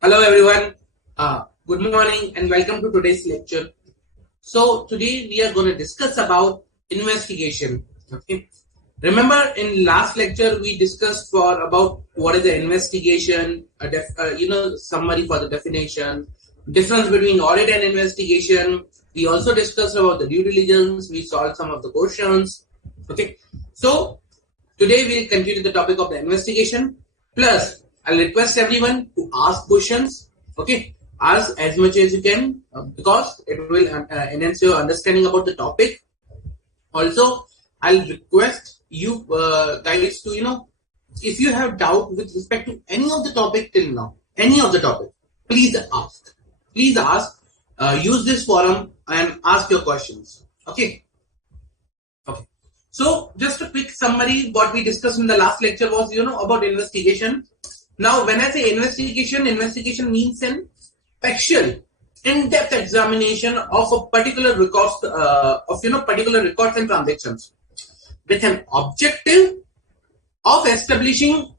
Hello everyone. Good morning and welcome to today's lecture. So today we are going to discuss about investigation. Okay. Remember in last lecture we discussed for about what is the investigation, summary for the definition, difference between audit and investigation. We also discussed about the due diligence. We solved some of the questions. Okay. So today we'll continue the topic of the investigation. Plus, I'll request everyone to ask questions. Okay, ask as much as you can because it will enhance your understanding about the topic. Also, I'll request you guys to if you have doubt with respect to any of the topic till now, any of the topic, please ask. Please ask. Use this forum and ask your questions. Okay. Okay. So just a quick summary, what we discussed in the last lecture was, about investigation. Now, when I say investigation, investigation means an factual, in-depth examination of a particular records, particular records and transactions with an objective of establishing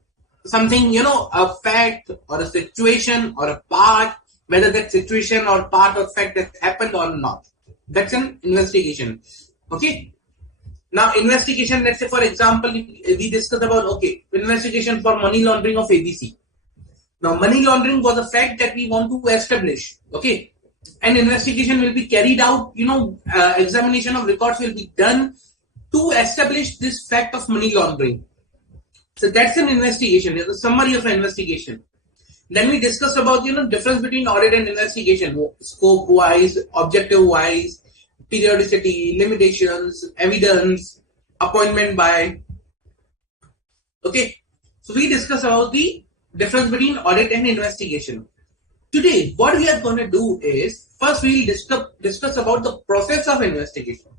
something, a fact or a situation or a part, whether that situation or part or fact that happened or not. That's an investigation. Okay. Now, investigation, let's say, for example, we discussed about, investigation for money laundering of ABC. Now, money laundering was a fact that we want to establish, okay? And investigation will be carried out, examination of records will be done to establish this fact of money laundering. So that's an investigation, it's a summary of an investigation. Then we discussed about, difference between audit and investigation, scope-wise, objective-wise, periodicity, limitations, evidence, appointment by. Okay, so we discussed about the difference between audit and investigation. Today, what we are going to do is first we will discuss about the process of investigation.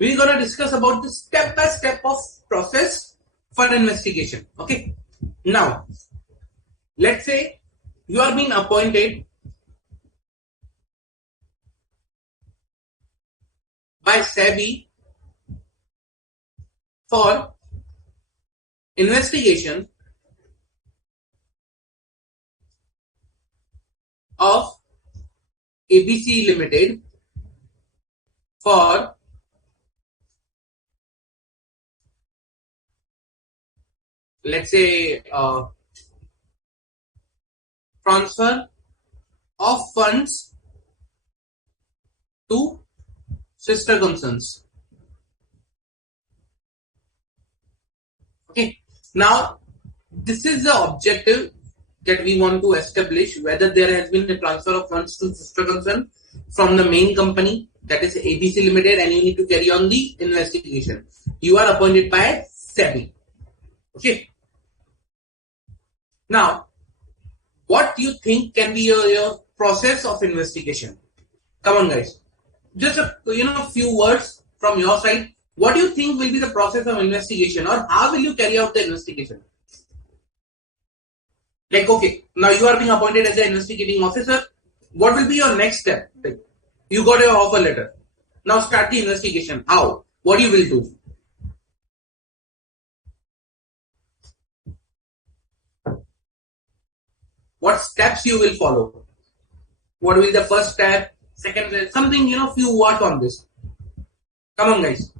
We're going to discuss about the step-by-step of process for investigation. Okay. Now, let's say you are being appointed by SEBI for investigation of ABC Limited for let's say transfer of funds to sister concerns. Okay. Now, this is the objective that we want to establish whether there has been a transfer of funds to sister concern from the main company, that is ABC Limited, and you need to carry on the investigation. You are appointed by SEBI. Okay. Now, what do you think can be your process of investigation? Come on, guys. Just a few words from your side. What do you think will be the process of investigation, or how will you carry out the investigation? Like, okay, now you are being appointed as an investigating officer. What will be your next step? Like, you got your offer letter. Now start the investigation. How? What you will do? What steps you will follow? What will be the first step, second step, something, few words on this. Come on, guys.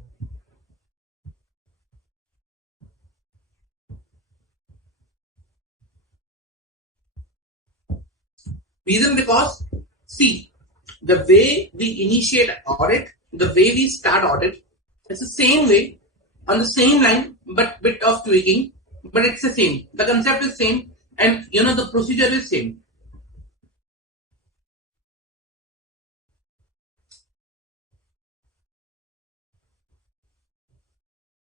Reason because, see, the way we initiate audit, the way we start audit, it's the same way, on the same line, but bit of tweaking, but it's the same. The concept is same. And the procedure is same.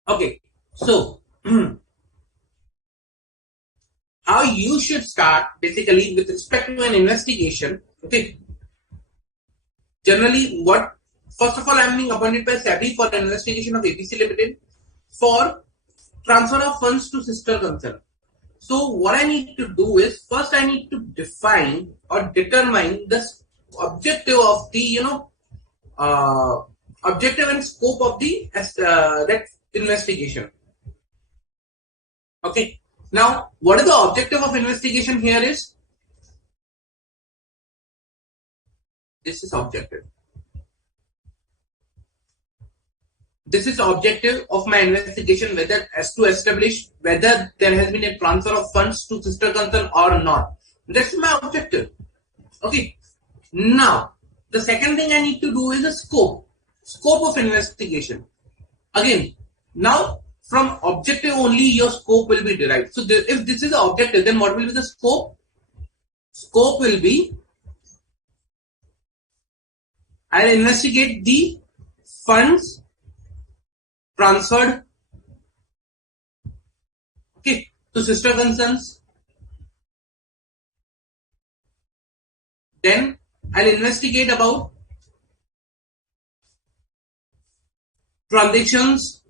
Okay, so how you should start basically with respect to an investigation. Okay, generally, first of all, I am being appointed by SEBI for an investigation of ABC Limited for transfer of funds to sister concern. So what I need to do is first I need to define or determine the objective of the uh, objective and scope of the that investigation. Okay. Now, what is the objective of investigation here is this is objective. This is objective of my investigation, whether as to establish whether there has been a transfer of funds to sister concern or not. That's my objective. Okay. Now, the second thing I need to do is the scope. Scope of investigation. Again, now from objective only your scope will be derived. So if this is the objective, then what will be the scope? Scope will be I'll investigate the funds transferred to sister concerns. Then I'll investigate about transactions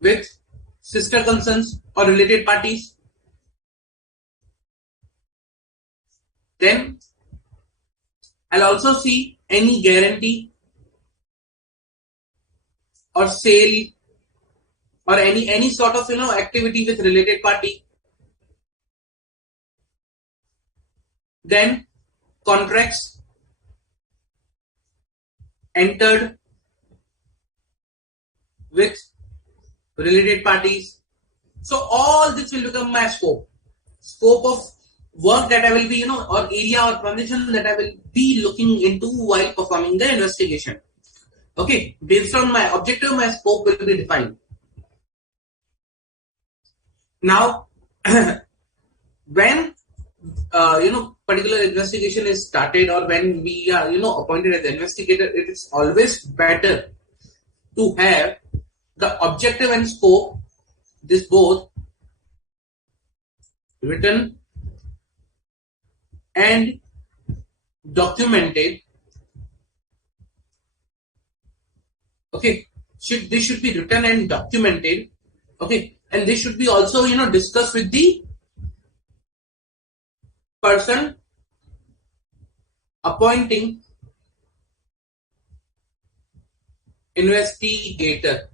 with sister concerns or related parties. Then I'll also see any guarantee or sale or any sort of activity with related party. Then contracts entered with related parties. So all this will become my scope. Scope of work that I will be, or area or transition that I will be looking into while performing the investigation. Okay, based on my objective, my scope will be defined. Now, when particular investigation is started or when we are appointed as the investigator, it is always better to have the objective and scope, this both written and documented. Okay, this should be written and documented. Okay, and this should be also discussed with the person appointing investigator.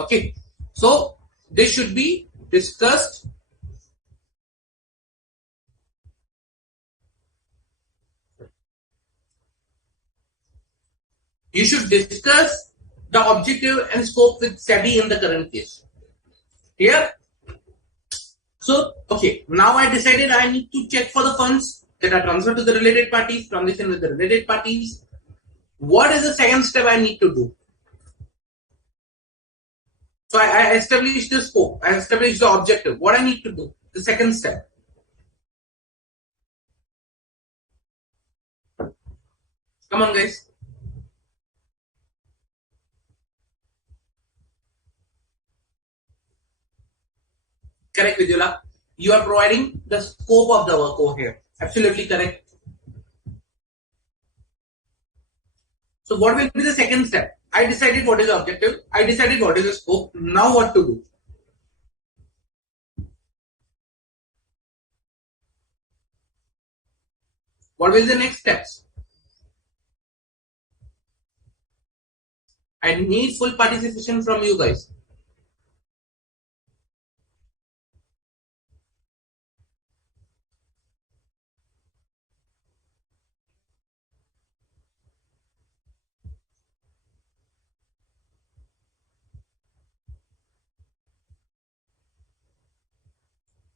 Okay, so this should be discussed you should discuss the objective and scope with SEBI in the current case. Clear? So, okay, now I decided I need to check for the funds that are transferred to the related parties, transaction with the related parties. What is the second step I need to do? So I established the scope, I established the objective. What I need to do? The second step. Come on, guys. Correct, Vidula. You are providing the scope of the work over here. Absolutely correct. So what will be the second step? I decided what is the objective. I decided what is the scope. Now what to do? What will be the next steps? I need full participation from you guys.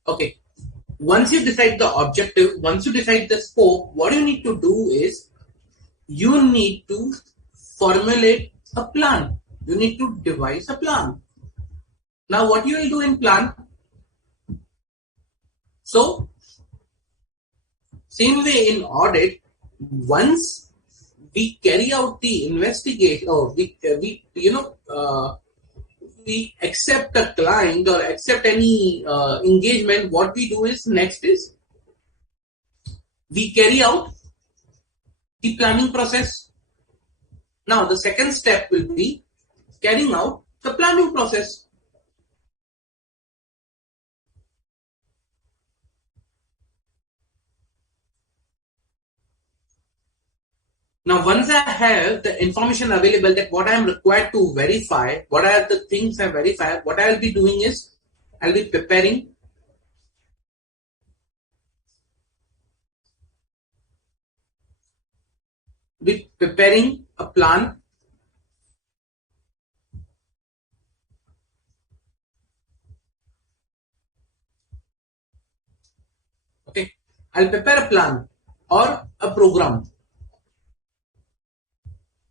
Okay, once you decide the objective, once you decide the scope, what you need to do is you need to formulate a plan. You need to devise a plan. Now, what you will do in plan? So, same way in audit, once we carry out the investigation, or we accept a client or accept any engagement, what we do is next is we carry out the planning process. Now the second step will be carrying out the planning process. Now, once I have the information available that what I am required to verify, what are the things I verify, what I will be doing is I'll be preparing a plan. Okay, I'll prepare a plan or a program.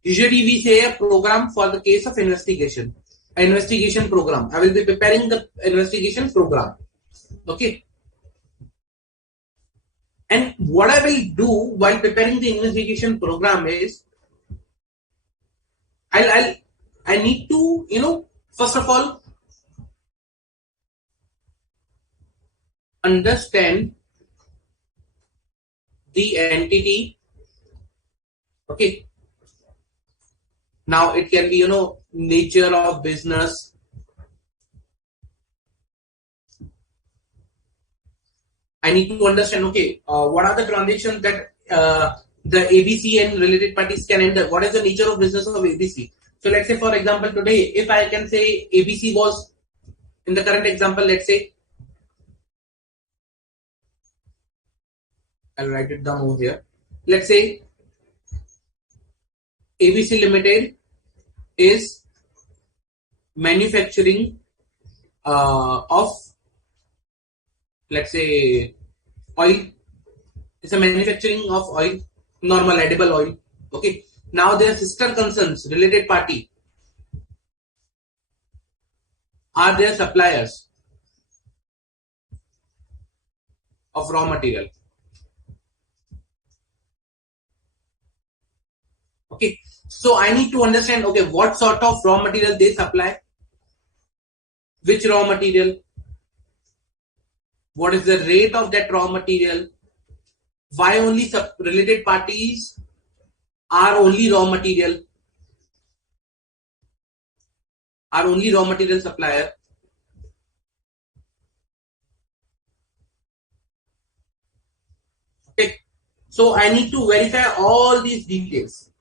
Usually we say a program for the case of investigation. An investigation program. I will be preparing the investigation program. Okay. And what I will do while preparing the investigation program is I need to, first of all, understand the entity. Okay. Now it can be, nature of business. I need to understand, okay, what are the transactions that the ABC and related parties can enter? What is the nature of business of ABC? So let's say, for example, today, if I can say ABC was, in the current example, let's say, I'll write it down over here. Let's say ABC Limited is manufacturing of, let's say, oil. It's a manufacturing of oil, normal edible oil. Okay. Now their sister concerns, related party, are their suppliers of raw material. Okay. So I need to understand, okay, what sort of raw material they supply, which raw material, what is the rate of that raw material, why only related parties are only raw material, supplier. Okay. So I need to verify all these details.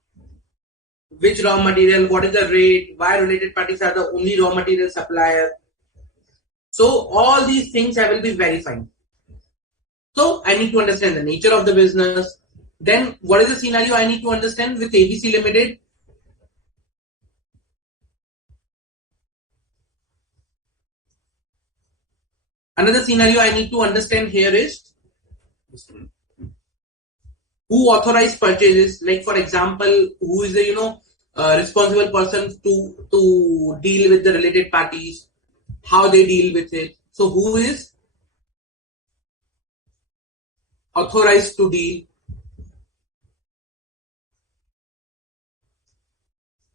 Which raw material, what is the rate, why related parties are the only raw material supplier. So all these things I will be verifying. So I need to understand the nature of the business. Then what is the scenario I need to understand with ABC Limited? Another scenario I need to understand here is who authorized purchases. Like for example, who is the responsible person to deal with the related parties, how they deal with it. So who is authorized to deal.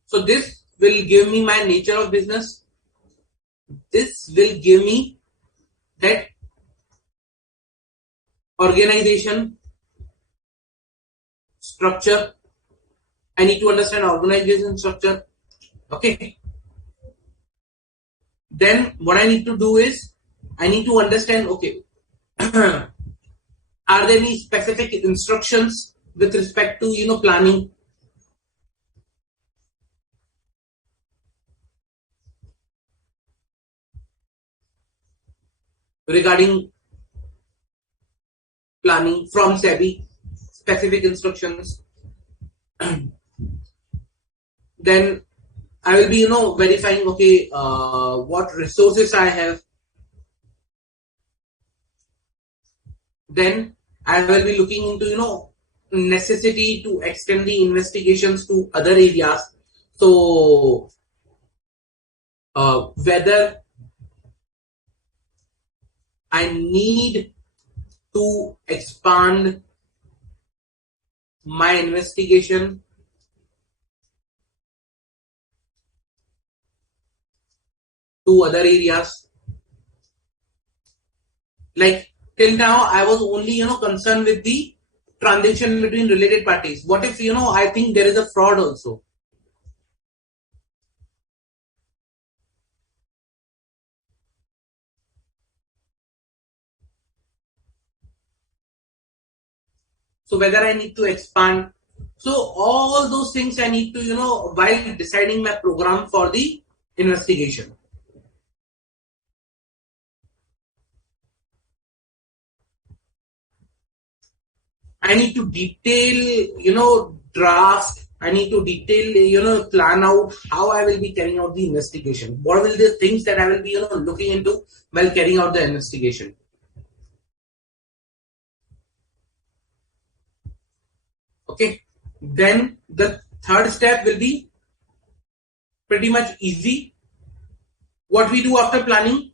So this will give me my nature of business. This will give me that organization structure. I need to understand organization structure. Okay. Then what I need to do is I need to understand, okay, are there any specific instructions with respect to planning? Regarding planning from SEBI, specific instructions. Then I will be verifying, okay, what resources I have. Then I will be looking into necessity to extend the investigations to other areas. So whether I need to expand my investigation to other areas. Like till now, I was only concerned with the transaction between related parties. What if I think there is a fraud also? So whether I need to expand. So all those things I need to, while deciding my program for the investigation. I need to detail, draft. I need to detail, plan out how I will be carrying out the investigation. What will the things that I will be, looking into while carrying out the investigation. Okay. Then the third step will be pretty much easy. What we do after planning?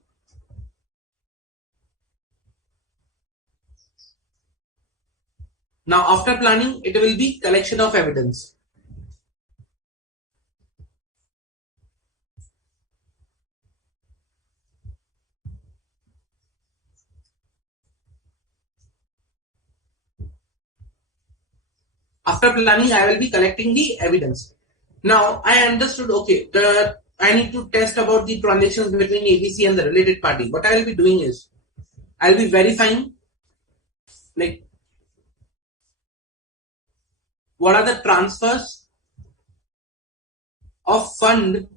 Now, after planning, it will be collection of evidence. After planning, I will be collecting the evidence. Now, I understood, okay, I need to test about the transactions between ABC and the related party. What I will be doing is, I'll be verifying, like, what are the transfers of fund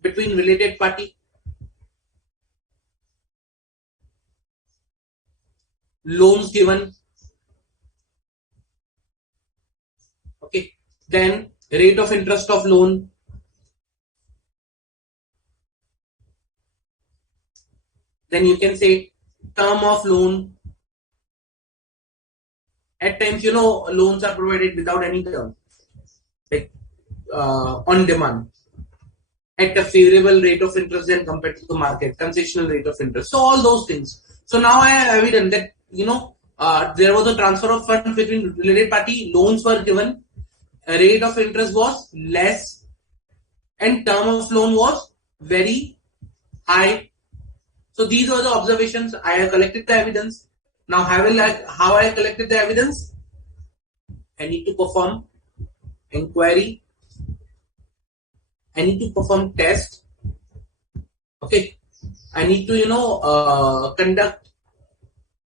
between related party, loans given, okay, then rate of interest of loan, then you can say term of loan. At times, loans are provided without any term, like on demand, at a favorable rate of interest than compared to the market, concessional rate of interest. So all those things. So now I have evidence that, there was a transfer of funds between related party, loans were given, a rate of interest was less, and term of loan was very high. So these are the observations. I have collected the evidence. Now how I collected the evidence? I need to perform inquiry. I need to perform test. Okay. I need to, conduct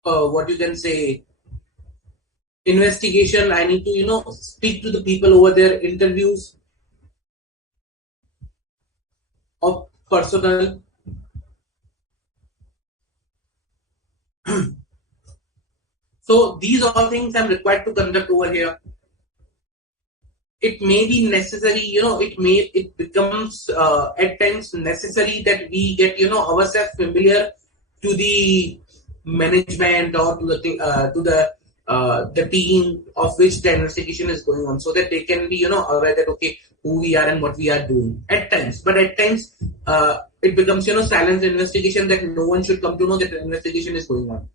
what you can say investigation. I need to, speak to the people over there, interviews of personnel. So these are things I'm required to conduct over here. It may be necessary, it becomes at times necessary that we get, ourselves familiar to the management or to the team of which the investigation is going on, so that they can be, aware that, okay, who we are and what we are doing at times. But at times, it becomes, silent investigation, that no one should come to know that the investigation is going on.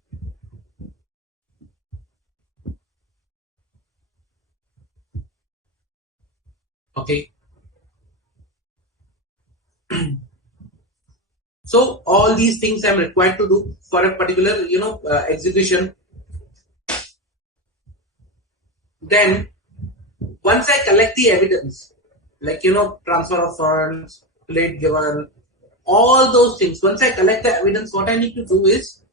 Okay. So all these things I'm required to do for a particular, exhibition. Then once I collect the evidence, like, transfer of funds, plate given, all those things, once I collect the evidence, what I need to do is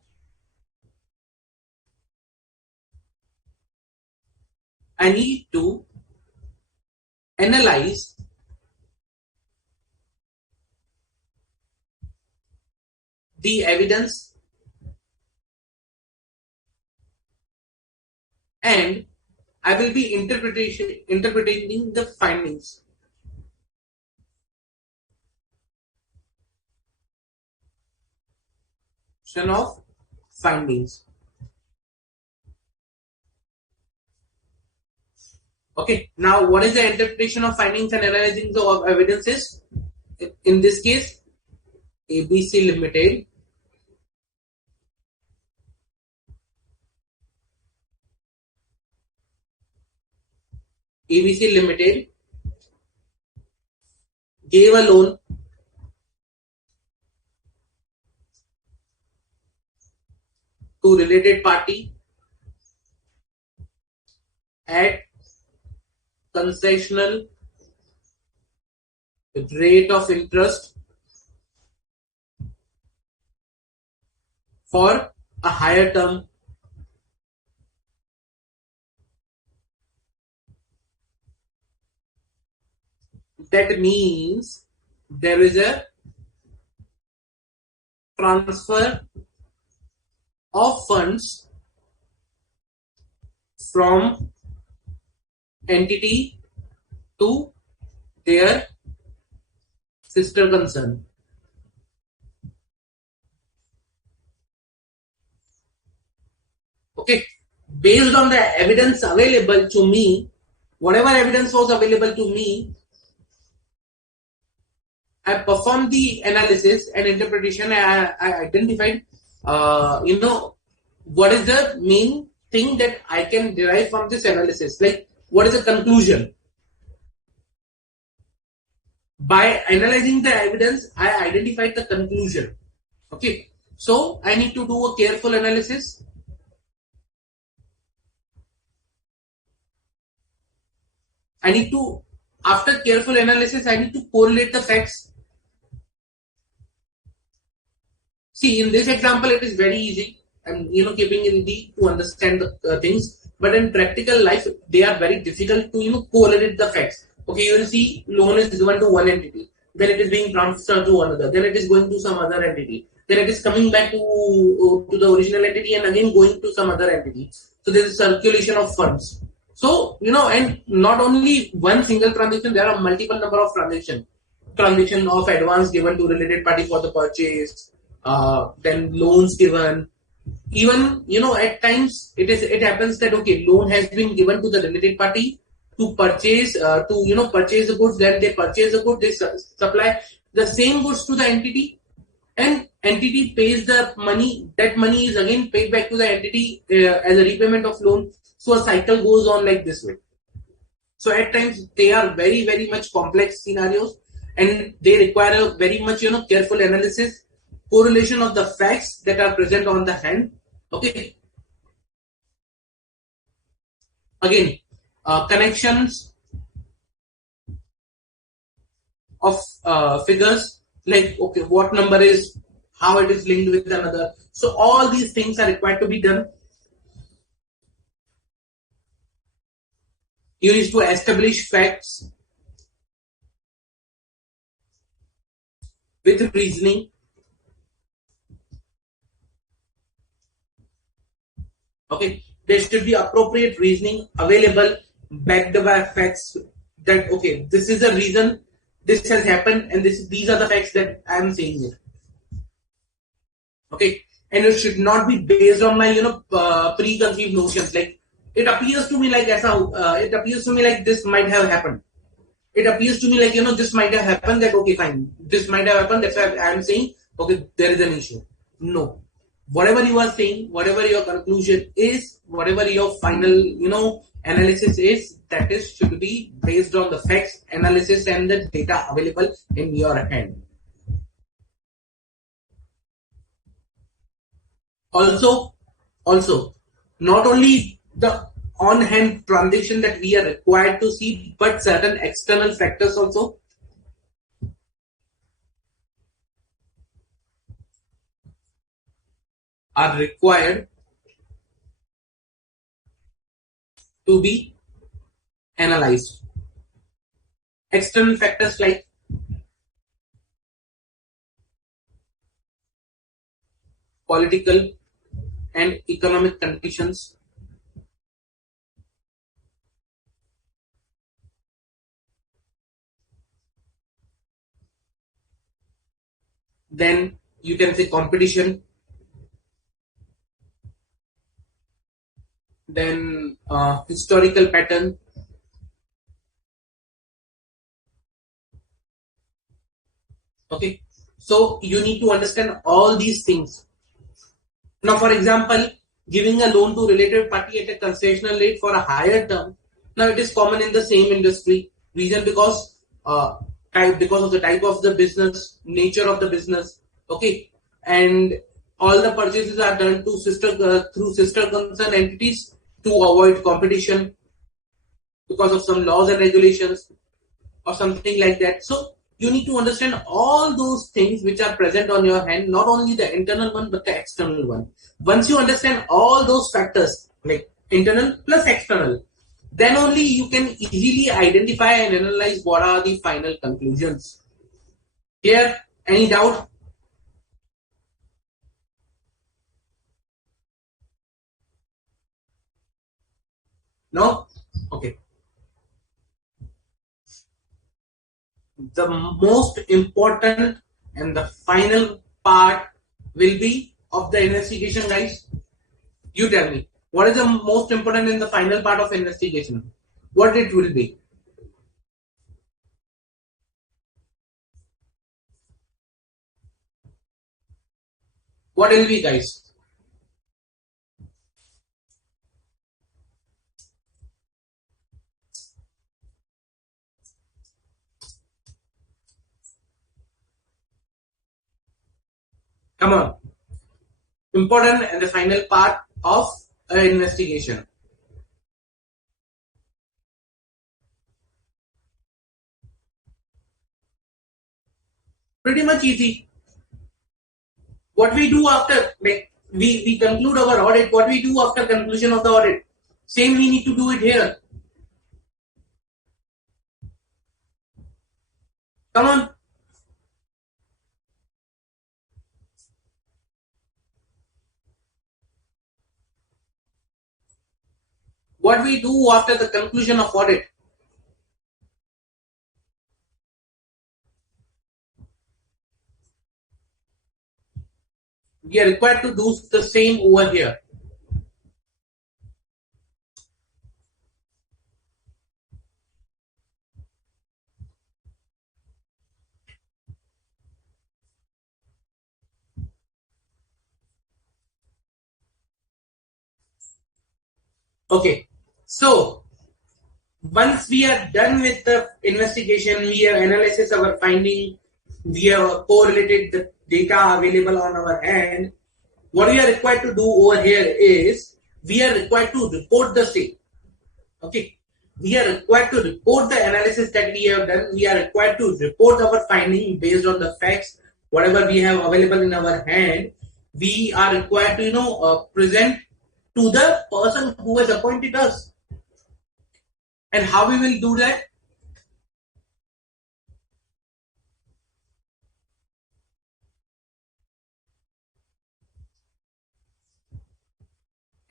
I need to analyze the evidence and I will be interpreting the findings. Of findings. Okay, now what is the interpretation of findings and analyzing the evidences? In this case, ABC Limited gave a loan to related party at concessional rate of interest for a higher term that means there is a transfer of funds from entity to their sister concern. Okay, based on the evidence available to me, whatever evidence was available to me, I performed the analysis and interpretation. I identified, what is the main thing that I can derive from this analysis? Like, what is the conclusion? By analyzing the evidence, I identified the conclusion. Okay, so I need to do a careful analysis. After careful analysis, I need to correlate the facts. See, in this example, it is very easy. I'm, keeping in the to understand the things. But in practical life, they are very difficult to, correlate the facts. Okay, you will see loan is given to one entity, then it is being transferred to another, then it is going to some other entity, then it is coming back to the original entity and again going to some other entity. So there is circulation of funds. So, and not only one single transaction, there are multiple number of transaction of advance given to related party for the purchase, then loans given. Even, at times it happens that, okay, loan has been given to the related party to purchase, purchase the goods, then they purchase the goods, they supply the same goods to the entity, and entity pays the money. That money is again paid back to the entity as a repayment of loan. So a cycle goes on like this way. So at times they are very, very much complex scenarios, and they require a very much, careful analysis, correlation of the facts that are present on the hand. Okay. Again, connections of figures, like, okay, what number is, how it is linked with another. So all these things are required to be done. You need to establish facts with reasoning. Okay, there should be appropriate reasoning available, backed by facts that, okay, this is the reason this has happened, and these are the facts that I am saying here. Okay, and it should not be based on my preconceived notions. Like, it appears to me like this might have happened. It appears to me like this might have happened. That, okay, fine, this might have happened. That's why I am saying, okay, there is an issue. No, whatever you are saying, whatever your conclusion is, whatever your final analysis is, that is should be based on the facts, analysis, and the data available in your hand. Also, not only the on-hand transaction that we are required to see, but certain external factors also are required to be analyzed. External factors like political and economic conditions, then you can say competition, then historical pattern, okay. So you need to understand all these things. Now, for example, giving a loan to related party at a concessional rate for a higher term. Now, it is common in the same industry. Reason because of the type of the business, nature of the business, okay, and all the purchases are done to through sister concern entities to avoid competition because of some laws and regulations or something like that. So you need to understand all those things which are present on your hand, not only the internal one but the external one. Once you understand all those factors, like internal plus external, Then only you can easily identify and analyze what are the final conclusions. Here, any doubt? No? Okay. The most important and the final part will be of the investigation, guys. You tell me. What is the most important in the final part of investigation? What it will be? What will be, guys? Come on. Important and the final part of an investigation. Pretty much easy. What we do after, like we conclude our audit, what we do after conclusion of the audit? Same we need to do it here. Come on. What we do after the conclusion of audit? We are required to do the same over here. Okay. So once we are done with the investigation, we have analysis our finding, we have correlated the data available on our hand. What we are required to do over here is we are required to report the same. Okay. We are required to report the analysis that we have done. We are required to report our finding based on the facts, whatever we have available in our hand. We are required to, present to the person who has appointed us. And how we will do that?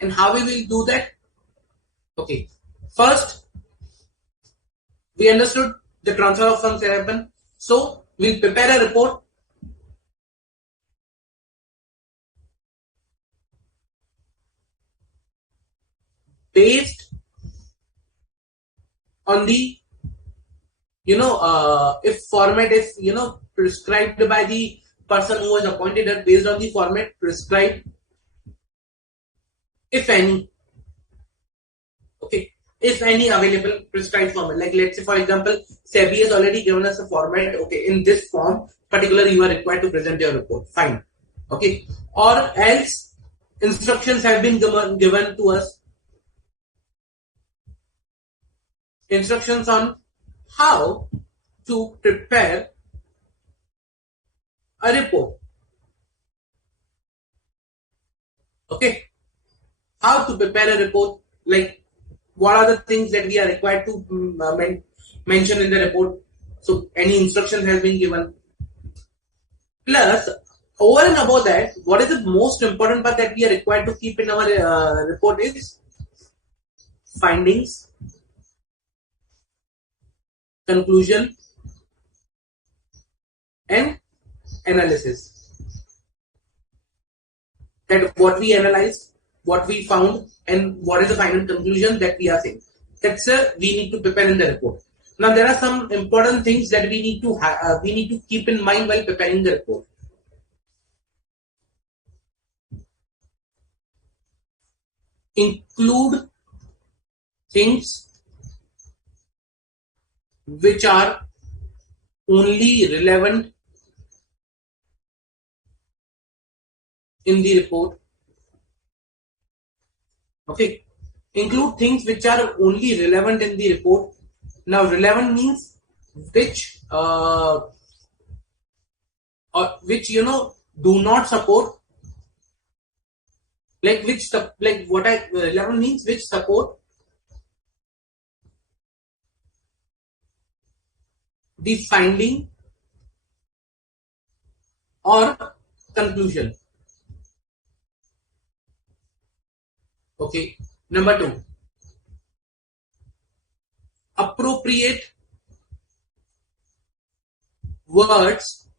And how we will do that? Okay. First, we understood the transfer of funds happen. So we'll prepare a report based on the, if format is, prescribed by the person who was appointed, and based on the format prescribed, if any. Okay. If any available prescribed format, like let's say for example, SEBI has already given us a format. Okay, in this form, particularly you are required to present your report. Fine. Okay, or else instructions have been given to us. Instructions on how to prepare a report. Okay, how to prepare a report, like what are the things that we are required to mention in the report. So any instruction has been given. Plus, over and above that, what is the most important part that we are required to keep in our report is findings, conclusion, and analysis. That what we analyzed, what we found, and what is the final conclusion that we are saying. That's we need to prepare in the report. Now there are some important things that we need to keep in mind while preparing the report. Include things which are only relevant in the report. Okay, include things which are only relevant in the report. Now relevant means which or which do not support, like which, like what I relevant means which support the finding or conclusion. Okay. Number two, appropriate words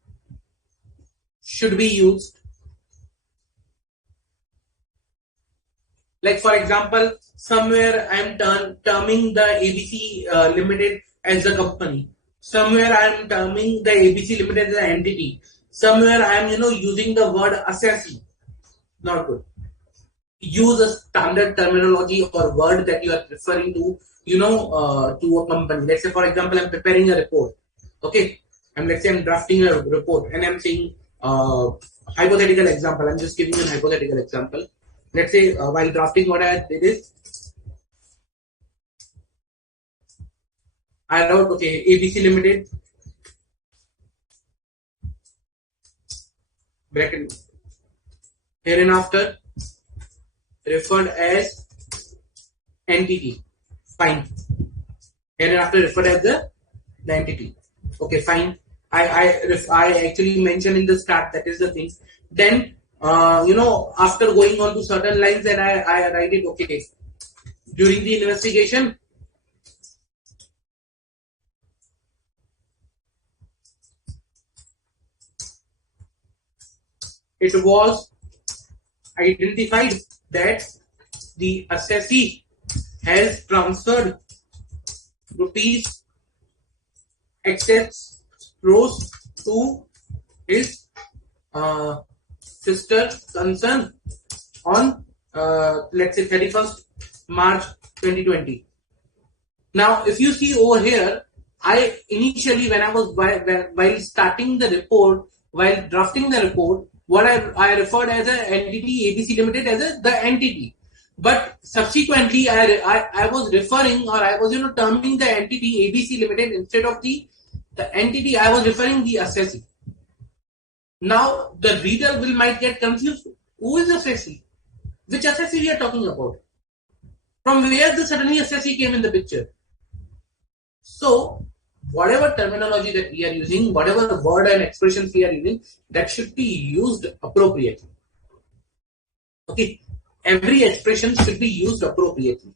should be used. Like for example, somewhere I am terming the ABC Limited as a company. Somewhere I am terming the ABC Limited as an entity. Somewhere I am using the word assessee. Not good. Use a standard terminology or word that you are referring to, to a company. Let's say, for example, I'm preparing a report. Okay, and let's say I'm drafting a report, and I'm saying hypothetical example. I'm just giving you a hypothetical example. Let's say while drafting, what I did is I wrote, okay, ABC Limited bracket hereinafter referred as entity. Fine. Hereinafter referred as the entity. Okay, fine. I actually mentioned in the start, that is the thing. Then after going on to certain lines, then I write it, okay, during the investigation, it was identified that the assessee has transferred rupees excess crores to his sister concern on let's say 31st March 2020. Now, if you see over here, I initially, when I was while starting the report, while drafting the report, what I referred as an entity ABC Limited as the entity. But subsequently, I was referring, or I was terming the entity ABC Limited instead of the entity. I was referring the assessee. Now the reader might get confused. Who is assessee? Which assessee we are talking about? From where the suddenly assessee came in the picture? So whatever terminology that we are using, whatever word and expressions we are using, that should be used appropriately. Okay, every expression should be used appropriately.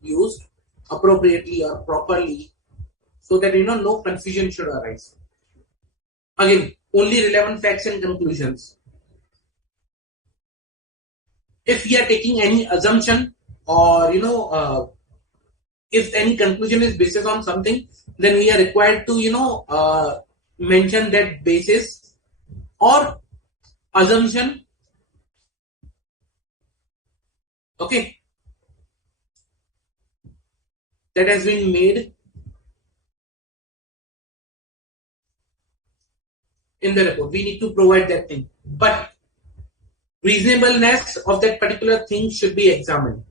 Used appropriately or properly, so that no confusion should arise. Again, only relevant facts and conclusions. If we are taking any assumption, or if any conclusion is based on something, then we are required to mention that basis or assumption. Okay, that has been made in the report. We need to provide that thing, but reasonableness of that particular thing should be examined.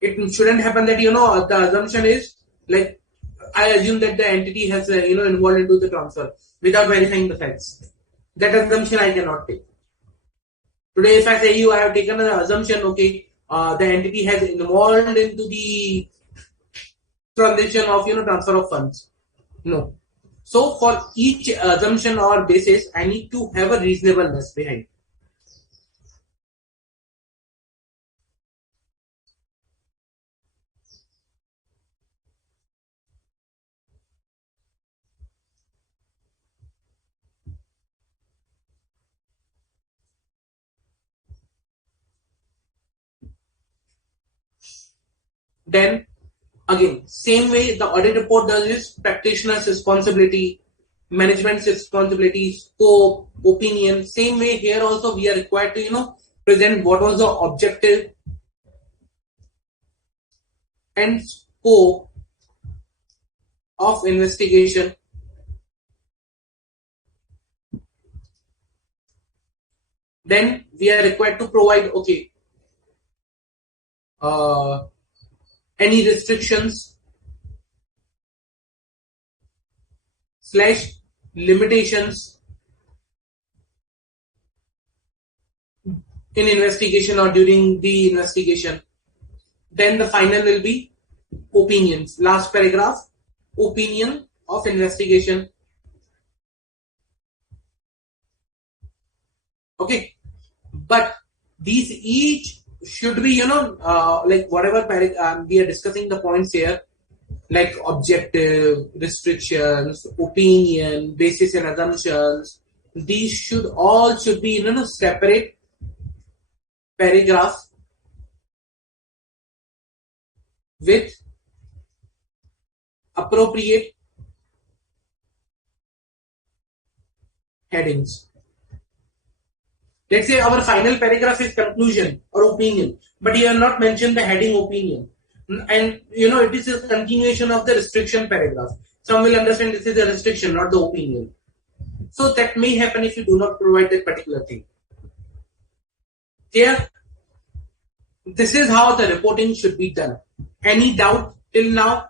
It shouldn't happen that the assumption is like, I assume that the entity has involved into the transfer without verifying the facts. That assumption I cannot take. Today, if I say I have taken an assumption, okay, the entity has involved into the transaction of transfer of funds. No. So for each assumption or basis, I need to have a reasonableness behind. Then again, same way the audit report does is practitioner's responsibility, management's responsibility, scope, opinion. Same way here also we are required to present what was the objective and scope of investigation. Then we are required to provide, okay, any restrictions / limitations in investigation or during the investigation. Then the final will be opinions. Last paragraph, opinion of investigation. Okay, but these each should be, like whatever we are discussing the points here, like objective, restrictions, opinion, basis and assumptions. These should be separate paragraphs with appropriate headings. Let's say our final paragraph is conclusion or opinion, but you have not mentioned the heading opinion. And it is a continuation of the restriction paragraph. Some will understand this is a restriction, not the opinion. So that may happen if you do not provide that particular thing. Here, this is how the reporting should be done. Any doubt till now?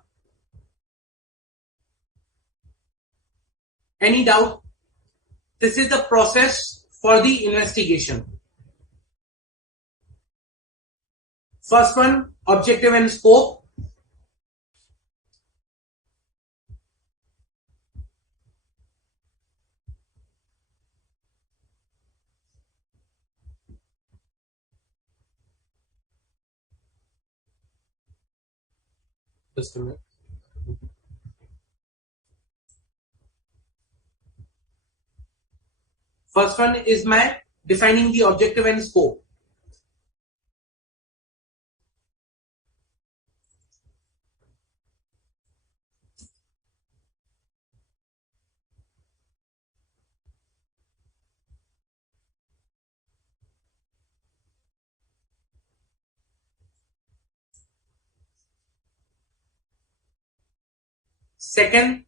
Any doubt? This is the process for the investigation. First one, objective and scope. Just a minute. First one is my defining the objective and scope. Second,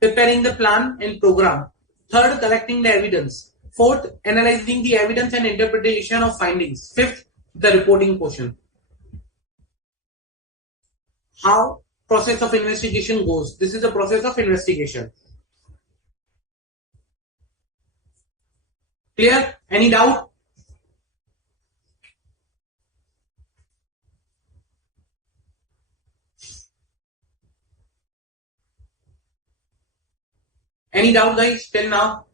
preparing the plan and program. Third, collecting the evidence. Fourth, analyzing the evidence and interpretation of findings. Fifth, the reporting portion. How process of investigation goes. This is the process of investigation. Clear? Any doubt? Any doubt, guys, till now?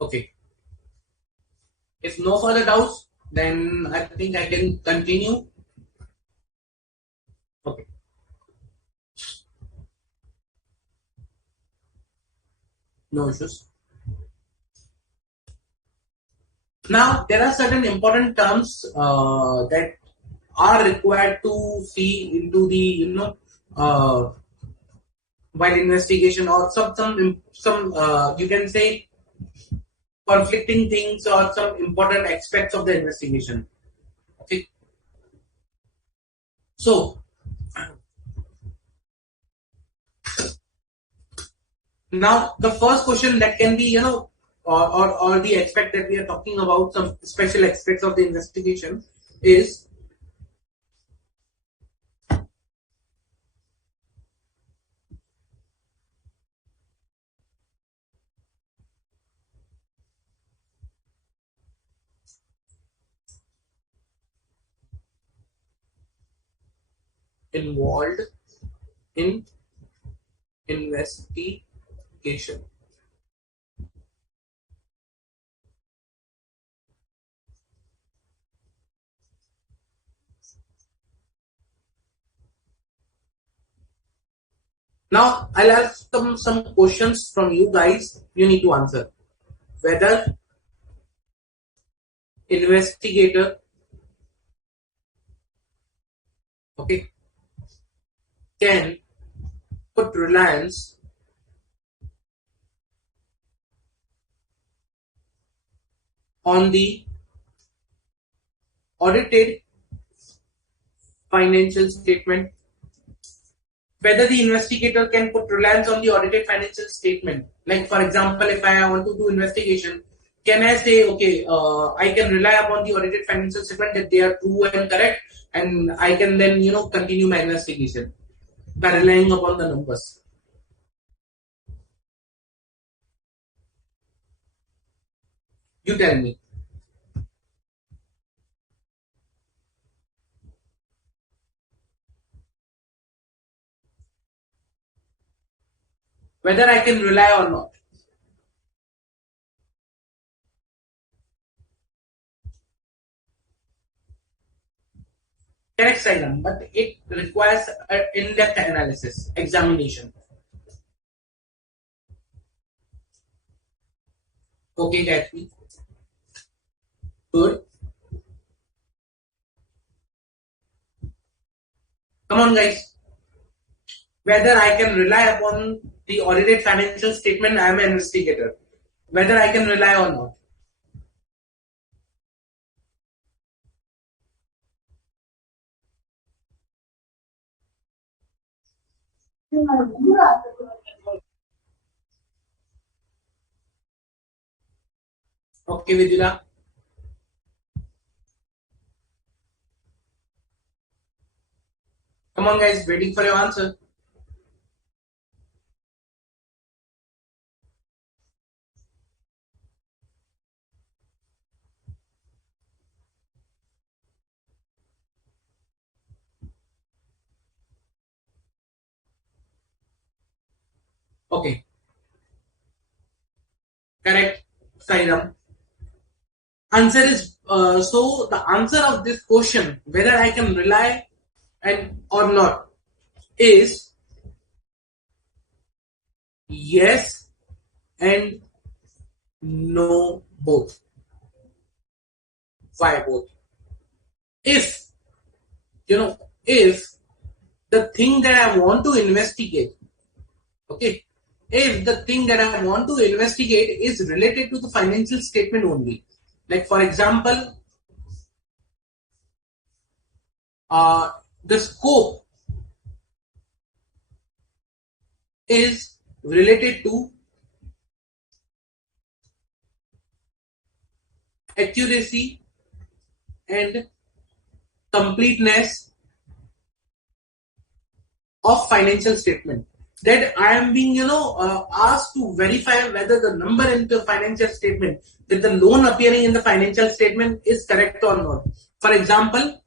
Okay. If no further doubts, then I think I can continue. Okay. No issues. Now, there are certain important terms that are required to see into the, while investigation, or some you can say conflicting things or some important aspects of the investigation. Okay. So, now the first question that can be, or the aspect that we are talking about, some special aspects of the investigation is involved in investigation. Now, I'll ask some questions from you guys. You need to answer. Whether investigator, okay, can put reliance on the audited financial statement whether the investigator can put reliance on the audited financial statement. Like for example, if I want to do investigation, can I say, okay, I can rely upon the audited financial statement that they are true and correct, and I can then continue my investigation by relying upon the numbers. You tell me. Whether I can rely or not. Correct, Sairam, but it requires an in-depth analysis, examination. Okay, Gayatri. Good. Come on, guys. Whether I can rely upon the audited financial statement, I am an investigator. Whether I can rely or not. Okay, Vidula. Come on, guys. Waiting for your answer. Okay. Correct, Sairam. Answer is so the answer of this question, whether I can rely and or not, is yes and no both. Why both? If if the thing that I want to investigate, okay, if the thing that I want to investigate is related to the financial statement only, like for example, the scope is related to accuracy and completeness of financial statement, that I am being asked to verify whether the number in the financial statement, that the loan appearing in the financial statement is correct or not. For example,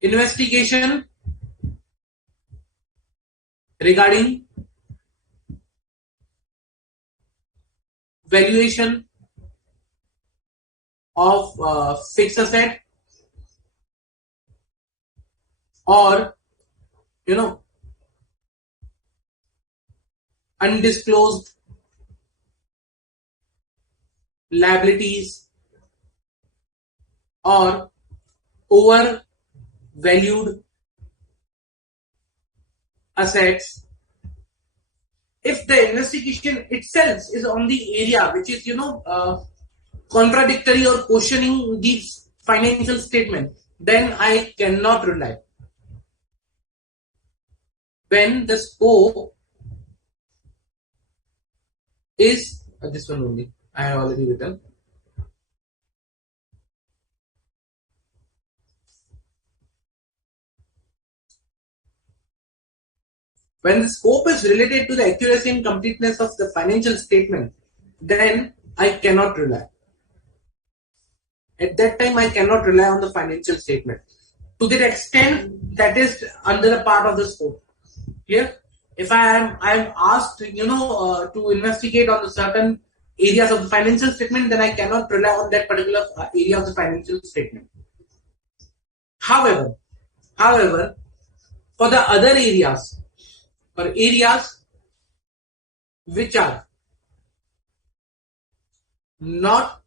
investigation regarding valuation of fixed asset, or you know undisclosed liabilities, or overvalued assets. If the investigation itself is on the area which is contradictory or questioning these financial statements, then I cannot rely. When the scope is this one only, I have already written. When the scope is related to the accuracy and completeness of the financial statement, then I cannot rely. At that time, I cannot rely on the financial statement. To that extent, that is under a part of the scope. Clear? If I am asked, to investigate on the certain areas of the financial statement, then I cannot rely on that particular area of the financial statement. However, for the other areas, or areas which are not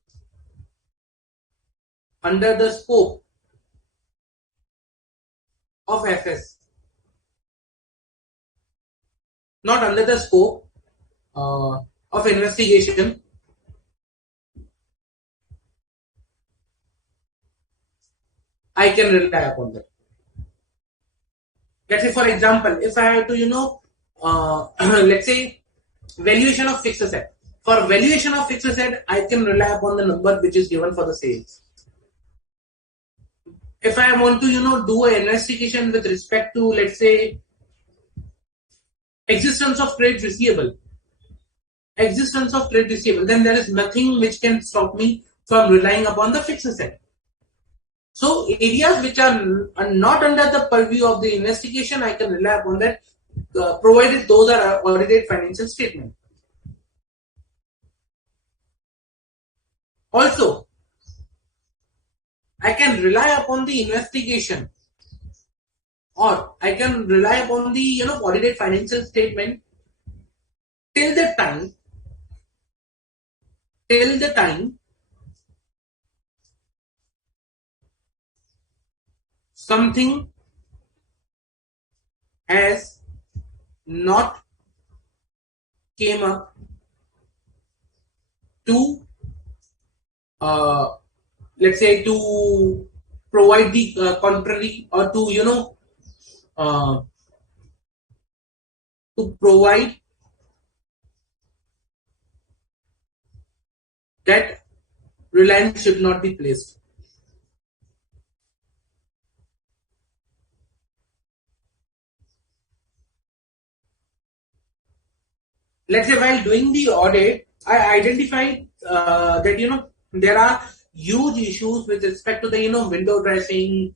under the scope of FS, not under the scope of investigation, I can rely upon that. Let's say, for example, if I have to, let's say, valuation of fixed asset. For valuation of fixed asset, I can rely upon the number which is given for the sales. If I want to, do an investigation with respect to, let's say, existence of trade receivable, then there is nothing which can stop me from relying upon the fixed asset. So areas which are not under the purview of the investigation, I can rely upon that, provided those are audited financial statement. Also, I can rely upon the investigation, or I can rely upon the audited financial statement till the time till the time something has not came up to, uh, let's say, to provide the contrary, or to uh, to provide that reliance should not be placed. Let's say while doing the audit, I identified that there are huge issues with respect to the window dressing,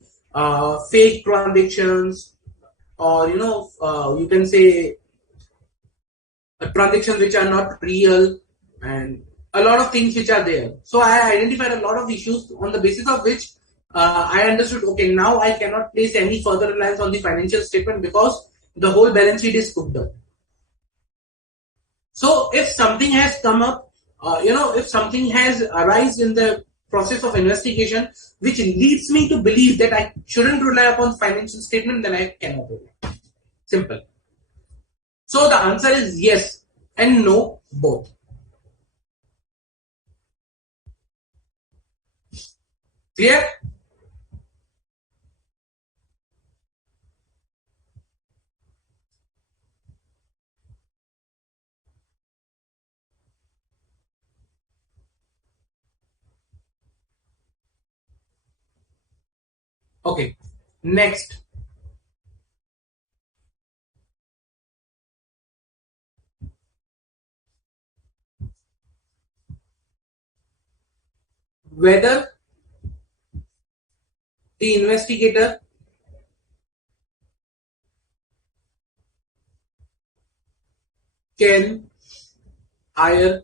fake transactions, or you can say transactions which are not real, and a lot of things which are there. So I identified a lot of issues on the basis of which I understood, okay, now I cannot place any further reliance on the financial statement because the whole balance sheet is cooked up. So if something has come up, if something has arisen in the process of investigation, which leads me to believe that I shouldn't rely upon financial statement, then I cannot rely. Simple. So the answer is yes and no, both. Clear? Okay. Next, whether the investigator can hire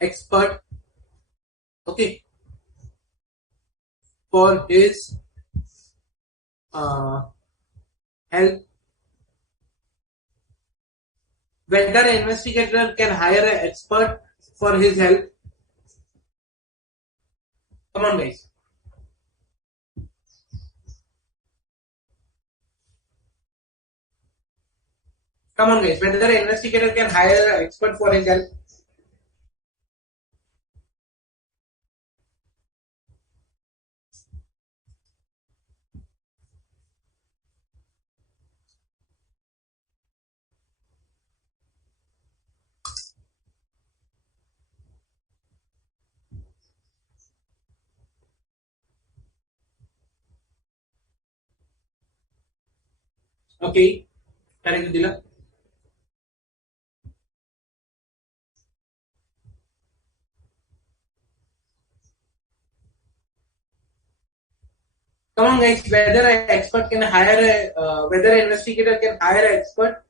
expert, okay, for his uh, help. Whether an investigator can hire an expert for his help. Come on, guys. Come on, guys. Whether an investigator can hire an expert for his help. Okay. Correct, Dila. Come on, guys. Whether an expert can hire a, whether an investigator can hire an expert.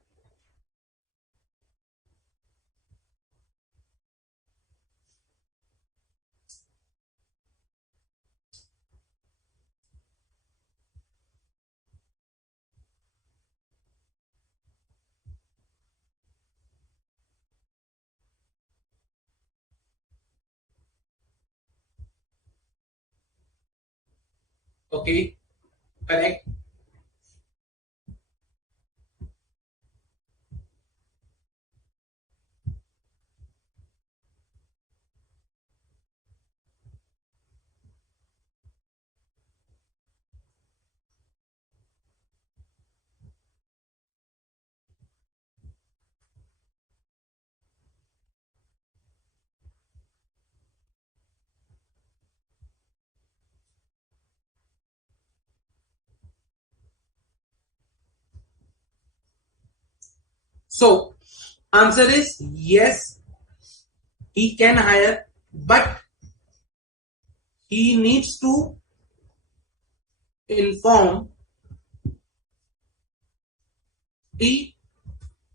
Okay. Correct. So answer is yes, he can hire, but he needs to inform the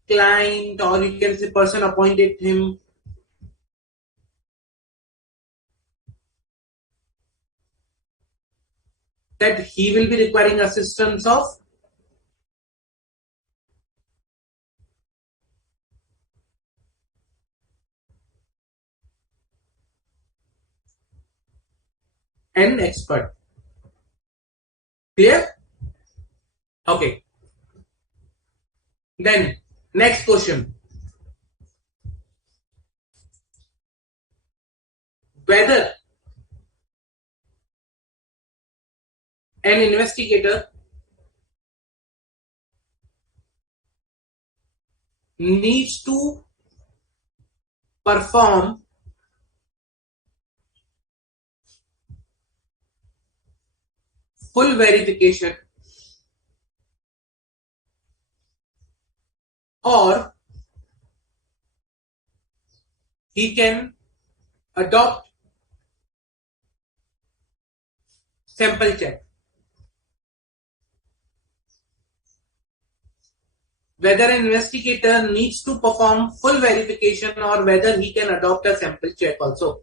client, or you can say person appointed him, that he will be requiring assistance of an expert. Clear? Okay. Then next question. Whether an investigator needs to perform full verification, or he can adopt sample check. Whether an investigator needs to perform full verification or whether he can adopt a sample check also.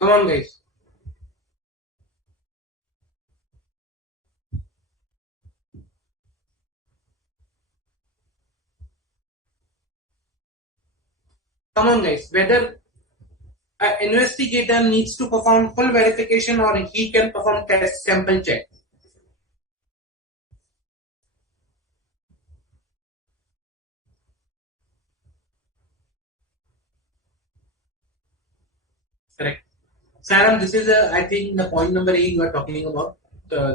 Come on, guys. Come on, guys. Whether an investigator needs to perform full verification or he can perform test sample check. Correct. Saram, this is I think the point number 8 you are talking about.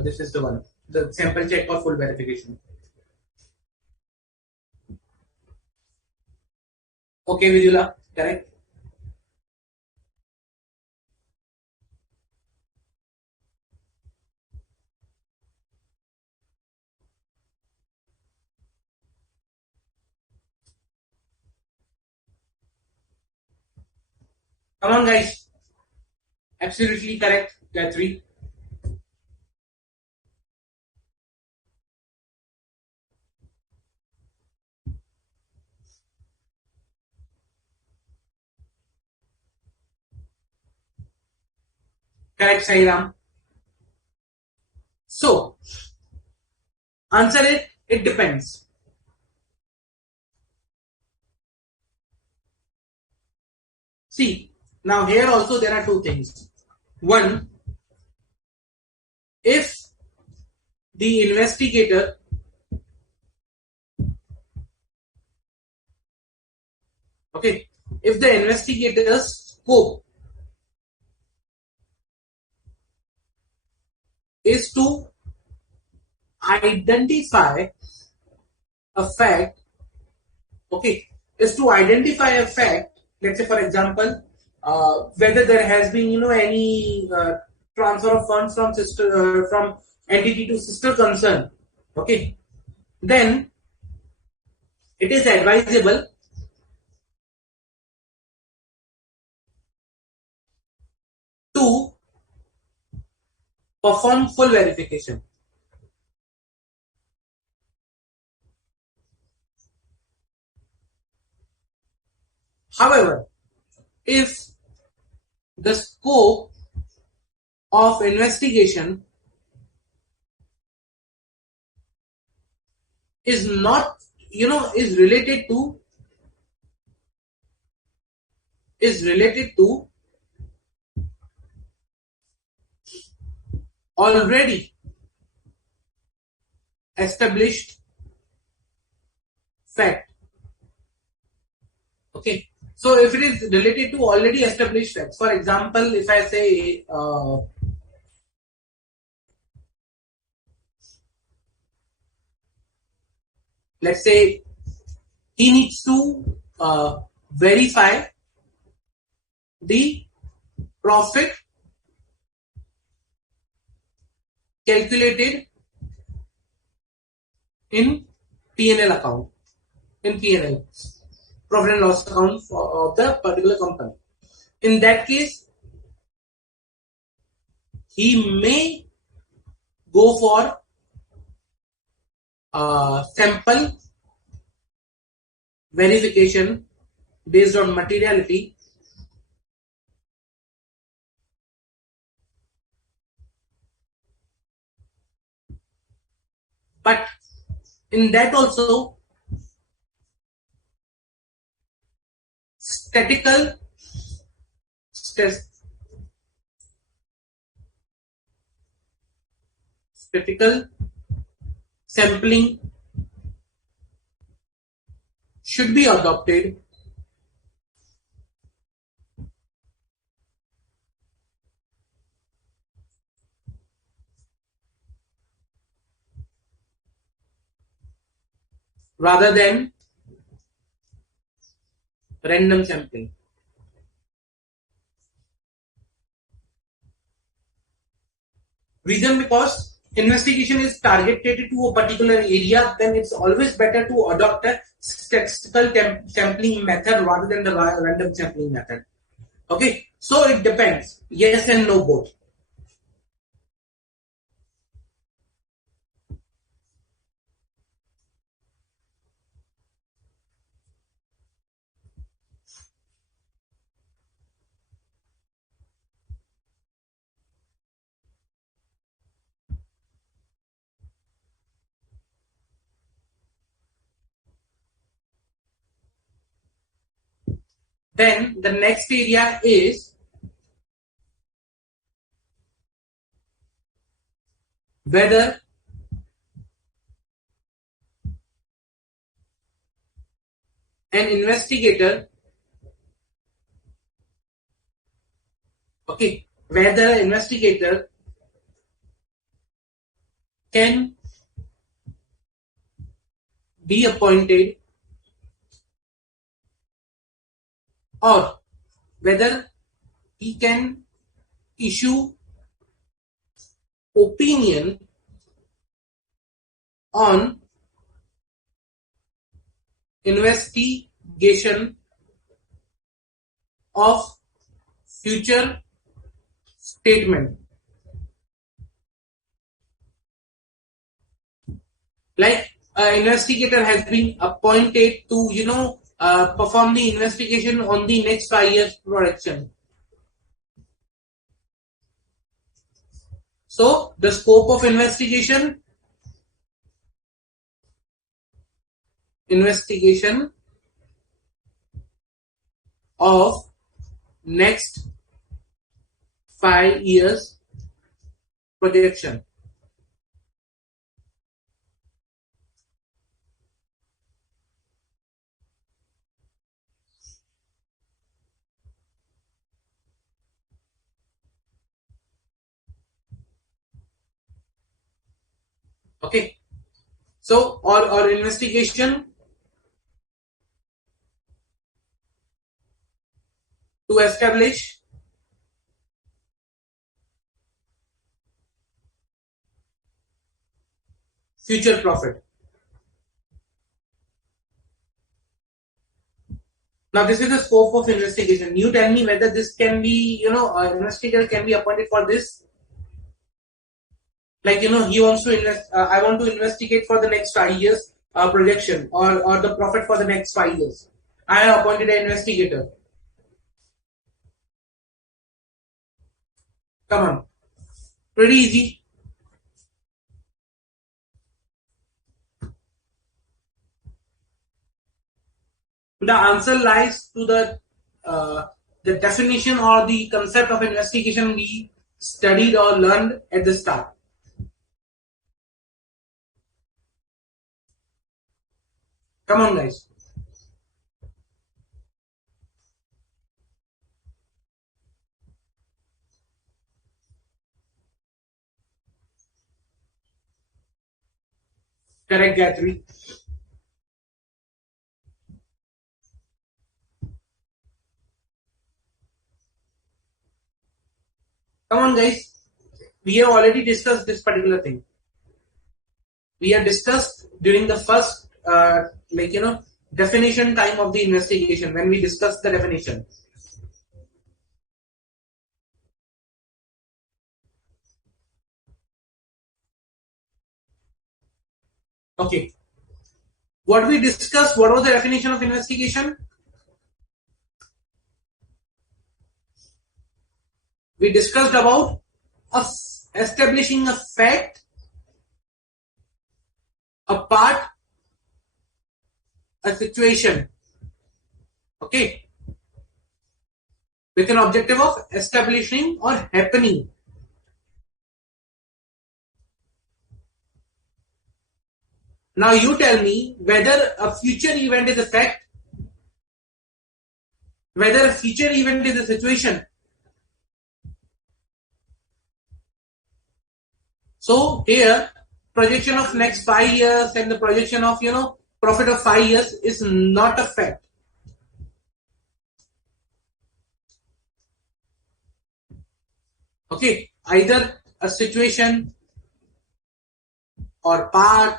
This is the one. The sample check or full verification. Okay, Vidula. Correct. Come on, guys. Absolutely correct. Gayatri. Correct, Sairam. So, answer it depends. See, now here also there are two things. One, if the investigator if the investigator's scope is to identify a fact, is to identify a fact, let's say for example, whether there has been any transfer of funds from sister from entity to sister concern, then it is advisable to perform full verification. However, if the scope of investigation is not, is related to already established fact. So if it is related to already established facts, for example, if I say let's say he needs to verify the profit calculated in P&L account, in P&L, profit and loss account of the particular company. In that case, he may go for sample verification based on materiality, but in that also statistical sampling should be adopted rather than random sampling. Reason because investigation is targeted to a particular area, then it's always better to adopt a statistical sampling method rather than the random sampling method. Okay, so it depends. Yes and no both. Then the next area is whether an investigator, okay, whether an investigator can be appointed or whether he can issue opinion on investigation of future statement. Like an investigator has been appointed to, perform the investigation on the next 5 years production. So the scope of investigation of next 5 years projection. Okay, so or investigation to establish future profit. Now this is the scope of investigation. You tell me whether this can be, an investigator can be appointed for this. Like, he wants to invest, I want to investigate for the next 5 years projection or the profit for the next 5 years. I have appointed an investigator. Come on. Pretty easy. The answer lies to the definition or the concept of investigation we studied or learned at the start. Come on, guys. Correct, Gayatri. Come on, guys. We have already discussed this particular thing. We have discussed during the first, definition time of the investigation when we discussed the definition. Okay. What we discussed, what was the definition of investigation? We discussed about establishing a fact, a part, a situation. Okay. With an objective of establishing or happening. Now you tell me whether a future event is a fact, whether a future event is a situation. So here, projection of next 5 years and the projection of profit of 5 years is not a fact. Okay, either a situation or part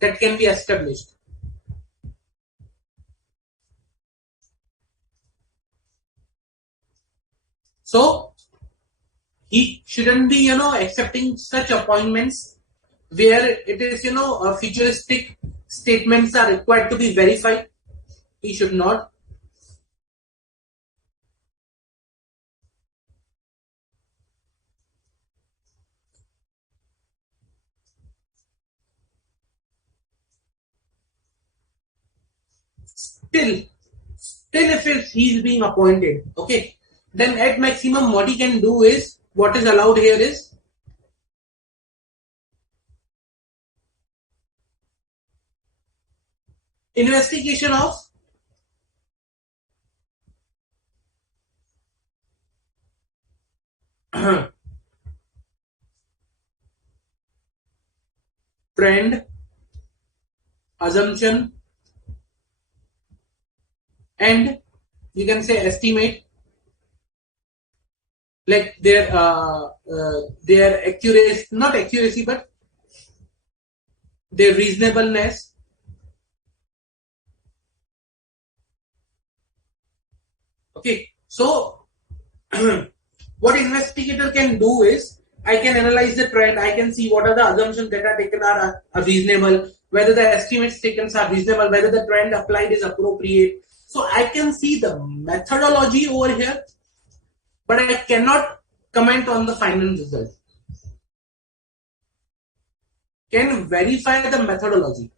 that can be established. So he shouldn't be accepting such appointments where it is futuristic statements are required to be verified. He should not. Still if he's being appointed, okay, then at maximum what he can do is, what is allowed here is investigation of trend, assumption, and you can say estimate, like their accuracy, not accuracy, but their reasonableness. Okay, so what investigator can do is, I can analyze the trend, I can see what are the assumptions that are taken are reasonable, whether the estimates taken are reasonable, whether the trend applied is appropriate. So I can see the methodology over here, but I cannot comment on the final result. Can verify the methodology.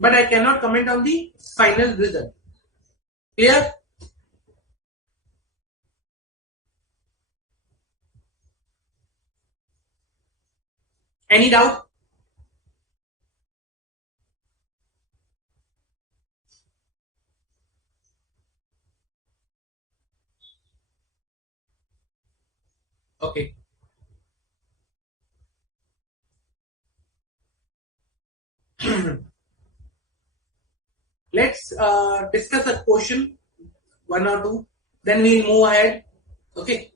But I cannot comment on the final result. Clear? Any doubt? Okay. Let's discuss a question, one or two, then we'll move ahead. Okay.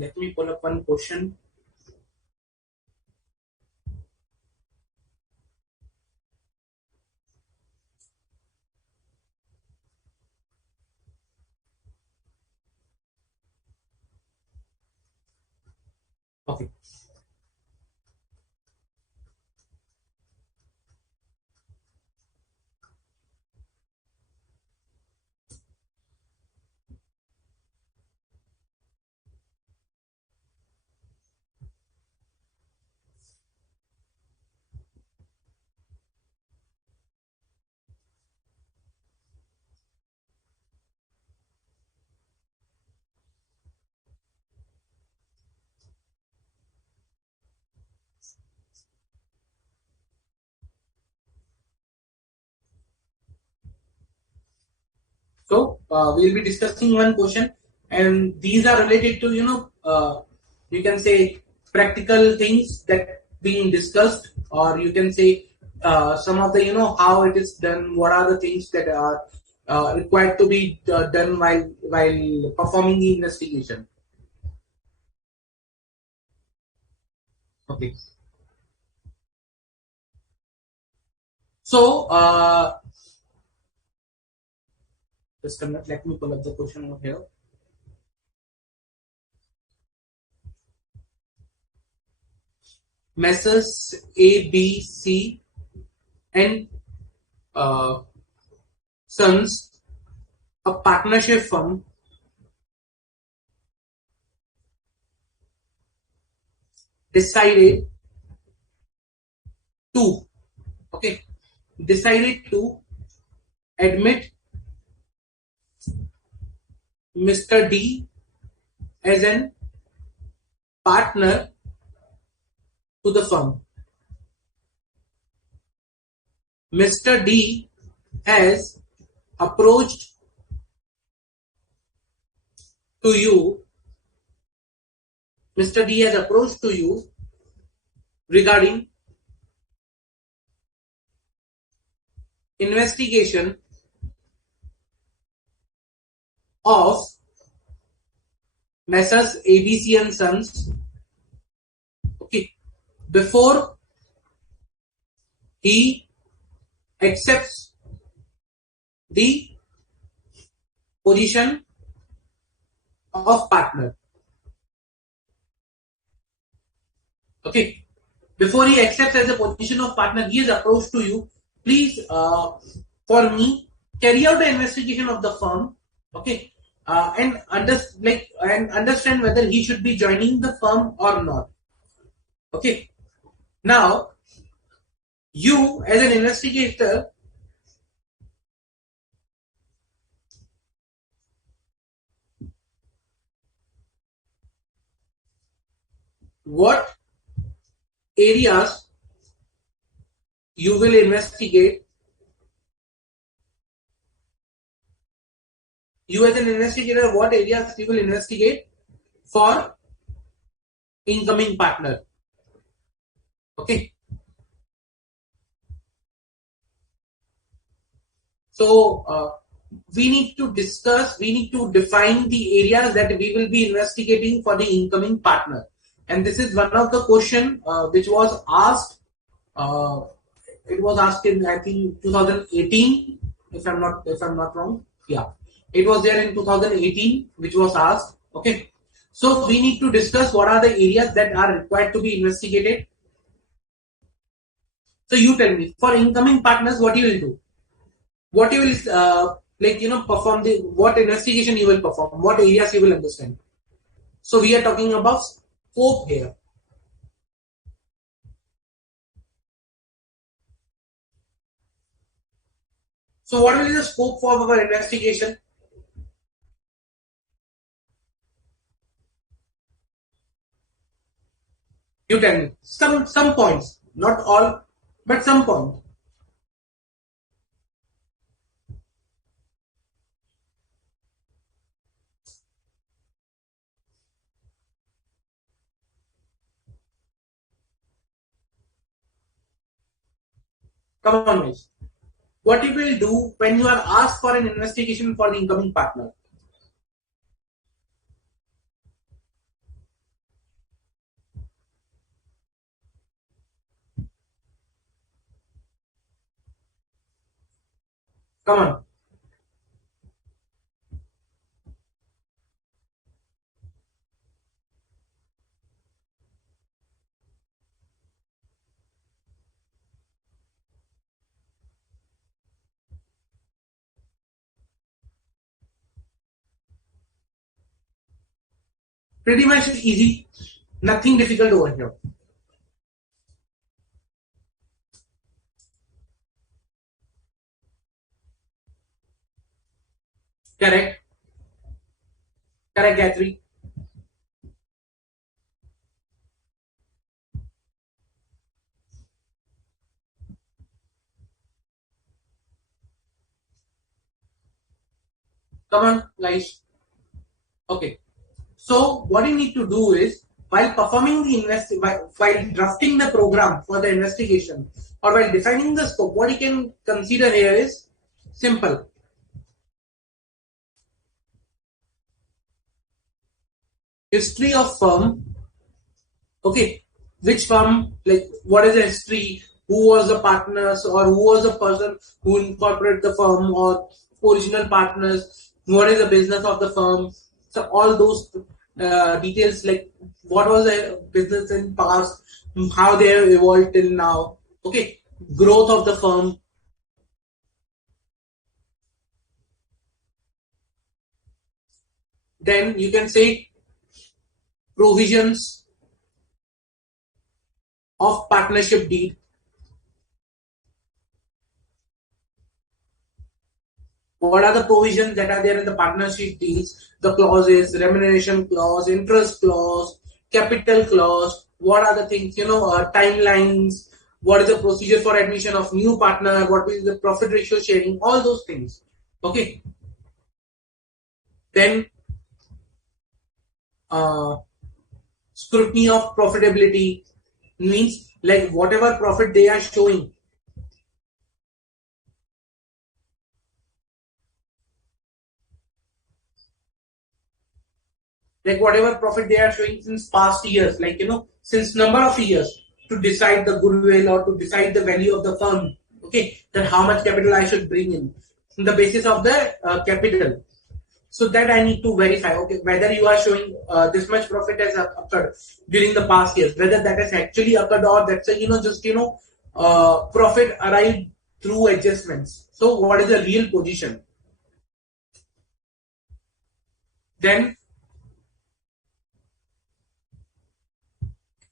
Let me pull up one question. Okay. So we will be discussing one question, and these are related to you can say practical things that being discussed, or you can say some of the how it is done. What are the things that are required to be done while performing the investigation? Okay. So just a minute, let me pull up the question over here. Messrs. A, B, C, and uh, Sons, a partnership firm, decided to okay decided to admit Mr. D as an partner to the firm. Mr. D has approached to you. Mr. D has approached to you regarding investigation of Messrs. ABC and Sons. Okay, before he accepts the position of partner. Okay, before he accepts as a position of partner, he is approached to you. Please, for me, carry out the investigation of the firm. Okay, and understand whether he should be joining the firm or not. Okay, now you as an investigator, what areas you will investigate? You as an investigator, what areas you will investigate for incoming partner? Okay, so we need to discuss, we need to define the areas that we will be investigating for the incoming partner. And this is one of the question which was asked. Uh, it was asked in I think 2018, if I'm not wrong. Yeah, it was there in 2018, which was asked. Okay, so we need to discuss what are the areas that are required to be investigated. So you tell me, for incoming partners, what you will do? What you will perform, the what investigation you will perform, what areas you will understand. So we are talking about scope here. So what will be the scope for our investigation? You tell me some points, not all, but some points. Come on, guys. What you will do when you are asked for an investigation for the incoming partner? Come on. Pretty much easy. Nothing difficult over here. Correct. Correct, Gayatri. Come on, guys. Okay. So what you need to do is while performing the while drafting the program for the investigation or while defining the scope, what you can consider here is simple. History of firm. Okay, which firm, like what is the history, who was the partners or who was the person who incorporated the firm or original partners, what is the business of the firm. So all those details, like what was the business in past, how they have evolved till now. Okay, growth of the firm. Then you can say provisions of partnership deed. What are the provisions that are there in the partnership deeds? The clauses, remuneration clause, interest clause, capital clause. What are the things, timelines? What is the procedure for admission of new partner? What is the profit ratio sharing? All those things. Okay. Then uh, scrutiny of profitability means like whatever profit they are showing, like whatever profit they are showing since past years, like since number of years, to decide the goodwill or to decide the value of the firm. Okay, then how much capital I should bring in on the basis of the capital. So that I need to verify. Okay, whether you are showing this much profit has occurred during the past years, whether that has actually occurred or that's a just profit arrived through adjustments. So what is the real position? Then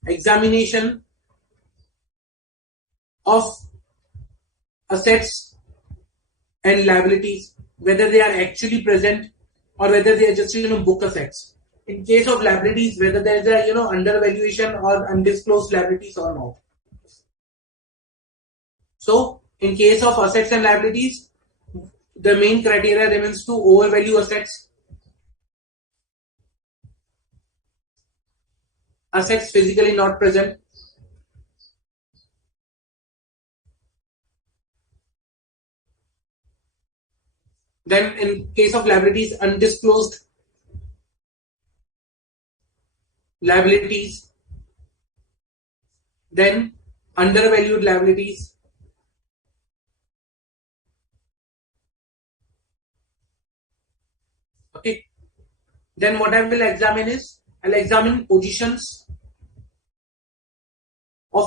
examination of assets and liabilities, whether they are actually present or whether they are just book assets. In case of liabilities, whether there is a undervaluation or undisclosed liabilities or not. So in case of assets and liabilities, the main criteria remains to overvalue assets, assets physically not present. Then in case of liabilities, undisclosed liabilities. Then undervalued liabilities. Okay. Then what I will examine is, I'll examine positions of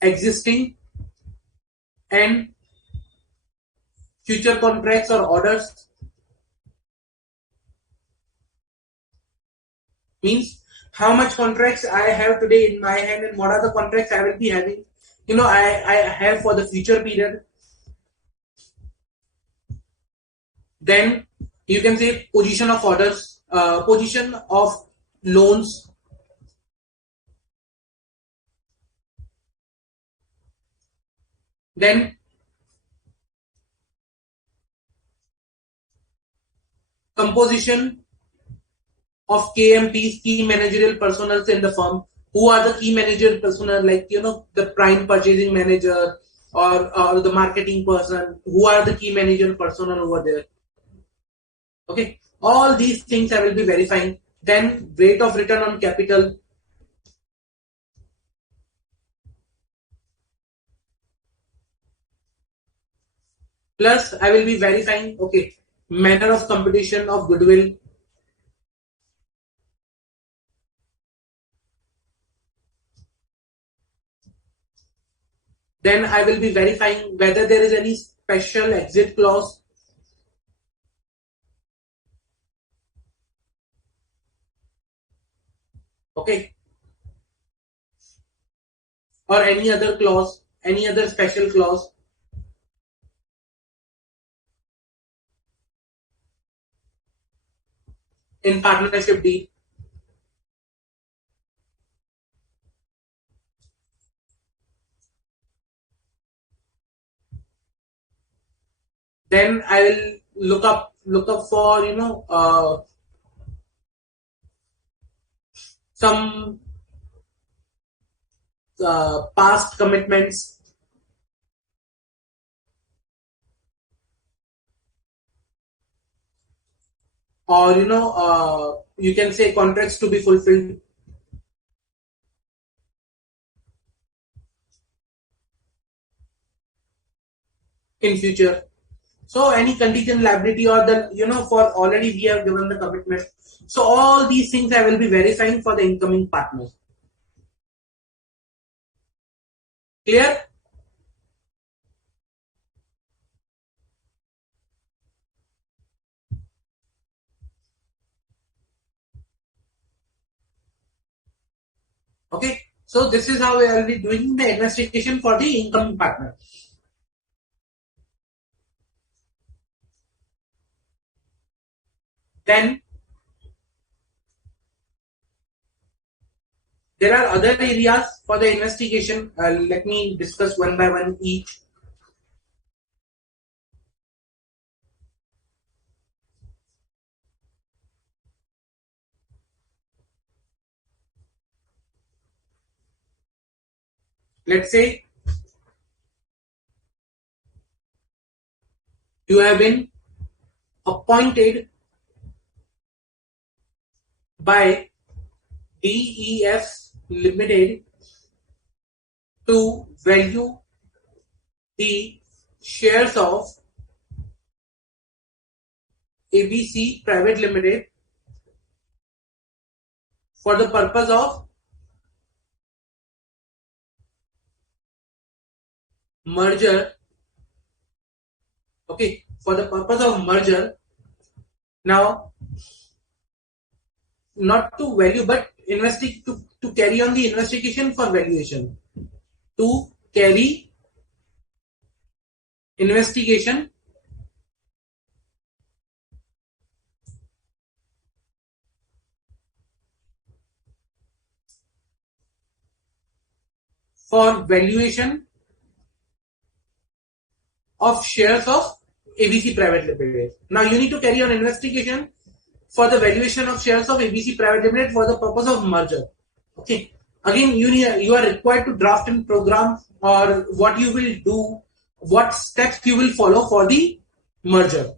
existing and future contracts or orders. Means how much contracts I have today in my hand and what are the contracts I will be having, I have for the future period. Then you can say position of orders, position of loans. Then composition of KMPs, key managerial personnel in the firm. Who are the key managerial personnel, like the prime purchasing manager or the marketing person? Who are the key managerial personnel over there? Okay, all these things I will be verifying. Then rate of return on capital. Plus, I will be verifying, okay, manner of computation of goodwill. Then I will be verifying whether there is any special exit clause. Okay. Or any other clause, any other special clause. In partnership deed. Then I will look up for some past commitments, or you can say contracts to be fulfilled in future. So any contingent liability, or the for already we have given the commitment. So all these things I will be verifying for the incoming partner. Clear? Okay. So this is how we will be doing the investigation for the incoming partner. Then there are other areas for the investigation. Let me discuss one by one each. Let's say you have been appointed by DEF Limited to value the shares of ABC Private Limited for the purpose of merger. Okay, for the purpose of merger. Now, not to value, but to carry on the investigation for valuation. To carry investigation for valuation of shares of ABC Private Limited. Now you need to carry on investigation for the valuation of shares of ABC Private Limited for the purpose of merger. Okay. Again, you are required to draft and program, or what you will do, what steps you will follow for the merger.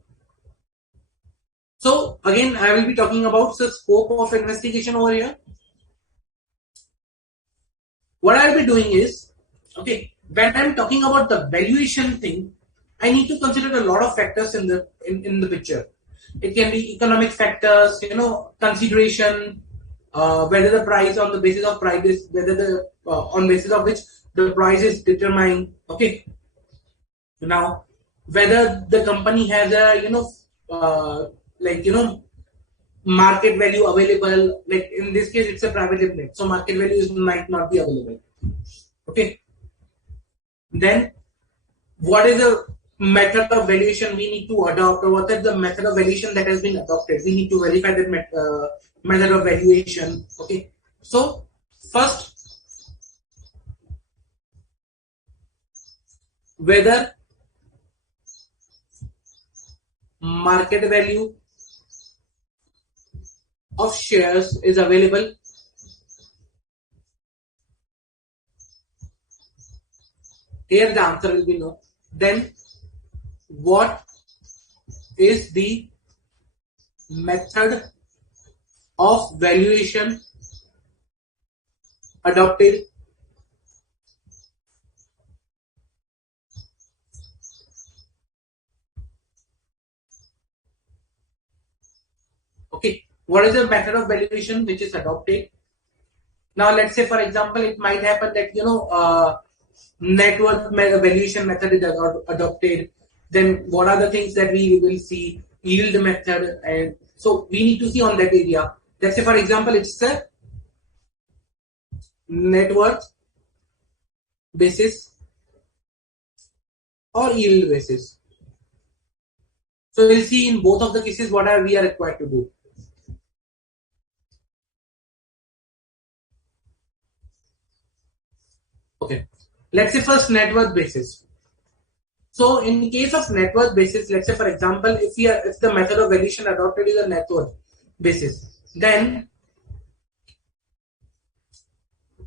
So again, I will be talking about the scope of investigation over here. What I will be doing is, okay, when I'm talking about the valuation thing, I need to consider a lot of factors in the picture. It can be economic factors, consideration, whether the price on the basis of price, whether the on basis of which the price is determined. Okay, now whether the company has a like market value available. Like in this case, it's a private limited, so market value might not be available. Okay, then what is the method of valuation we need to adopt, or what is the method of valuation that has been adopted? We need to verify that method of valuation. Okay, so first, whether market value of shares is available. Here the answer will be no. Then what is the method of valuation adopted? Okay, what is the method of valuation which is adopted? Now let's say, for example, it might happen that net worth valuation method is adopted. Then what are the things that we will see? Yield method, and so we need to see on that area. Let's say, for example, it's the net worth basis or yield basis. So we'll see in both of the cases what we are required to do. Okay, let's say first net worth basis. So in case of net worth basis, let's say for example, if the method of valuation adopted is a net worth basis, then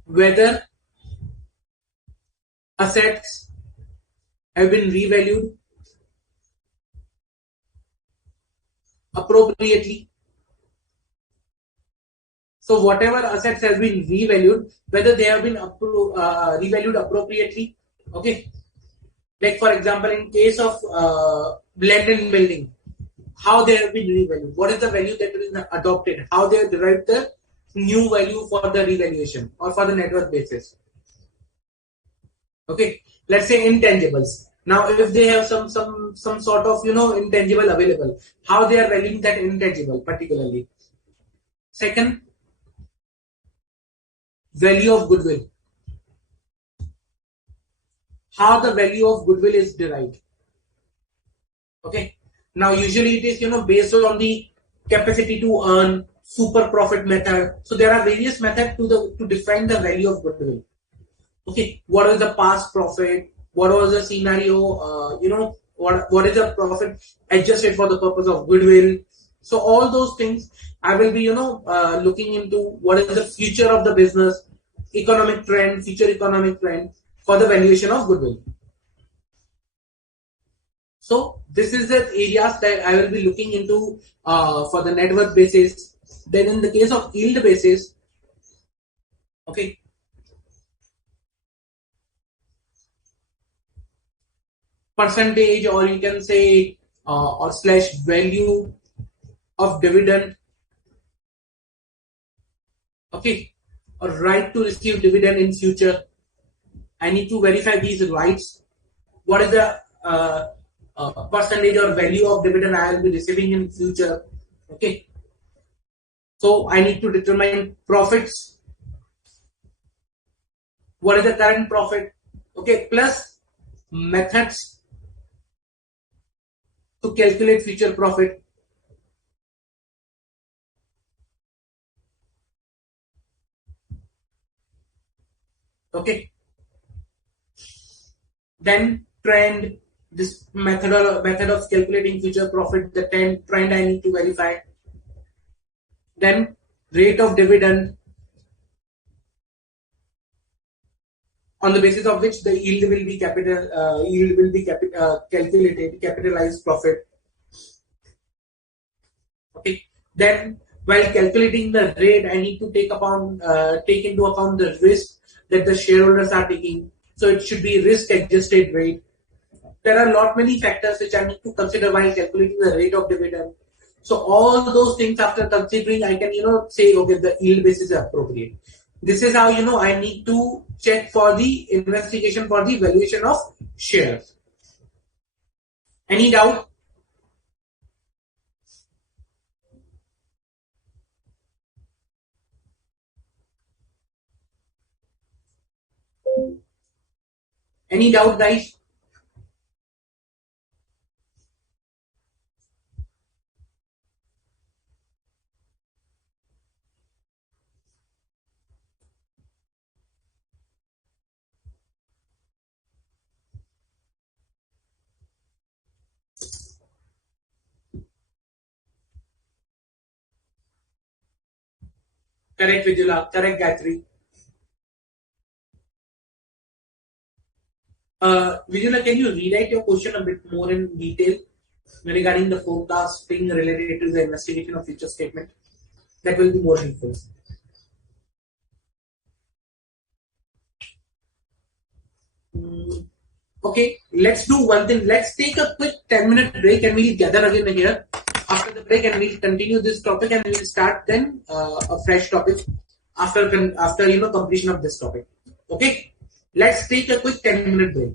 whether assets have been revalued appropriately. So whatever assets have been revalued, whether they have been revalued appropriately. Okay. Like for example, in case of land and building, how they have been revalued, what is the value that is adopted, how they have derived the new value for the revaluation or for the net worth basis. Okay, let's say intangibles. Now, if they have some sort of intangible available, how they are valuing that intangible particularly. Second, value of goodwill. How the value of goodwill is derived. Okay. Now, usually it is based on the capacity to earn, super profit method. So there are various methods to define the value of goodwill. Okay, what is the past profit? What was the scenario? What is the profit adjusted for the purpose of goodwill? So all those things I will be looking into what is the future of the business, economic trend, future economic trend for the valuation of goodwill. So this is the areas that I will be looking into for the net worth basis. Then in the case of yield basis, okay, percentage, or you can say or slash value of dividend, okay, a right to receive dividend in future. I need to verify these rights. What is the percentage or value of dividend I will be receiving in future? Okay, so I need to determine profits. What is the current profit? Okay, plus methods to calculate future profit. Okay, then trend. This method of calculating future profit. The trend I need to verify. Then rate of dividend, on the basis of which the yield will be calculated, capitalized profit. Okay. Then while calculating the rate, I need to take into account the risk that the shareholders are taking. So it should be risk adjusted rate. There are lot many factors which I need to consider while calculating the rate of dividend. So all those things after considering, I can say okay, the yield basis is appropriate. This is how I need to check for the investigation for the valuation of shares. Any doubt? Any doubt, guys? Correct, Vidula. Correct, Gayatri. Vidula, can you rewrite your question a bit more in detail regarding the forecasting related to the investigation of future statement? That will be more helpful. Mm, okay, let's do one thing. Let's take a quick 10-minute break and we'll gather again here after the break and we'll continue this topic and we'll start then a fresh topic after completion of this topic. Okay, let's take a quick 10-minute break.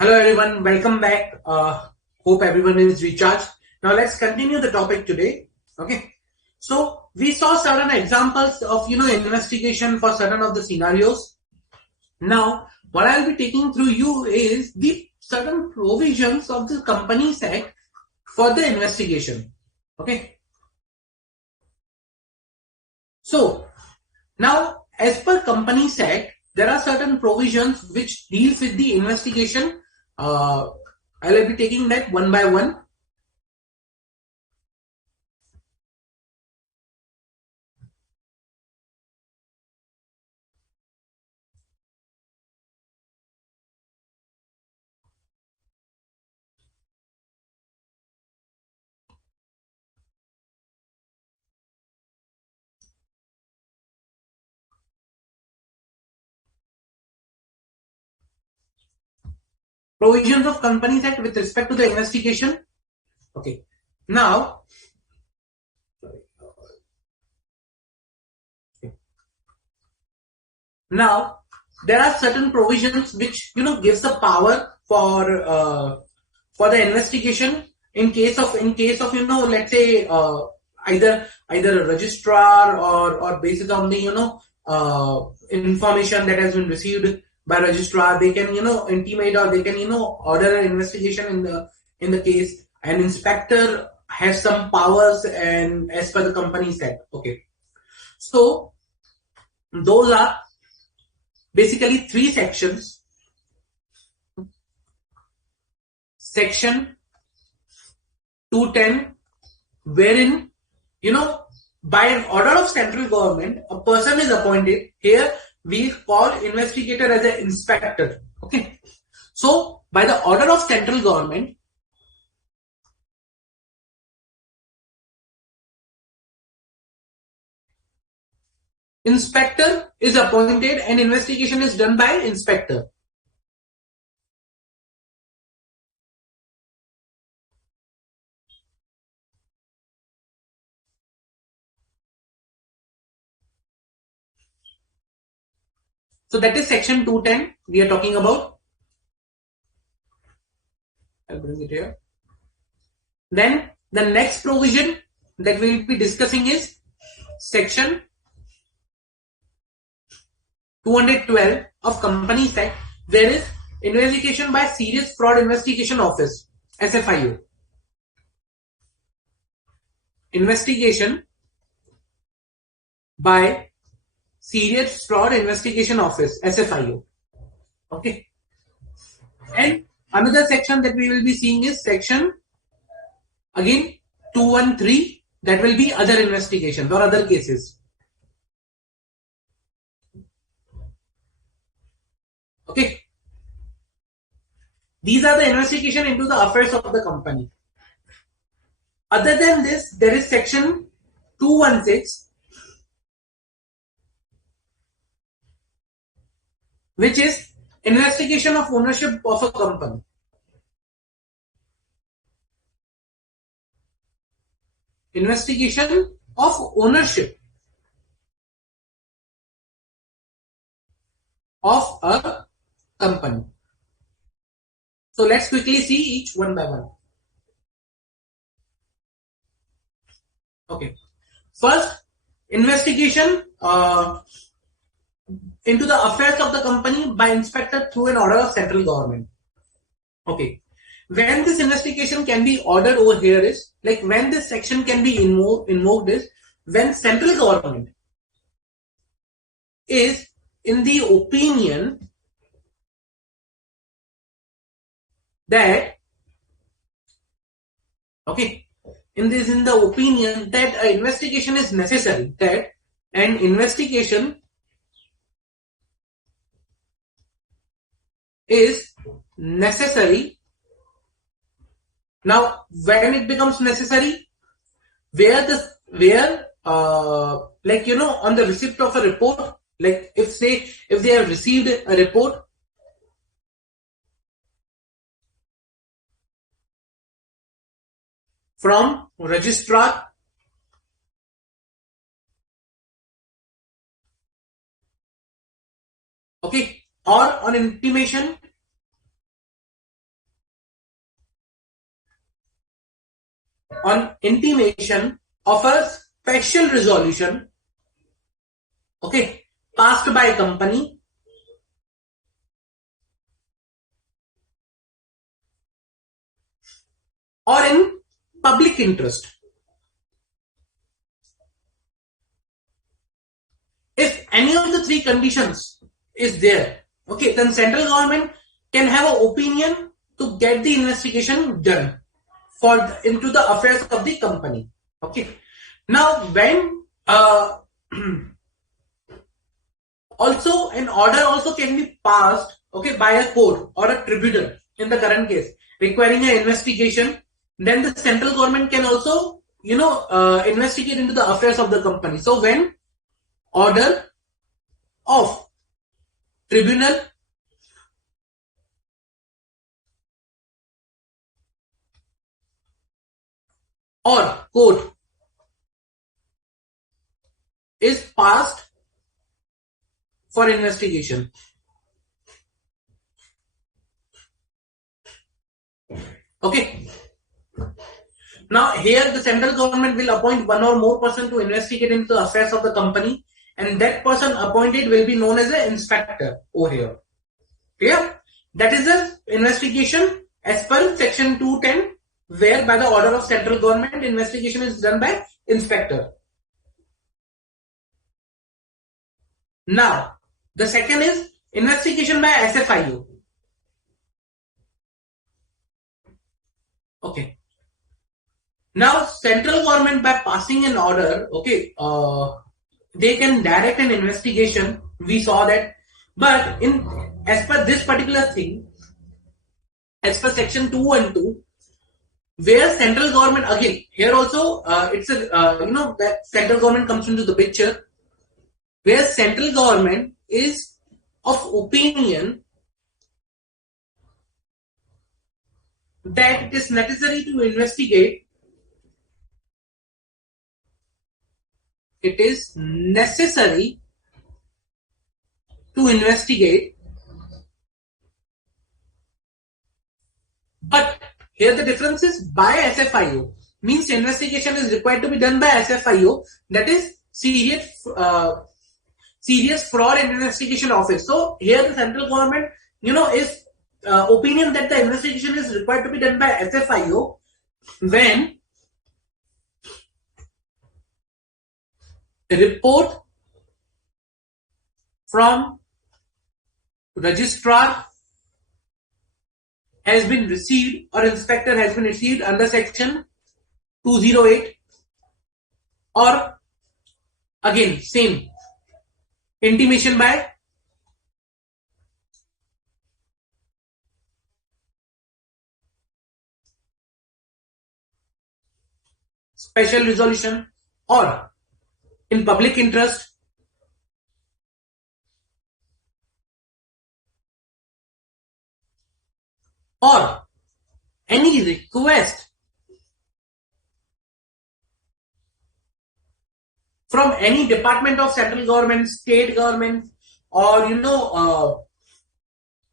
Hello everyone, welcome back. Hope everyone is recharged. Now let's continue the topic today. Okay. So we saw certain examples of investigation for certain of the scenarios. Now what I'll be taking through you is the certain provisions of the Companies Act for the investigation. Okay. So now as per Companies Act, there are certain provisions which deals with the investigation. I will be taking that one by one. Provisions of Companies Act with respect to the investigation. Okay. Now, now there are certain provisions which gives the power for the investigation in case of let's say either a registrar or based on the information that has been received by registrar, they can intimate or they can order an investigation in the case. An inspector has some powers and as per the Companies Act. Okay, so those are basically three sections. Section 210, wherein by an order of central government a person is appointed. Here we call investigator as an inspector. Okay, so by the order of central government, inspector is appointed and investigation is done by inspector. So that is section 210 we are talking about. I'll bring it here. Then the next provision that we will be discussing is section 212 of Companies Act. There is investigation by Serious Fraud Investigation Office, SFIO. Investigation by Serious Fraud Investigation Office, SFIO. Okay. And another section that we will be seeing is section again 213, that will be other investigations or other cases. Okay. These are the investigation into the affairs of the company. Other than this, there is section 216, which is investigation of ownership of a company. Investigation of ownership of a company. So let's quickly see each one by one. Okay. First, investigation into the affairs of the company by inspector through an order of central government. Okay. When this investigation can be ordered over here is, like when this section can be invoked is when central government is in the opinion that, okay, in the opinion that an investigation is necessary, that an investigation is necessary. Now, when it becomes necessary, where like on the receipt of a report, like if they have received a report from registrar, okay, or on intimation on intimation of a special resolution, okay, passed by a company or in public interest. If any of the three conditions is there, okay, then central government can have an opinion to get the investigation done for into the affairs of the company. Okay. Now, when also an order also can be passed, okay, by a court or a tribunal in the current case requiring an investigation, then the central government can also investigate into the affairs of the company. So when order of tribunal or court is passed for investigation, okay, now here the central government will appoint one or more person to investigate into the affairs of the company, and that person appointed will be known as an inspector over here. Clear? That is the investigation as per section 210, where by the order of central government investigation is done by inspector. Now the second is investigation by SFIO. Okay. Now central government by passing an order, okay, they can direct an investigation. We saw that, but in as per this particular thing, as per section 212, where central government again here also it's a that central government comes into the picture, where central government is of opinion that it is necessary to investigate. It is necessary to investigate, but here the difference is by SFIO, means investigation is required to be done by SFIO, that is serious fraud and investigation office. So here the central government is opinion that the investigation is required to be done by SFIO when a report from registrar has been received or inspector has been received under section 208, or again same intimation by special resolution, or in public interest, or any request from any department of central government, state government, or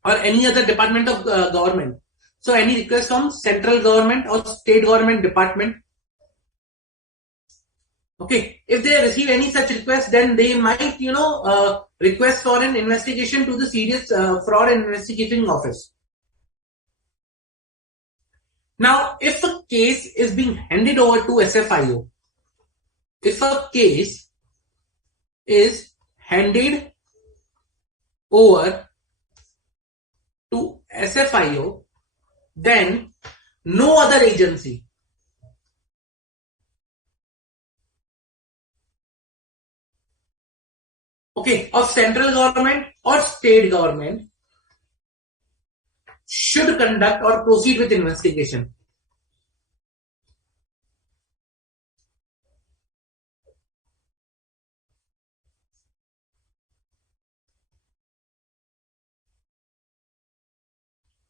or any other department of government. So any request from central government or state government department, okay, if they receive any such request, then they might request for an investigation to the serious fraud and investigating office. Now if a case is being handed over to SFIO, if a case is handed over to SFIO, then no other agency of central government or state government should conduct or proceed with investigation.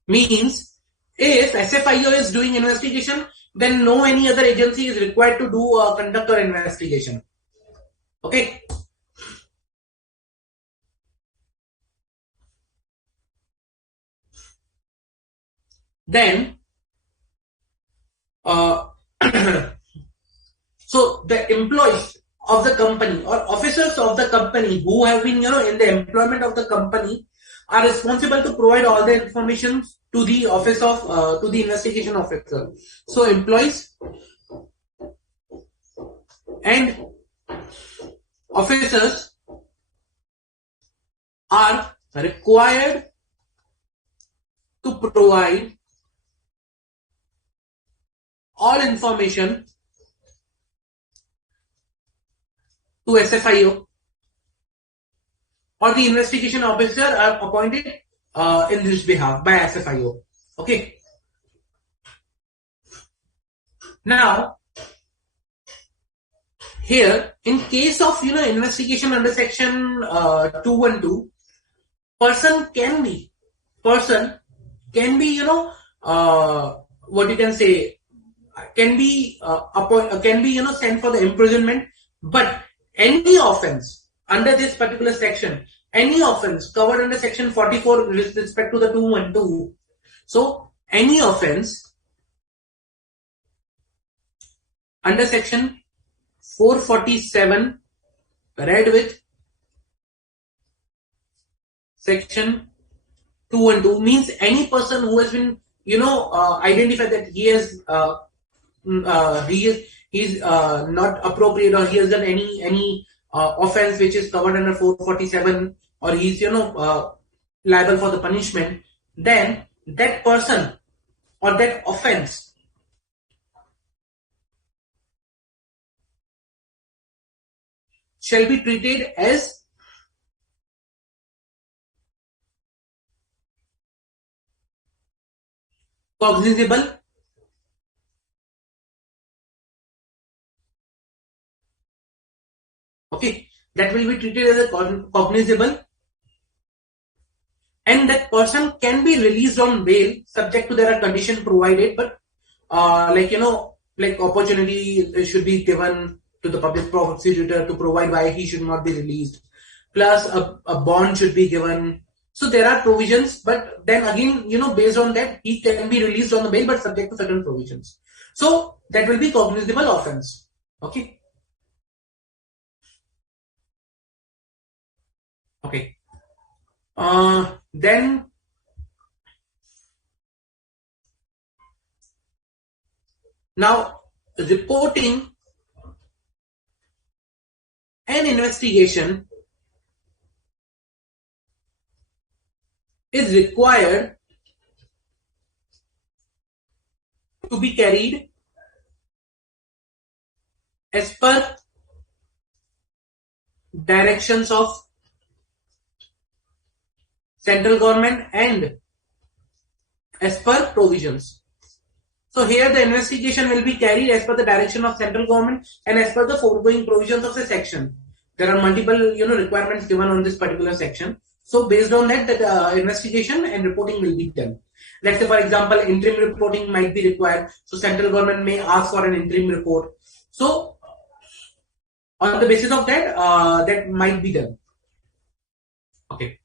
Means if SFIO is doing investigation, then no any other agency is required to do conduct or investigation. Okay. Then the employees of the company or officers of the company who have been, in the employment of the company are responsible to provide all the information to the office of, to the investigation officer. So employees and officers are required to provide all information to SFIO, or the investigation officer are appointed in this behalf by SFIO. Okay. Now, here, in case of investigation under section 212, person can be what you can say, can be sent for the imprisonment, but any offense under this particular section, any offense covered under section 44 with respect to the 212, so any offense under section 447 read with section 212 means any person who has been identified that he has he's not appropriate, or he has done any offense which is covered under 447, or he's liable for the punishment, then that person or that offense shall be treated as cognizable that will be treated as a cognizable, and that person can be released on bail subject to there are conditions provided, but like opportunity should be given to the public prosecutor to provide why he should not be released, plus a bond should be given. So there are provisions, but then again, based on that, he can be released on the bail, but subject to certain provisions. So that will be cognizable offense. Okay. Okay. Then now reporting an investigation is required to be carried as per directions of central government and as per provisions. So here the investigation will be carried as per the direction of central government and as per the foregoing provisions of the section. There are multiple requirements given on this particular section. So based on that, the investigation and reporting will be done. Let's say, for example, interim reporting might be required. So central government may ask for an interim report. So on the basis of that, that might be done. Okay.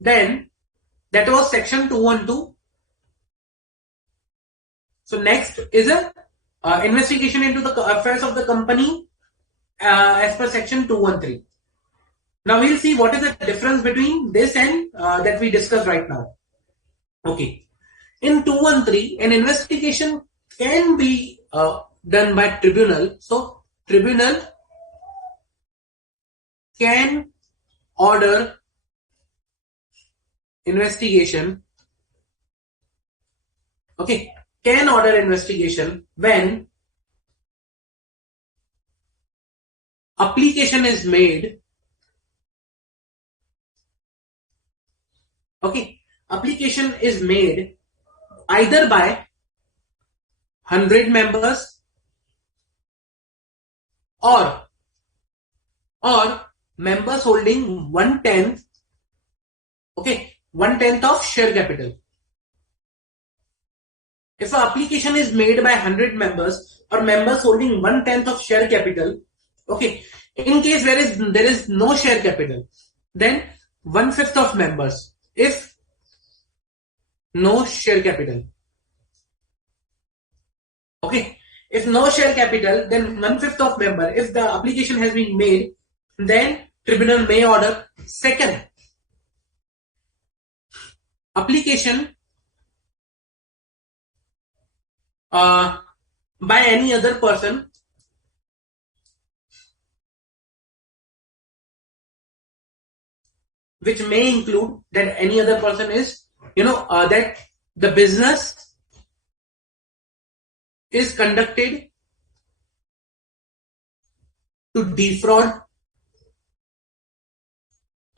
Then that was section 212. So next is a investigation into the affairs of the company as per section 213. Now we'll see what is the difference between this and that we discussed right now. Okay. In 213, an investigation can be done by tribunal. So tribunal can order investigation. Okay. Can order investigation when application is made. Okay, application is made either by 100 members or members holding 1/10, okay, 1/10 of share capital. If an application is made by 100 members or members holding 1/10 of share capital, okay, in case there is no share capital, then 1/5 of members. If no share capital, okay, If no share capital, then 1/5 of member. If the application has been made, then tribunal may order. Second, application by any other person which may include that any other person is, that the business is conducted to defraud.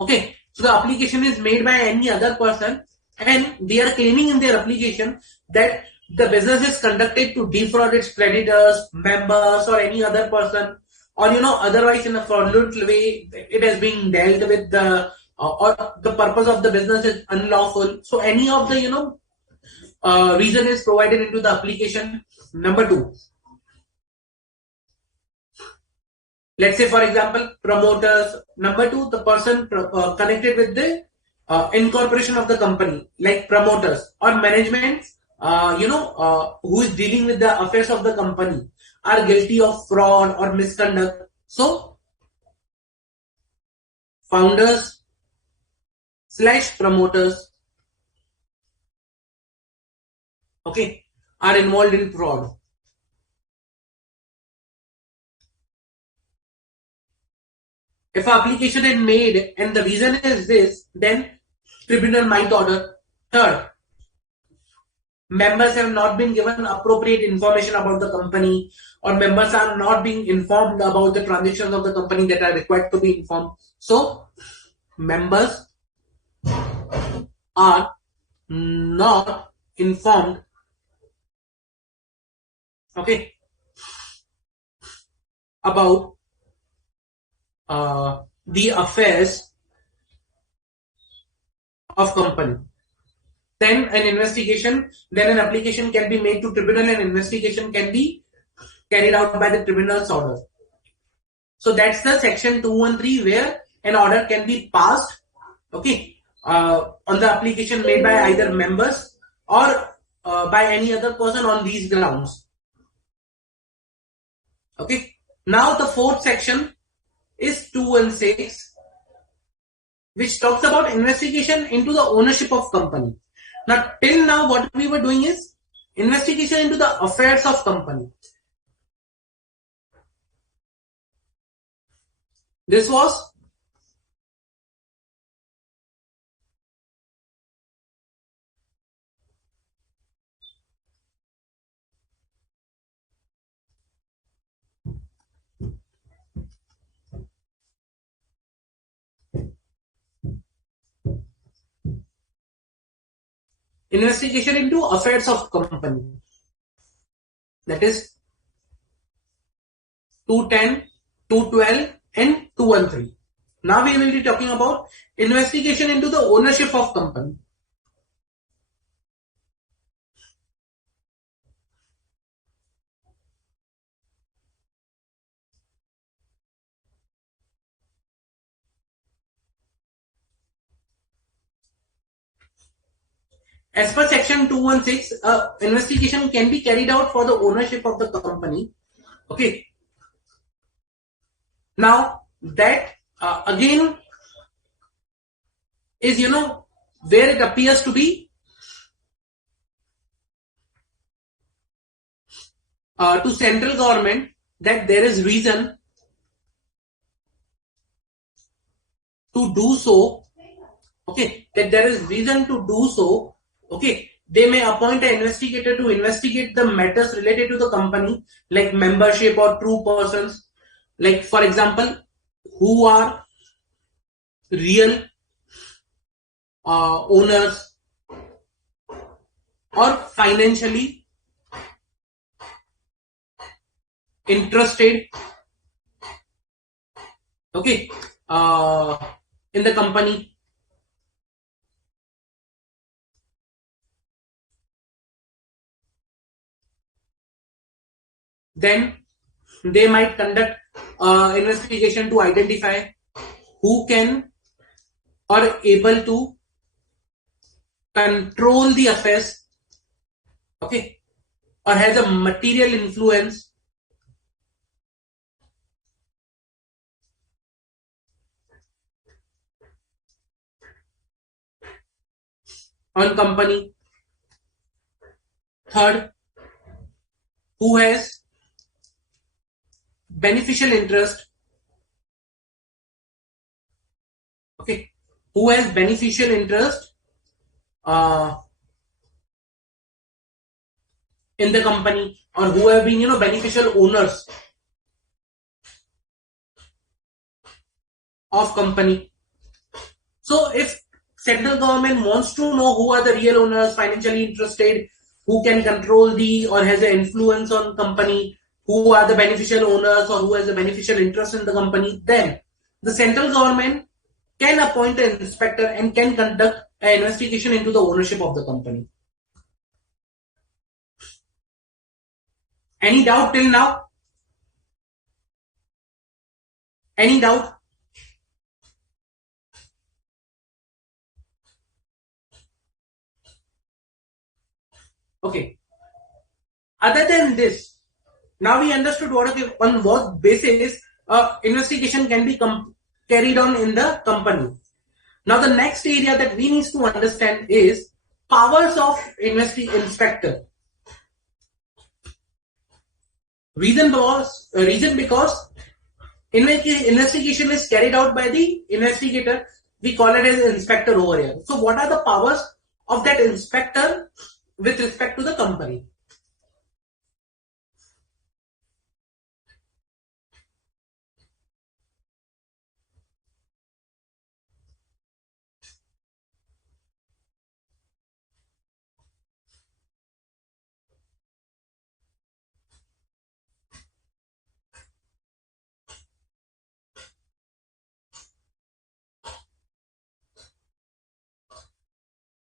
Okay, so the application is made by any other person and they are claiming in their application that the business is conducted to defraud its creditors, members, or any other person, or otherwise in a fraudulent way it has been dealt with, the or the purpose of the business is unlawful. So any of the reason is provided into the application. Number two, let's say for example promoters. Number two, the person connected with the incorporation of the company, like promoters or management, who is dealing with the affairs of the company, are guilty of fraud or misconduct. So founders / promoters, okay, are involved in fraud. If application is made and the reason is this, then tribunal might order. Third, members have not been given appropriate information about the company, or members are not being informed about the transactions of the company that are required to be informed. So members are not informed, okay, about the affairs of company. Then an application can be made to tribunal, and investigation can be carried out by the tribunal's order. So that's the section 213 where an order can be passed, okay, on the application made by either members or by any other person on these grounds. Okay. Now the fourth section is 216, which talks about investigation into the ownership of company. Now till now what we were doing is investigation into the affairs of company. This was investigation into affairs of company. That is 210, 212 and 213. Now we will be talking about investigation into the ownership of company. As per section 216, investigation can be carried out for the ownership of the company. Okay. Now that again is where it appears to be to central government that there is reason to do so. Okay, that there is reason to do so. Okay, they may appoint an investigator to investigate the matters related to the company, like membership or true persons, like for example, who are real owners or financially interested, okay, in the company. Then they might conduct investigation to identify who can or able to control the affairs, okay, or has a material influence on company. Third, who has beneficial interest. Okay, who has beneficial interest in the company, or who have been beneficial owners of company. So if central government wants to know who are the real owners, financially interested, who can control the or has an influence on company, who are the beneficial owners or who has a beneficial interest in the company, then the central government can appoint an inspector and can conduct an investigation into the ownership of the company. Any doubt till now? Any doubt? Okay. Other than this, now we understood on what basis investigation can be carried on in the company. Now the next area that we need to understand is powers of inspector. Reason because investigation is carried out by the investigator. We call it as inspector over here. So what are the powers of that inspector with respect to the company?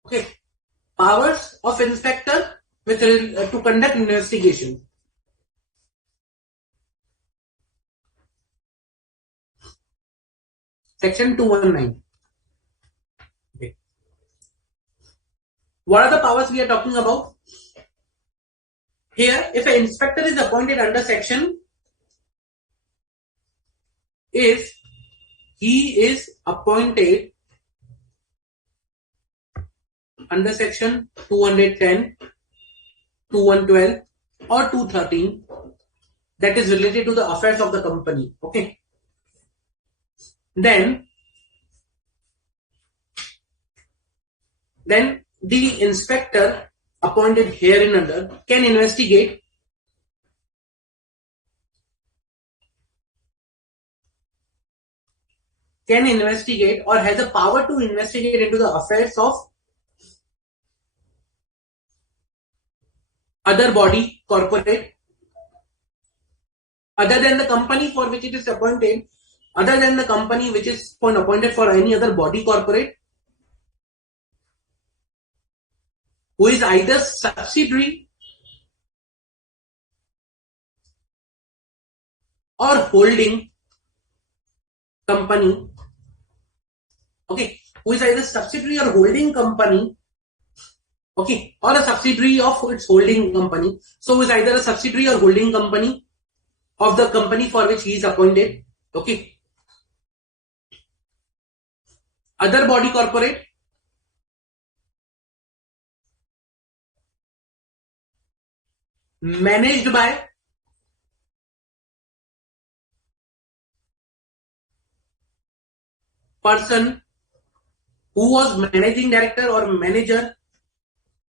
Okay, powers of inspector with to conduct investigation. Section 219. Okay. What are the powers we are talking about? Here, if an inspector is appointed under section, if he is appointed under section 210, 2112 or 213 that is related to the affairs of the company, okay, then the inspector appointed herein under can investigate or has the power to investigate into the affairs of other body corporate other than the company for which it is appointed, other than the company which is appointed for any other body corporate who is either subsidiary or holding company, okay, who is either subsidiary or holding company, okay, or a subsidiary of its holding company. So is either a subsidiary or holding company of the company for which he is appointed, okay. Other body corporate, managed by person who was managing director or manager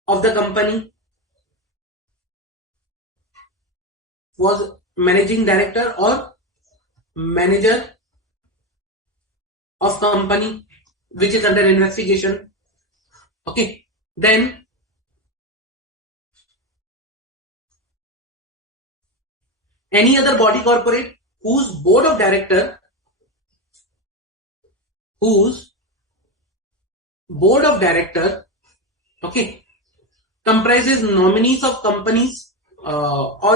of the company, was managing director or manager of company which is under investigation, okay. Then any other body corporate whose board of director okay, comprises nominees of companies or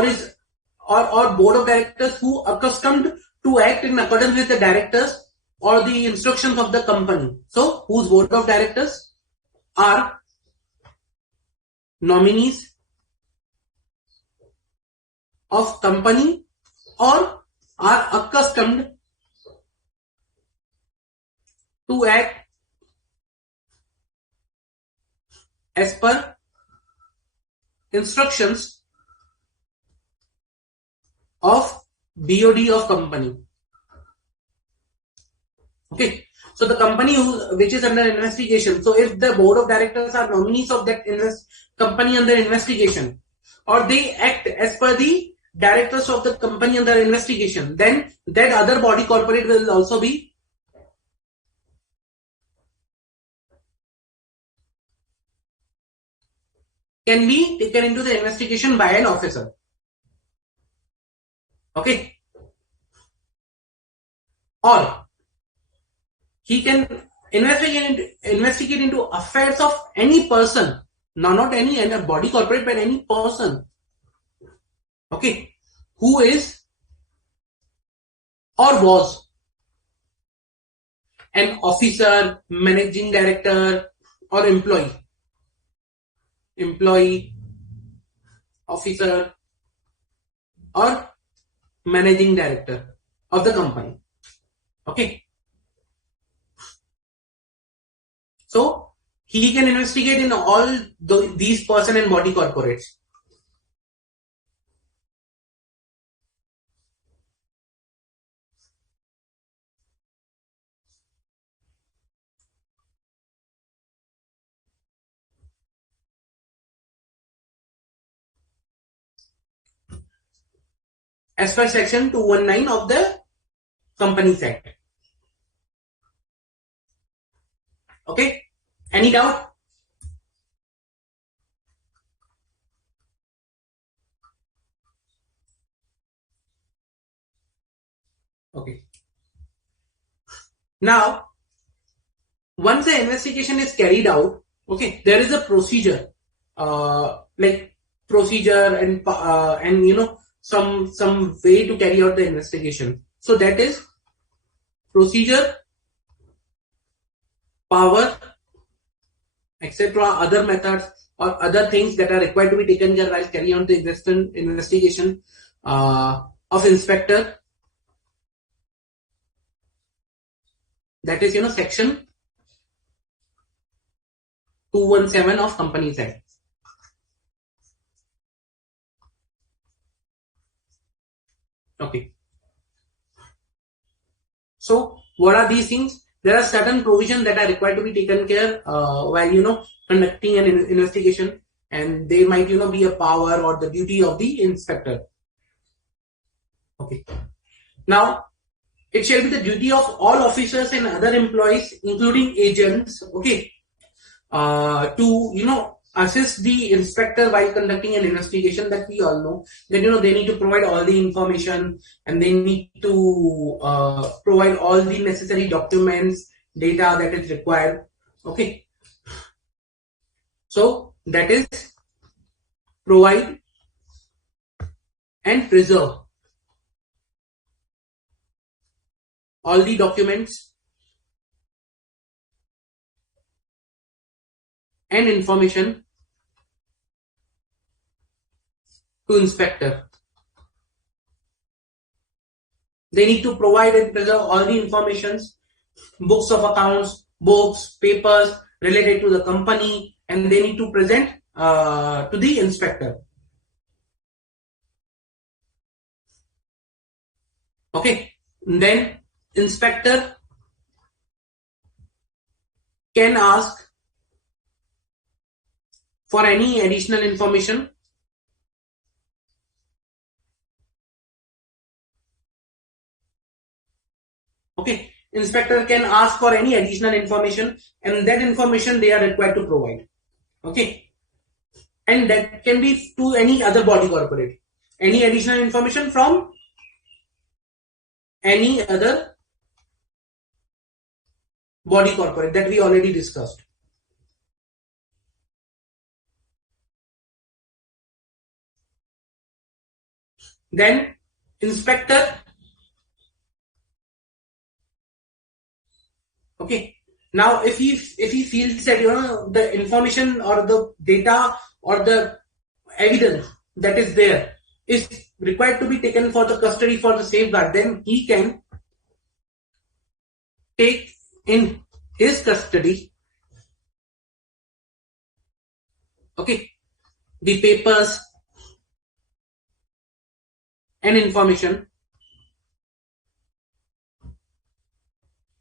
board of directors who accustomed to act in accordance with the directors or the instructions of the company. So whose board of directors are nominees of company or are accustomed to act as per instructions of BOD of company. Okay, so the company which is under investigation, so if the board of directors are nominees of that company under investigation, or they act as per the directors of the company under investigation, then that other body corporate will also be can be taken into the investigation by an officer. Okay, or he can investigate into affairs of any person, not any body corporate, but any person, okay, who is or was an officer, managing director, or employee, officer, or managing director of the company. Okay, so he can investigate in all these person and body corporates. As per section 219 of the Companies Act. Okay, any doubt? Okay. Now, once the investigation is carried out, okay, there is a procedure, like procedure and you know some way to carry out the investigation. So that is procedure, power, etc. Other methods or other things that are required to be taken care while carrying out the investigation of inspector. That is, section 217 of Companies Act. Okay. So what are these things? There are certain provisions that are required to be taken care while conducting an investigation, and they might be a power or the duty of the inspector. Okay. Now it shall be the duty of all officers and other employees, including agents, okay, to assist the inspector while conducting an investigation. That we all know that they need to provide all the information, and they need to provide all the necessary documents, data that is required. Okay, so that is provide and preserve all the documents and information to inspector. They need to provide and preserve all the informations, books of accounts, books, papers related to the company, and they need to present to the inspector. Okay, then inspector can ask for any additional information. Okay, inspector can ask for any additional information, and that information they are required to provide. Okay, and that can be to any other body corporate. Any additional information from any other body corporate that we already discussed. Then inspector, okay, now if he feels that the information or the data or the evidence that is there is required to be taken for the custody for the safeguard, then he can take in his custody, okay, the papers and information.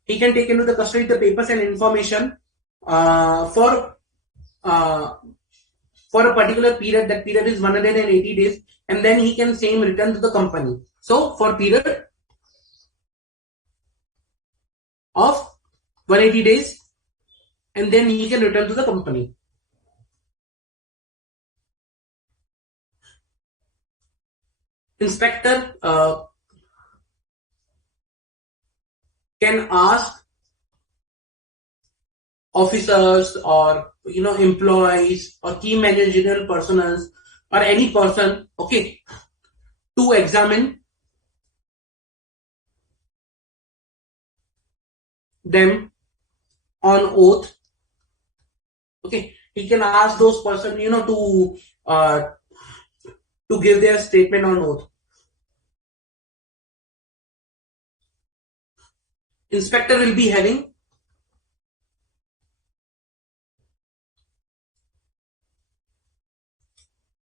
He can take into the custody the papers and information for a particular period. That period is 180 days, and then he can same return to the company. So for period of 180 days, and then he can return to the company. Inspector can ask officers or employees or key managerial personnel or any person, okay, to examine them on oath. Okay, he can ask those person to give their statement on oath. Inspector will be having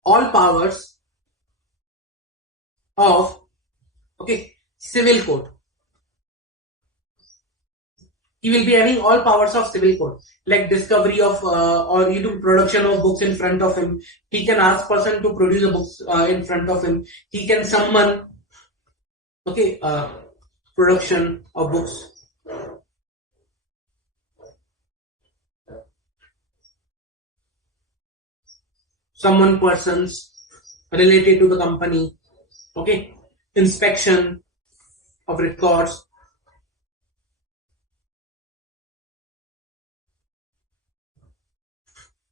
all powers of, okay, civil code. He will be having all powers of civil code, like discovery of or production of books in front of him. He can ask person to produce the books in front of him. He can summon, okay, production of books. Summon persons related to the company, okay, inspection of records.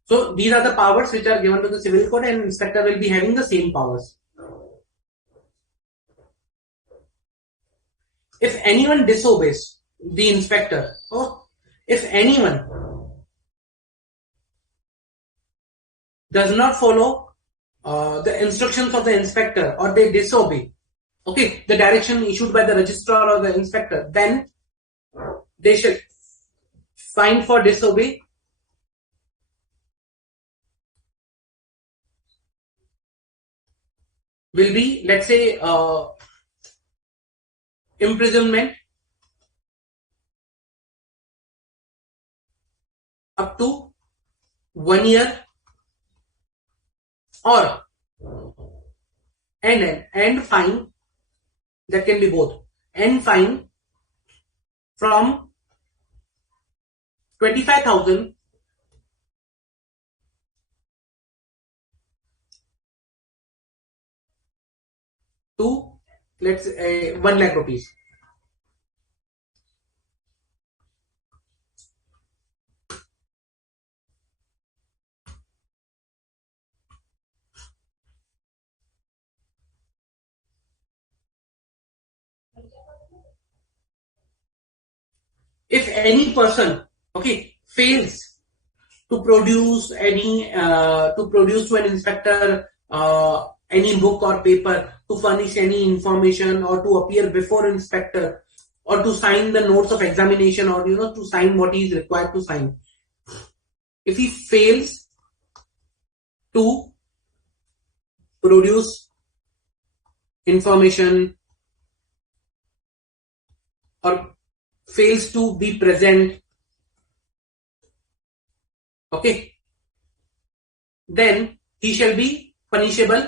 So these are the powers which are given to the civil code, and inspector will be having the same powers. If anyone disobeys the inspector, or if anyone does not follow the instructions of the inspector, or they disobey, okay, the direction issued by the registrar or the inspector, then they should fine for disobey will be, let's say, imprisonment up to 1 year, or and fine, that can be both, and fine from 25,000 to, let's say, 1 lakh rupees. If any person, okay, fails to produce to an inspector any book or paper, to furnish any information, or to appear before inspector, or to sign the notes of examination, or to sign what he is required to sign, if he fails to produce information or fails to be present, okay, then he shall be punishable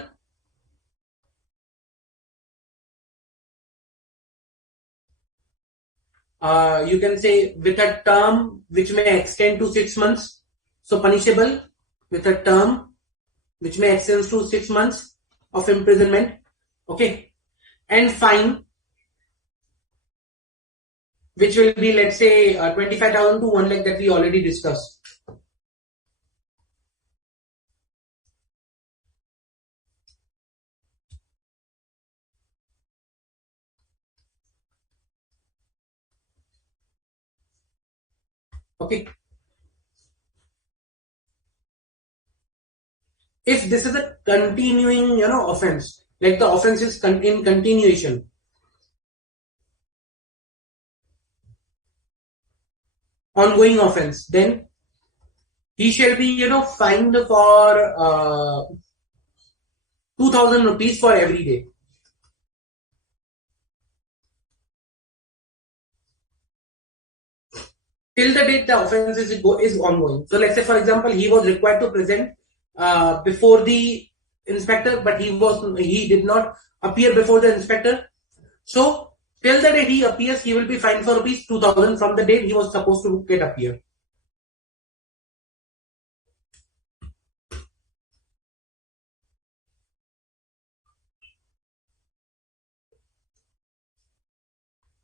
you can say with a term which may extend to 6 months. So punishable with a term which may extend to 6 months of imprisonment, okay, and fine which will be, let's say, 25,000 to 1 lakh, that we already discussed. Okay. If this is a continuing, offense, like the offense is in continuation, ongoing offense, then he shall be, fined for 2,000 rupees for every day. Till the date the offense is ongoing. So let's say, for example, he was required to present before the inspector, but he did not appear before the inspector. So till the date he appears, he will be fined for rupees 2,000 from the date he was supposed to get appear.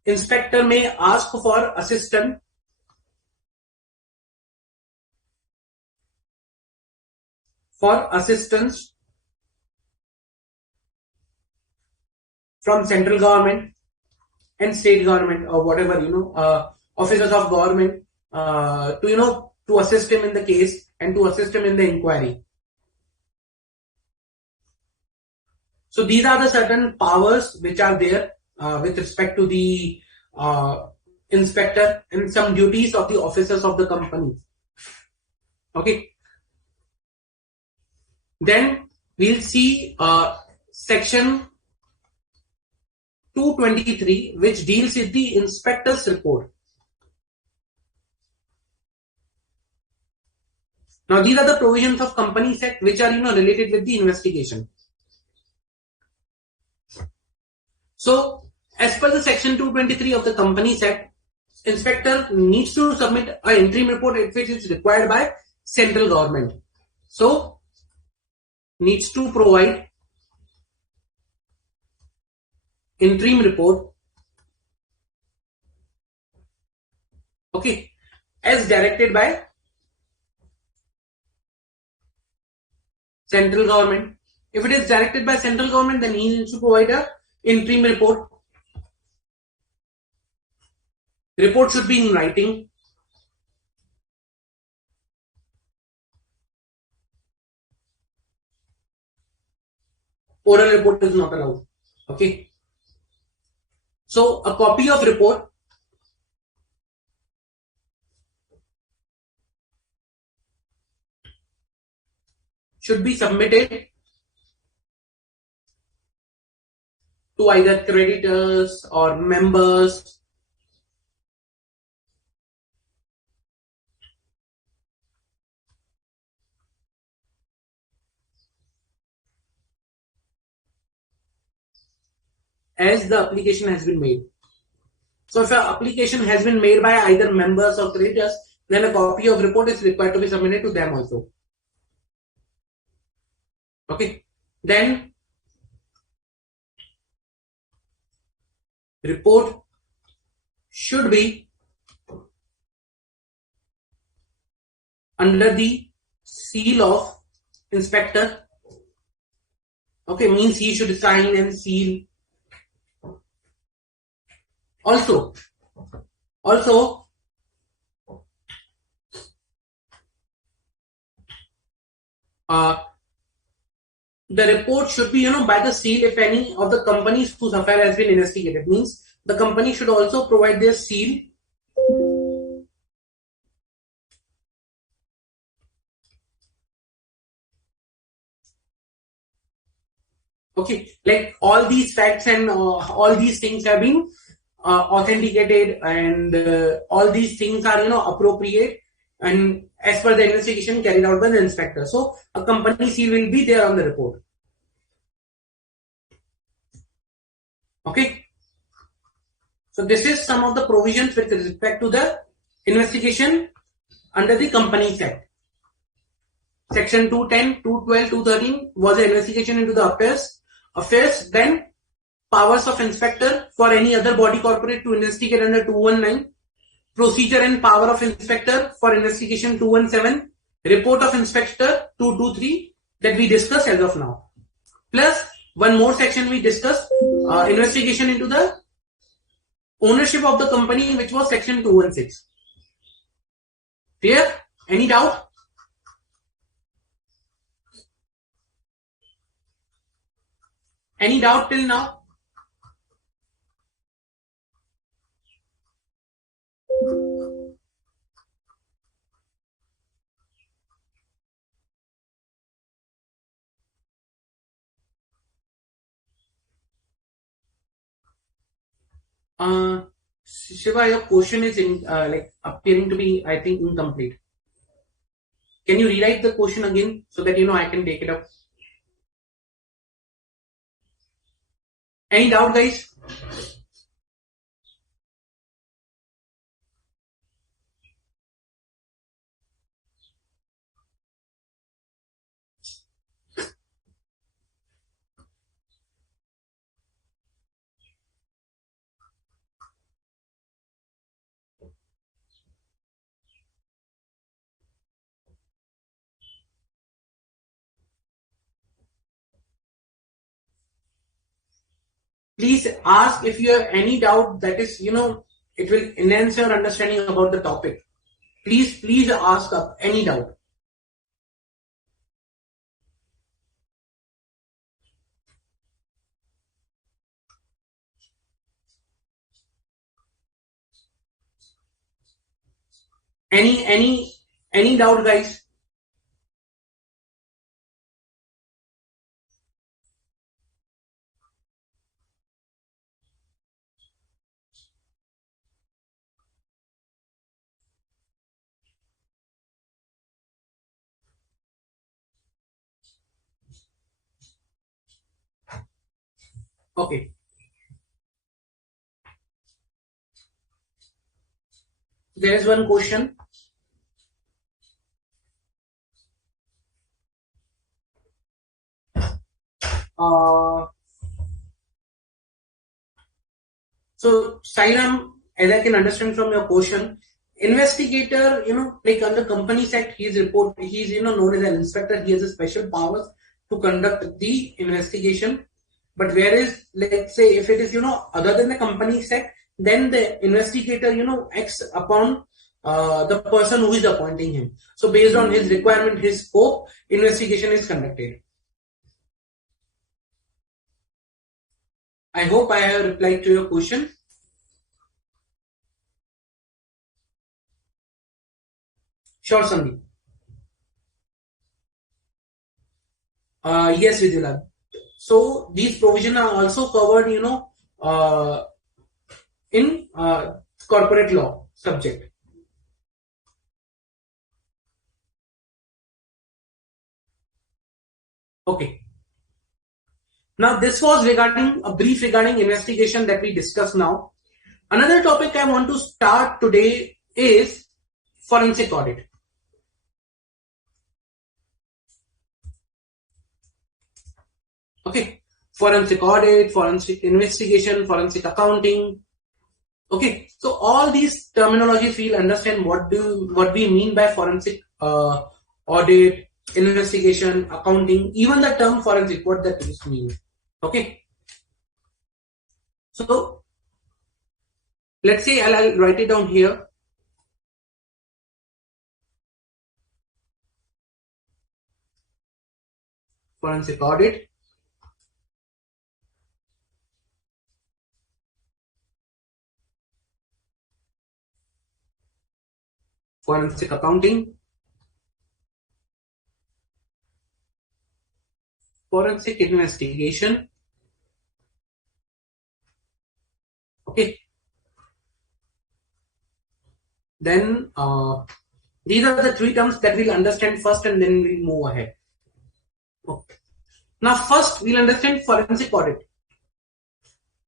Inspector may ask for assistance from central government and state government, or whatever, officers of government, to assist him in the case and to assist him in the inquiry. So these are the certain powers which are there with respect to the inspector, and some duties of the officers of the company. Okay. Then we'll see section 223, which deals with the inspector's report. Now these are the provisions of Companies Act which are related with the investigation. So as per the section 223 of the Companies Act, inspector needs to submit an interim report if it is required by central government. So needs to provide interim report, okay, as directed by central government. If it is directed by central government, then he needs to provide a interim report. Report should be in writing. Oral report is not allowed. Okay. So a copy of report should be submitted to either creditors or members, as the application has been made. So if an application has been made by either members or creditors, then a copy of report is required to be submitted to them also. Okay. Then report should be under the seal of inspector. Okay, means he should sign and seal. Also, the report should be, by the seal if any of the companies whose affair has been investigated. Means the company should also provide their seal okay, like all these facts and all these things have been authenticated, and all these things are appropriate and as per the investigation carried out by the inspector. So a company seal will be there on the report. Okay. So this is some of the provisions with respect to the investigation under the Companies Act. Section 210, 212, 213 was an investigation into the affairs. Then powers of inspector for any other body corporate to investigate under 219. Procedure and power of inspector for investigation 217. Report of inspector 223 that we discussed as of now. Plus one more section we discussed, investigation into the ownership of the company, which was section 216. Clear? Any doubt? Any doubt till now? Shiva, your question is like appearing to be, I think, incomplete. Can you rewrite the question again so that I can take it up? Any doubt, guys? Please ask if you have any doubt that is, it will enhance your understanding about the topic. Please ask up any doubt. Any doubt, guys? Okay. There is one question. So, Sairam, as I can understand from your question, investigator, like under Companies Act, he is known as an inspector. He has a special powers to conduct the investigation. But whereas, let's say, if it is, other than the Companies Act, then the investigator, acts upon the person who is appointing him. So, based on his requirement, his scope, investigation is conducted. I hope I have replied to your question. Sure, Sandeep. Yes, Vidula. So these provisions are also covered, in corporate law subject. Okay. Now this was regarding a brief regarding investigation that we discussed now. Another topic I want to start today is forensic audit. Okay. Forensic audit, forensic investigation, forensic accounting. Okay. So all these terminologies we'll understand what we mean by forensic audit, investigation, accounting, even the term forensic, what that means. Okay. So let's say I'll write it down here. Forensic audit. Forensic accounting. Forensic investigation. Okay. Then these are the three terms that we'll understand first and then we'll move ahead. Okay. Now first we'll understand forensic audit.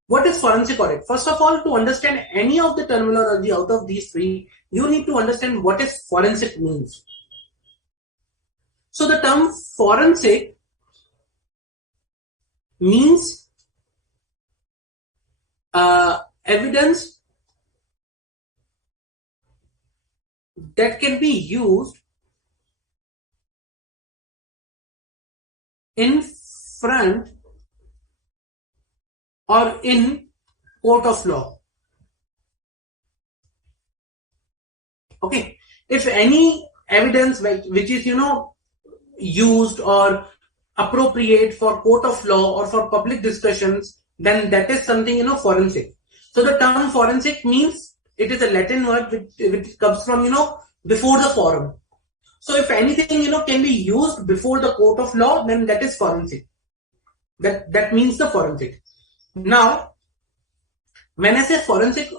What is forensic audit? First of all, to understand any of the terminology out of these three, you need to understand what is forensic means. So the term forensic means evidence that can be used in front or in court of law. Okay. If any evidence which is used or appropriate for court of law or for public discussions, then that is something, forensic. So the term forensic means it is a Latin word which comes from, before the forum. So if anything, can be used before the court of law, then that is forensic. That means the forensic. Now, when I say forensic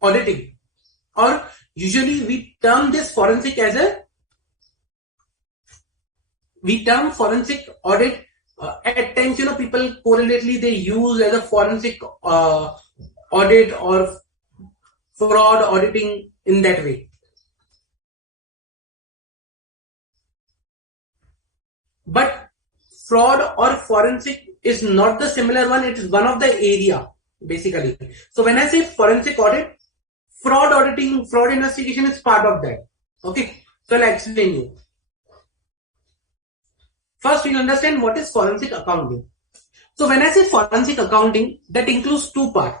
auditing, or usually we term this forensic as we term forensic audit at times, people correlately they use as a forensic audit or fraud auditing in that way. But fraud or forensic is not the similar one. It is one of the area basically. So when I say forensic audit, fraud auditing, fraud investigation is part of that. Okay. So I'll explain you. First, we'll understand what is forensic accounting. So when I say forensic accounting, that includes two parts.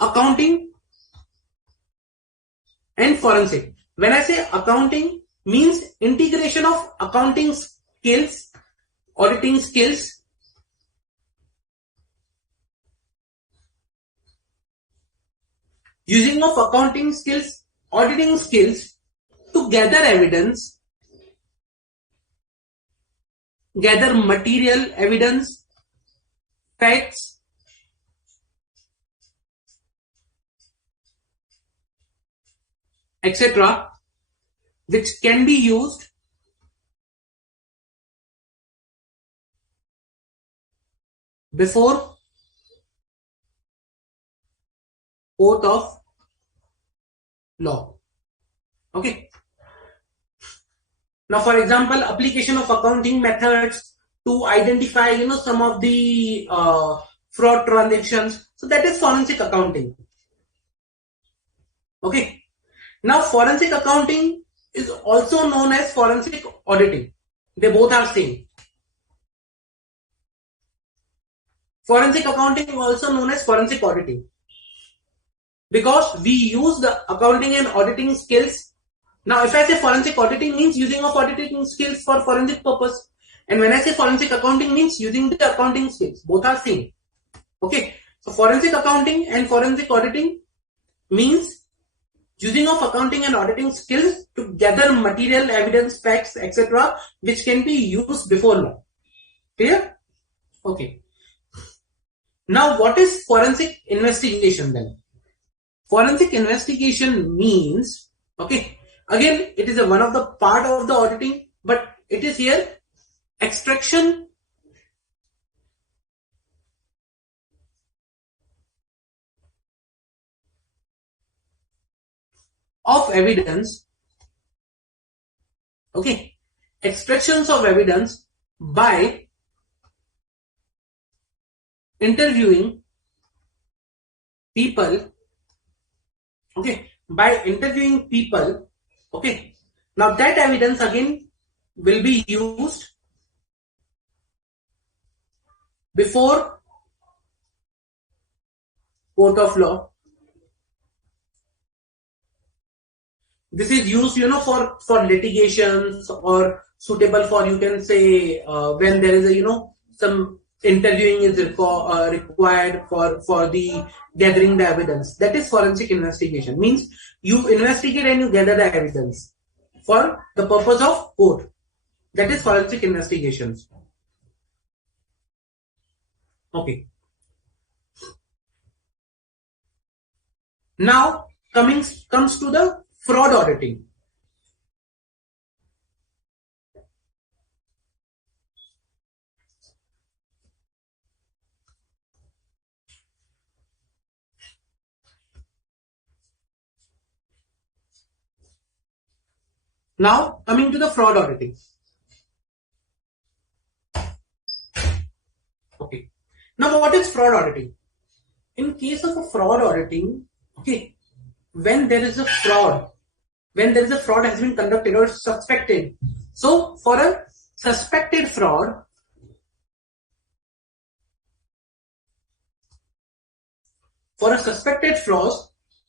Accounting and forensic. When I say accounting, means integration of accounting skills, auditing skills, using of accounting skills, auditing skills to gather evidence, gather material evidence, facts, etc., which can be used before court of law. Okay. Now, for example, application of accounting methods to identify, some of the fraud transactions. So that is forensic accounting. Okay. Now, forensic accounting is also known as forensic auditing. They both are same. Forensic accounting is also known as forensic auditing, because we use the accounting and auditing skills. Now, if I say forensic auditing means using of auditing skills for forensic purpose, and when I say forensic accounting means using the accounting skills, both are same. Okay, so forensic accounting and forensic auditing means using of accounting and auditing skills to gather material evidence, facts, etc., which can be used before law. Clear? Okay. Now, what is forensic investigation then? Forensic investigation means, okay, again, it is one of the part of the auditing, but it is here extraction of evidence, okay, extractions of evidence by interviewing people, okay, by interviewing people, okay. Now that evidence again will be used before court of law. This is used, for litigations or suitable for, you can say, when there is a, some interviewing is required for the gathering the evidence. That is forensic investigation. Means you investigate and you gather the evidence for the purpose of court. That is forensic investigations. Okay. Now comes to the fraud auditing. Now coming to the fraud auditing. Okay. Now what is fraud auditing? In case of a fraud auditing, okay, when there is a fraud has been conducted or suspected. So for a suspected fraud,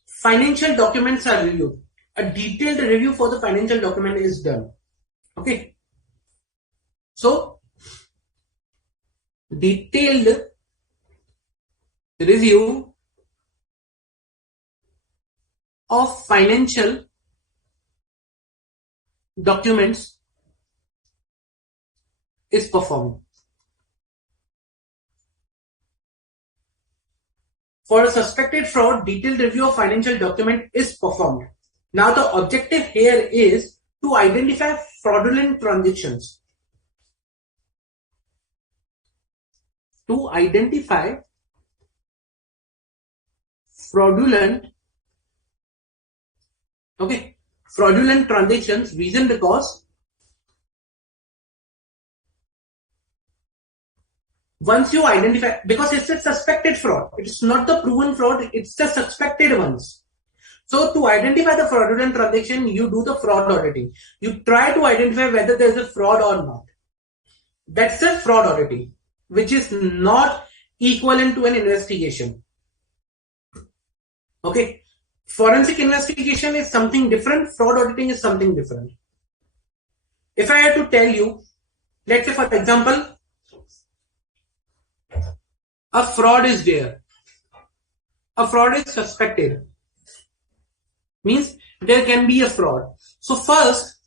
financial documents are reviewed. A detailed review for the financial document is done. Okay. So detailed review of financial documents is performed. For a suspected fraud, detailed review of financial document is performed. Now the objective here is to identify fraudulent transactions. To identify fraudulent transactions. Reason because once you identify, because it's a suspected fraud, it's not the proven fraud, it's the suspected ones. So to identify the fraudulent transaction, you do the fraud auditing. You try to identify whether there is a fraud or not. That's the fraud auditing, which is not equivalent to an investigation. Okay. Forensic investigation is something different. Fraud auditing is something different. If I had to tell you, let's say for example, a fraud is there. A fraud is suspected. Means there can be a fraud. So first,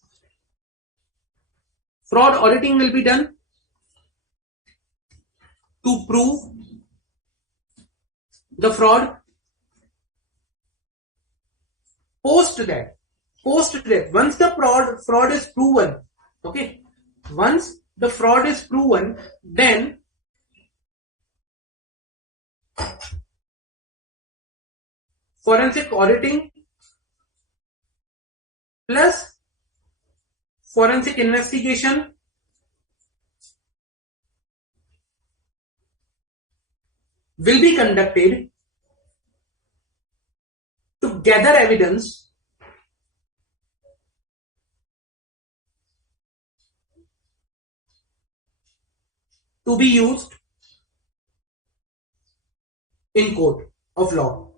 fraud auditing will be done to prove the fraud. Post that, once the fraud is proven, okay, once the fraud is proven, then forensic auditing plus forensic investigation will be conducted to gather evidence to be used in court of law.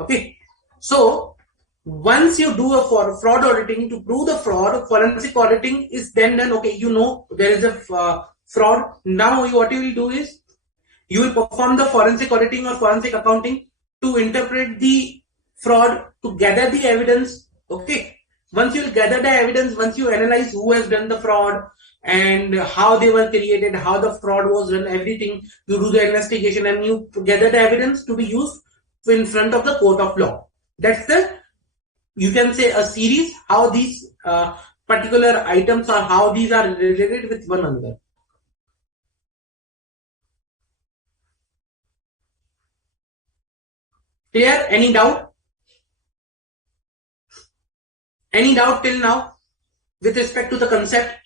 Okay, so once you do a fraud auditing to prove the fraud, forensic auditing is then done. Okay, you know there is a fraud. Now what you will do is you will perform the forensic auditing or forensic accounting to interpret the fraud, to gather the evidence. Okay, once you gather the evidence, once you analyze who has done the fraud and how they were created, how the fraud was done, everything, you do the investigation and you gather the evidence to be used in front of the court of law. That's the, you can say, a series how these particular items or how these are related with one another. Clear? Any doubt? Any doubt till now with respect to the concept?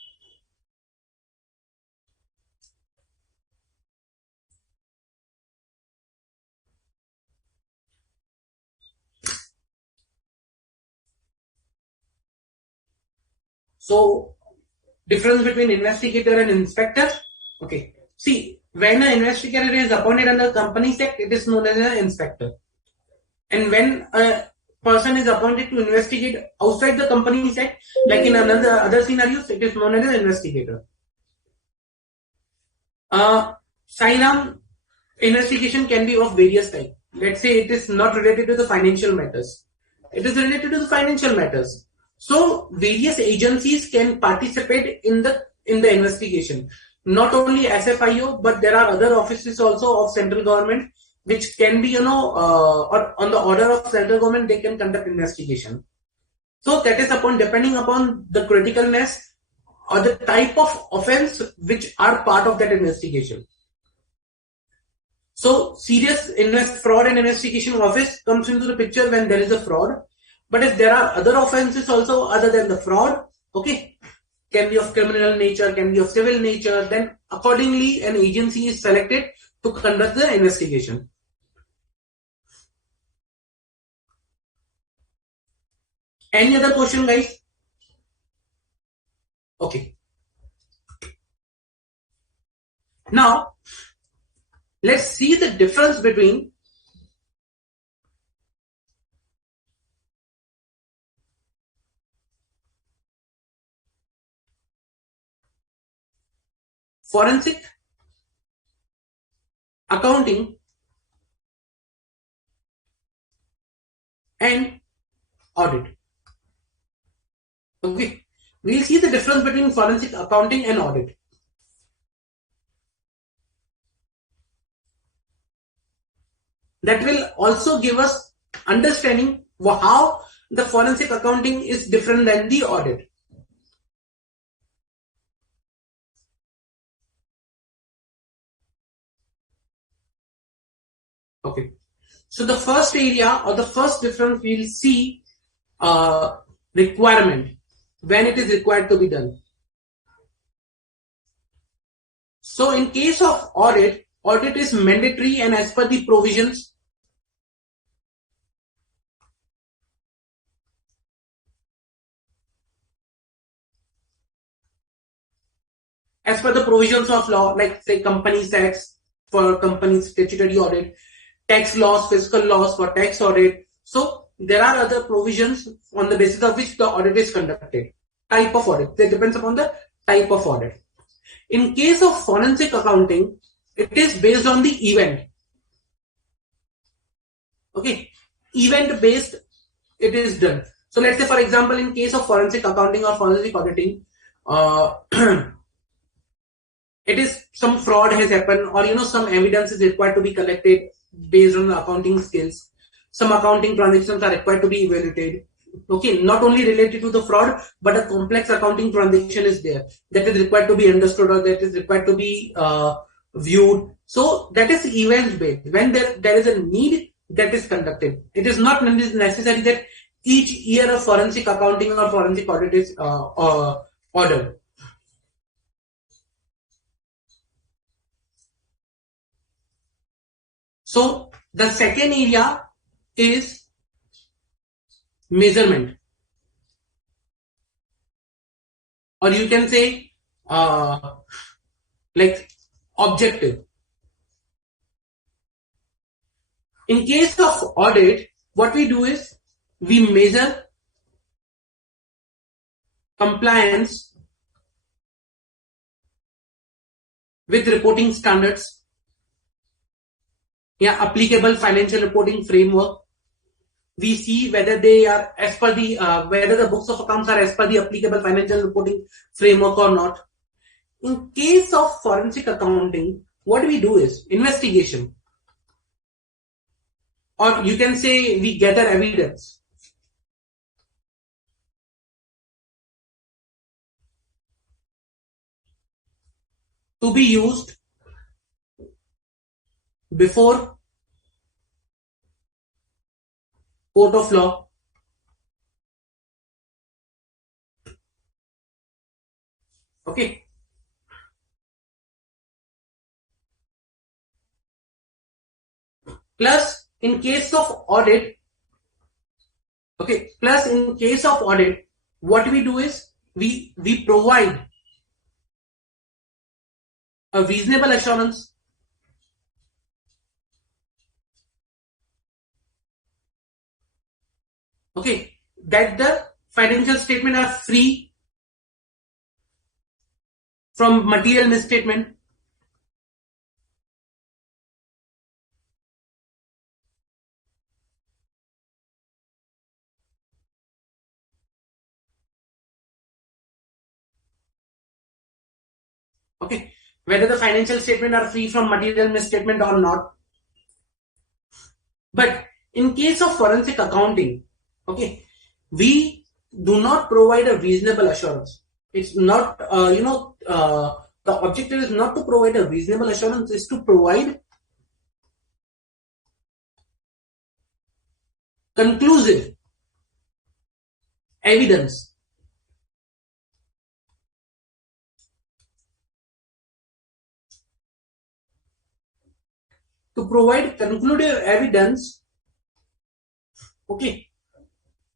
So, difference between investigator and inspector. Okay. See, when an investigator is appointed under Companies Act, it is known as an inspector. And when a person is appointed to investigate outside the Companies Act, like in other scenarios, it is known as an investigator. Sign-on investigation can be of various types. Let's say it is not related to the financial matters. It is related to the financial matters. So various agencies can participate in the investigation. Not only SFIO, but there are other offices also of central government which can be, or on the order of central government, they can conduct investigation. So that is depending upon the criticalness or the type of offense which are part of that investigation. So serious fraud and investigation office comes into the picture when there is a fraud. But if there are other offenses also other than the fraud, okay, can be of criminal nature, can be of civil nature, then accordingly an agency is selected to conduct the investigation. Any other question, guys? Okay. Now, let's see the difference between forensic accounting and audit. Okay, we'll see the difference between forensic accounting and audit. That will also give us understanding how the forensic accounting is different than the audit. Okay, so the first area or the first difference we'll see requirement, when it is required to be done. So in case of audit, audit is mandatory and as per the provisions. As per the provisions of law, like say companies tax for companies statutory audit, tax laws, fiscal laws for tax audit. So there are other provisions on the basis of which the audit is conducted. Type of audit, that depends upon the type of audit. In case of forensic accounting, it is based on the event. Okay, event based it is done. So let's say for example, in case of forensic accounting or forensic auditing, it is some fraud has happened, or some evidence is required to be collected based on the accounting skills. Some accounting transactions are required to be evaluated. Okay, not only related to the fraud, but a complex accounting transaction is there that is required to be understood, or that is required to be viewed. So that is event based. When there is a need, that is conducted. It is not necessary that each year of forensic accounting or forensic audit is ordered. So the second area is measurement, or you can say like objective. In case of audit, what we do is we measure compliance with reporting standards, applicable financial reporting framework. We see whether they are as per the whether the books of accounts are as per the applicable financial reporting framework or not. In case of forensic accounting, what we do is investigation, or you can say we gather evidence. To be used before court of law. Okay. Plus, in case of audit, what we do is we provide a reasonable assurance that the financial statement are free from material misstatement. Okay, whether the financial statement are free from material misstatement or not. But in case of forensic accounting, we do not provide a reasonable assurance. It's not, the objective is not to provide a reasonable assurance, is to provide conclusive evidence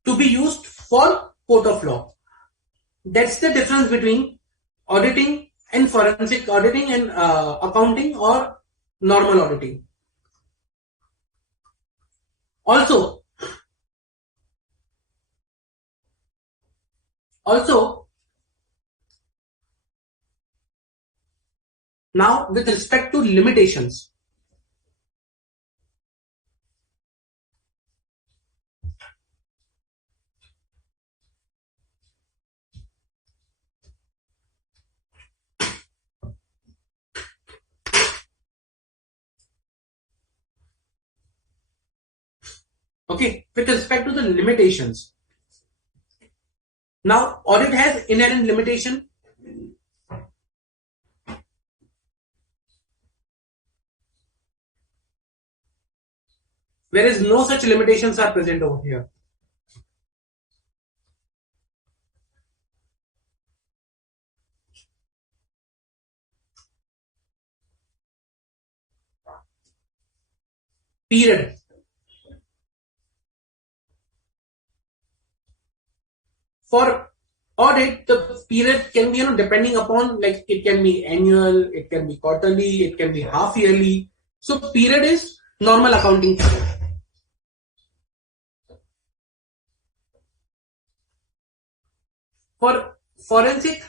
to be used for court of law. That's the difference between auditing and forensic auditing and accounting or normal auditing. Also, Now, with respect to limitations. Okay, with respect to the limitations. Now, audit has inherent limitation. Whereas no such limitations are present over here. Period. For audit, the period can be, depending upon, like, it can be annual, it can be quarterly, it can be half yearly. So period is normal accounting period. For forensic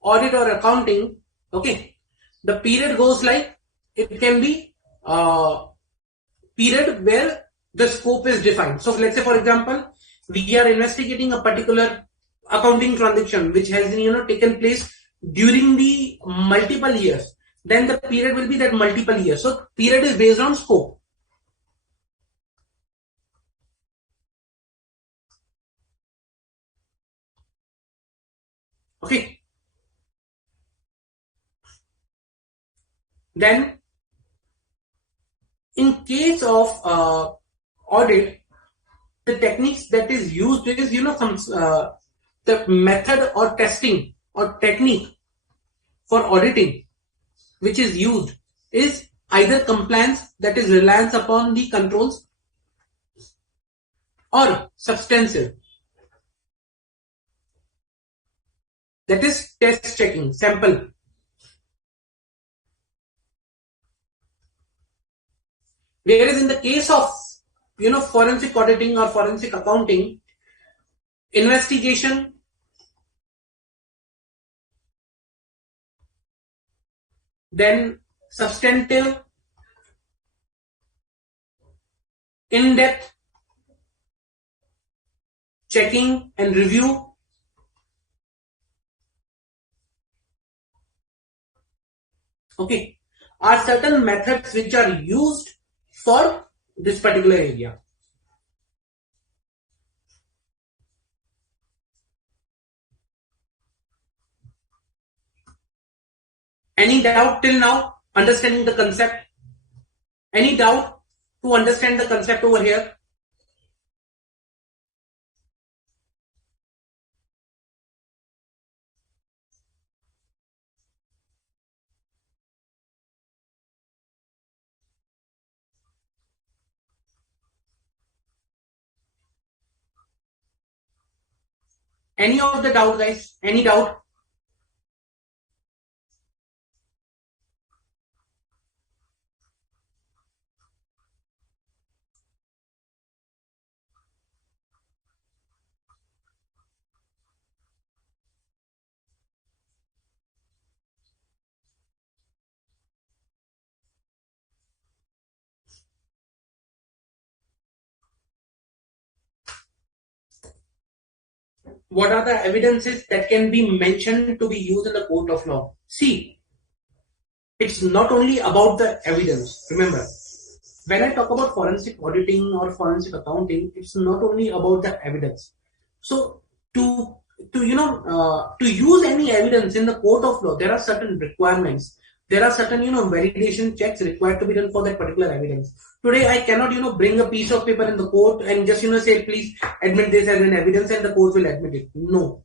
audit or accounting, okay, the period goes like, it can be period where the scope is defined. So let's say, for example, we are investigating a particular accounting transaction which has taken place during the multiple years. Then the period will be that multiple years. So period is based on scope. Okay. Then in case of audit, the techniques that is used is some the method or testing or technique for auditing which is used is either compliance, that is reliance upon the controls, or substantive, that is test checking, sample. Whereas in the case of forensic auditing or forensic accounting, investigation, then substantive, in-depth checking and review, okay, are certain methods which are used for this particular area. Any doubt till now? Understanding the concept? Any doubt to understand the concept over here? Any of the doubt, guys? Any doubt? What are the evidences that can be mentioned to be used in the court of law? See, it's not only about the evidence. Remember, when I talk about forensic auditing or forensic accounting, it's not only about the evidence. So to use any evidence in the court of law, there are certain requirements. There are certain validation checks required to be done for that particular evidence. Today I cannot bring a piece of paper in the court and just say, please admit this as an evidence, and the court will admit it. No,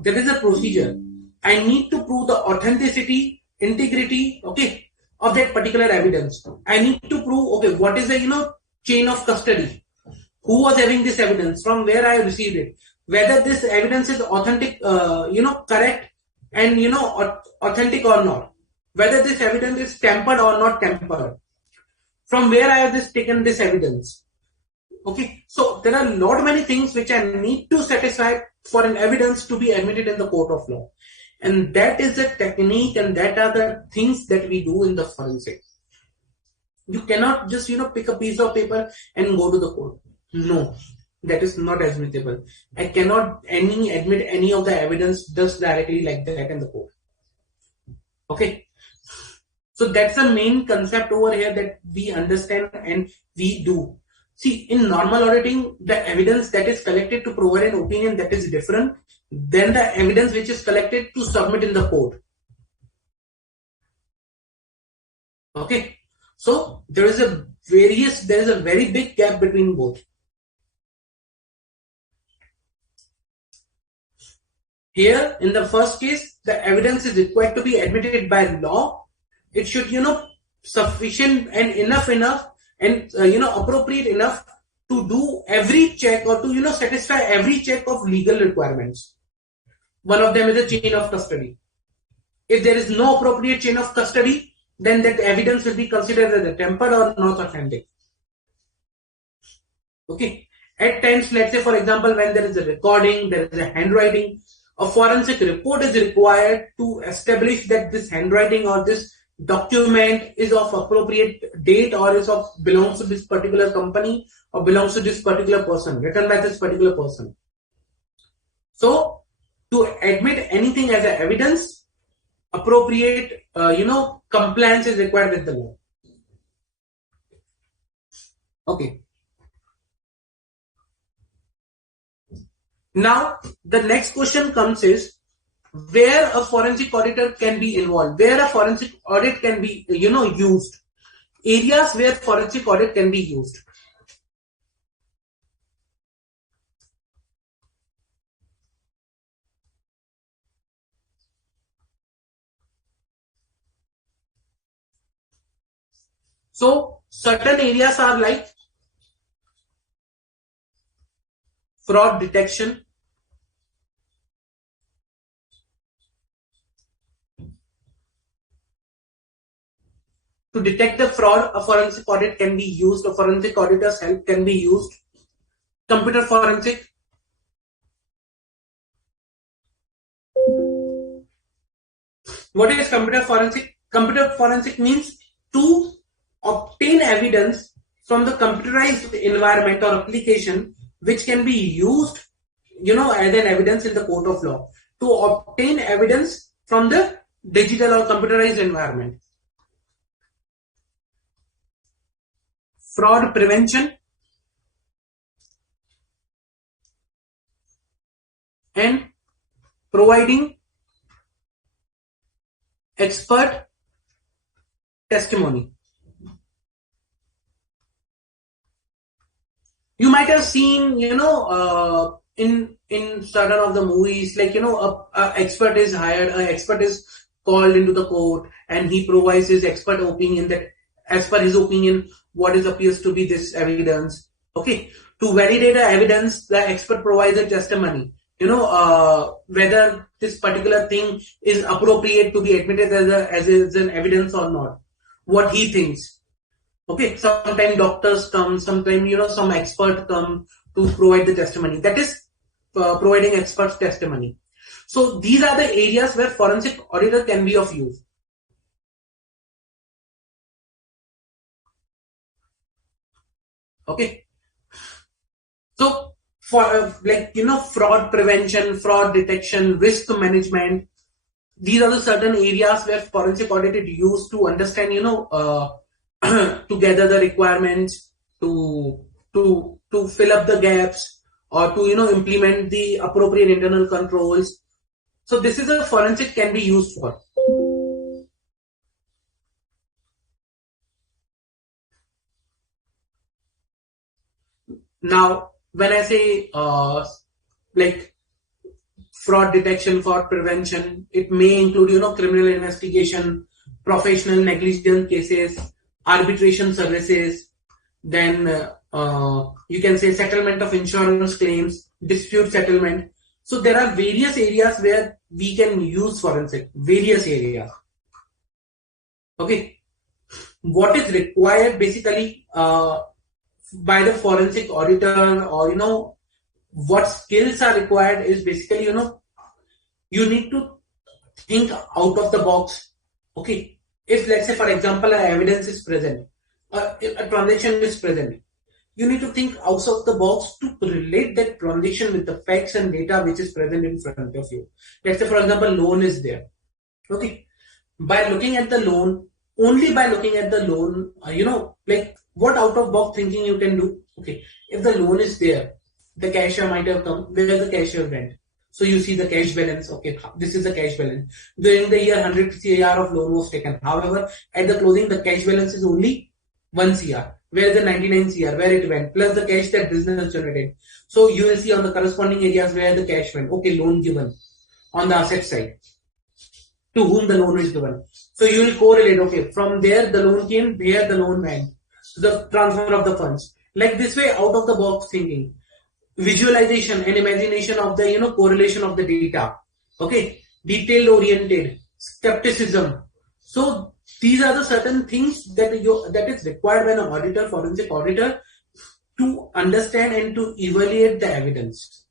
there is a procedure. I need to prove the authenticity, integrity, okay, of that particular evidence. I need to prove, okay, what is the chain of custody, who was having this evidence, from where I received it, whether this evidence is authentic, correct, and authentic or not, whether this evidence is tampered or not tampered, from where I have taken this evidence. Okay, so there are lot many things which I need to satisfy for an evidence to be admitted in the court of law. And that is the technique, and that are the things that we do in the forensic. You cannot just, pick a piece of paper and go to the court. No, that is not admissible. I cannot admit any of the evidence just directly like that in the court. Okay. So that's the main concept over here that we understand and we do. See, in normal auditing, the evidence that is collected to provide an opinion, that is different than the evidence which is collected to submit in the court. Okay. So there is a very big gap between both. Here, in the first case, the evidence is required to be admitted by law. It should, sufficient and enough and, appropriate enough to do every check or to, satisfy every check of legal requirements. One of them is the chain of custody. If there is no appropriate chain of custody, then that evidence will be considered as a tempered or not authentic. Okay. At times, let's say, for example, when there is a recording, there is a handwriting, a forensic report is required to establish that this handwriting or this document is of appropriate date or belongs to this particular company or belongs to this particular person, written by this particular person. So, to admit anything as a evidence, appropriate, compliance is required with the law. Okay. Now, the next question comes is where a forensic auditor can be involved, where a forensic audit can be, used. Areas where forensic audit can be used. So, certain areas are like fraud detection, to detect the fraud, a forensic audit can be used, a forensic auditor's help can be used. Computer forensic. What is computer forensic? Computer forensic means to obtain evidence from the computerized environment or application which can be used, as an evidence in the court of law. To obtain evidence from the digital or computerized environment. Fraud prevention and providing expert testimony. You might have seen, in certain of the movies, like, a expert is hired, an expert is called into the court, and he provides his expert opinion that, as per his opinion, what appears to be this evidence. Okay, to validate the evidence, the expert provides a testimony. Whether this particular thing is appropriate to be admitted as an evidence or not. What he thinks. Okay, sometimes doctors come, sometimes, some expert come to provide the testimony. That is providing expert testimony. So these are the areas where forensic auditor can be of use. Okay. So for fraud prevention, fraud detection, risk management, these are the certain areas where forensic audit is used to understand, to gather the requirements, to fill up the gaps, or to implement the appropriate internal controls. So this is a forensic can be used for. Now, when I say fraud detection, fraud prevention, it may include criminal investigation, professional negligence cases, arbitration services, then you can say settlement of insurance claims, dispute settlement. So there are various areas where we can use forensic, various areas. Okay, what is required basically by the forensic auditor, or what skills are required is basically you need to think out of the box. Okay, if let's say for example an evidence is present, a transaction is present, you need to think out of the box to relate that transaction with the facts and data which is present in front of you. Let's say for example loan is there. Okay, by looking at the loan, only by looking at the loan, like what out of box thinking you can do. Okay, if the loan is there, the cashier might have come, where the cashier went. So you see the cash balance. Okay, this is the cash balance. During the year 100 CR of loan was taken. However, at the closing, the cash balance is only 1 CR. Where the 99 CR, where it went, plus the cash that business generated. So you will see on the corresponding areas where the cash went. Okay, loan given on the asset side, to whom the loan is given. So you will correlate, okay, from there the loan came, where the loan went, the transfer of the funds. Like this way, out of the box thinking, visualization and imagination of the correlation of the data. Okay, detailed oriented, skepticism. So these are the certain things that that is required when an auditor, forensic auditor, to understand and to evaluate the evidence.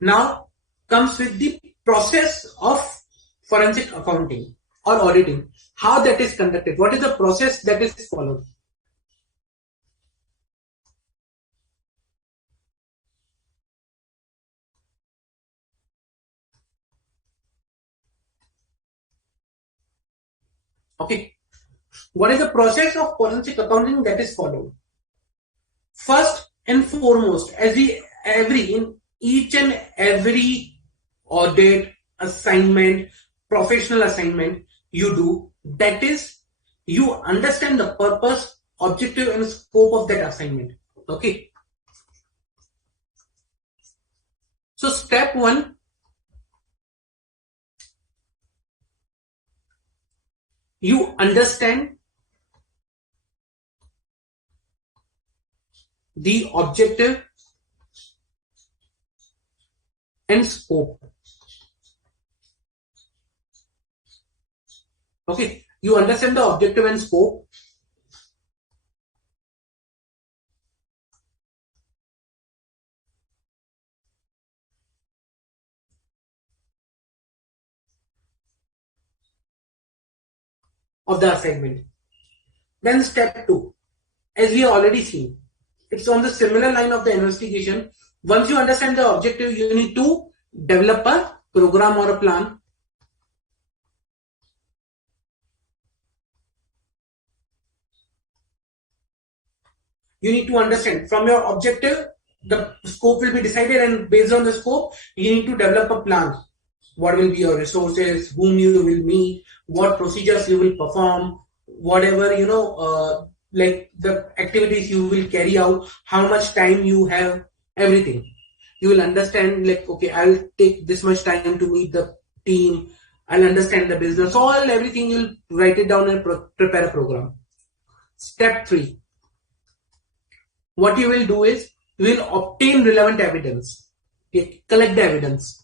Now comes with the process of forensic accounting or auditing. How that is conducted? What is the process that is followed? Okay, what is the process of forensic accounting that is followed? First and foremost, in each and every audit, assignment, professional assignment you do, that is, you understand the purpose, objective and scope of that assignment. Okay. So step one, you understand the objective and scope. Okay, you understand the objective and scope. Of the assignment. Then step two, as we have already seen, it's on the similar line of the investigation. Once you understand the objective, you need to develop a program or a plan. You need to understand from your objective, the scope will be decided, and based on the scope, you need to develop a plan. What will be your resources, whom you will meet, what procedures you will perform, whatever, like the activities you will carry out, how much time you have, everything. You will understand, like, okay, I'll take this much time to meet the team. I'll understand the business, everything. You'll write it down and prepare a program. Step three, what you will do is you will obtain relevant evidence. Okay, collect the evidence.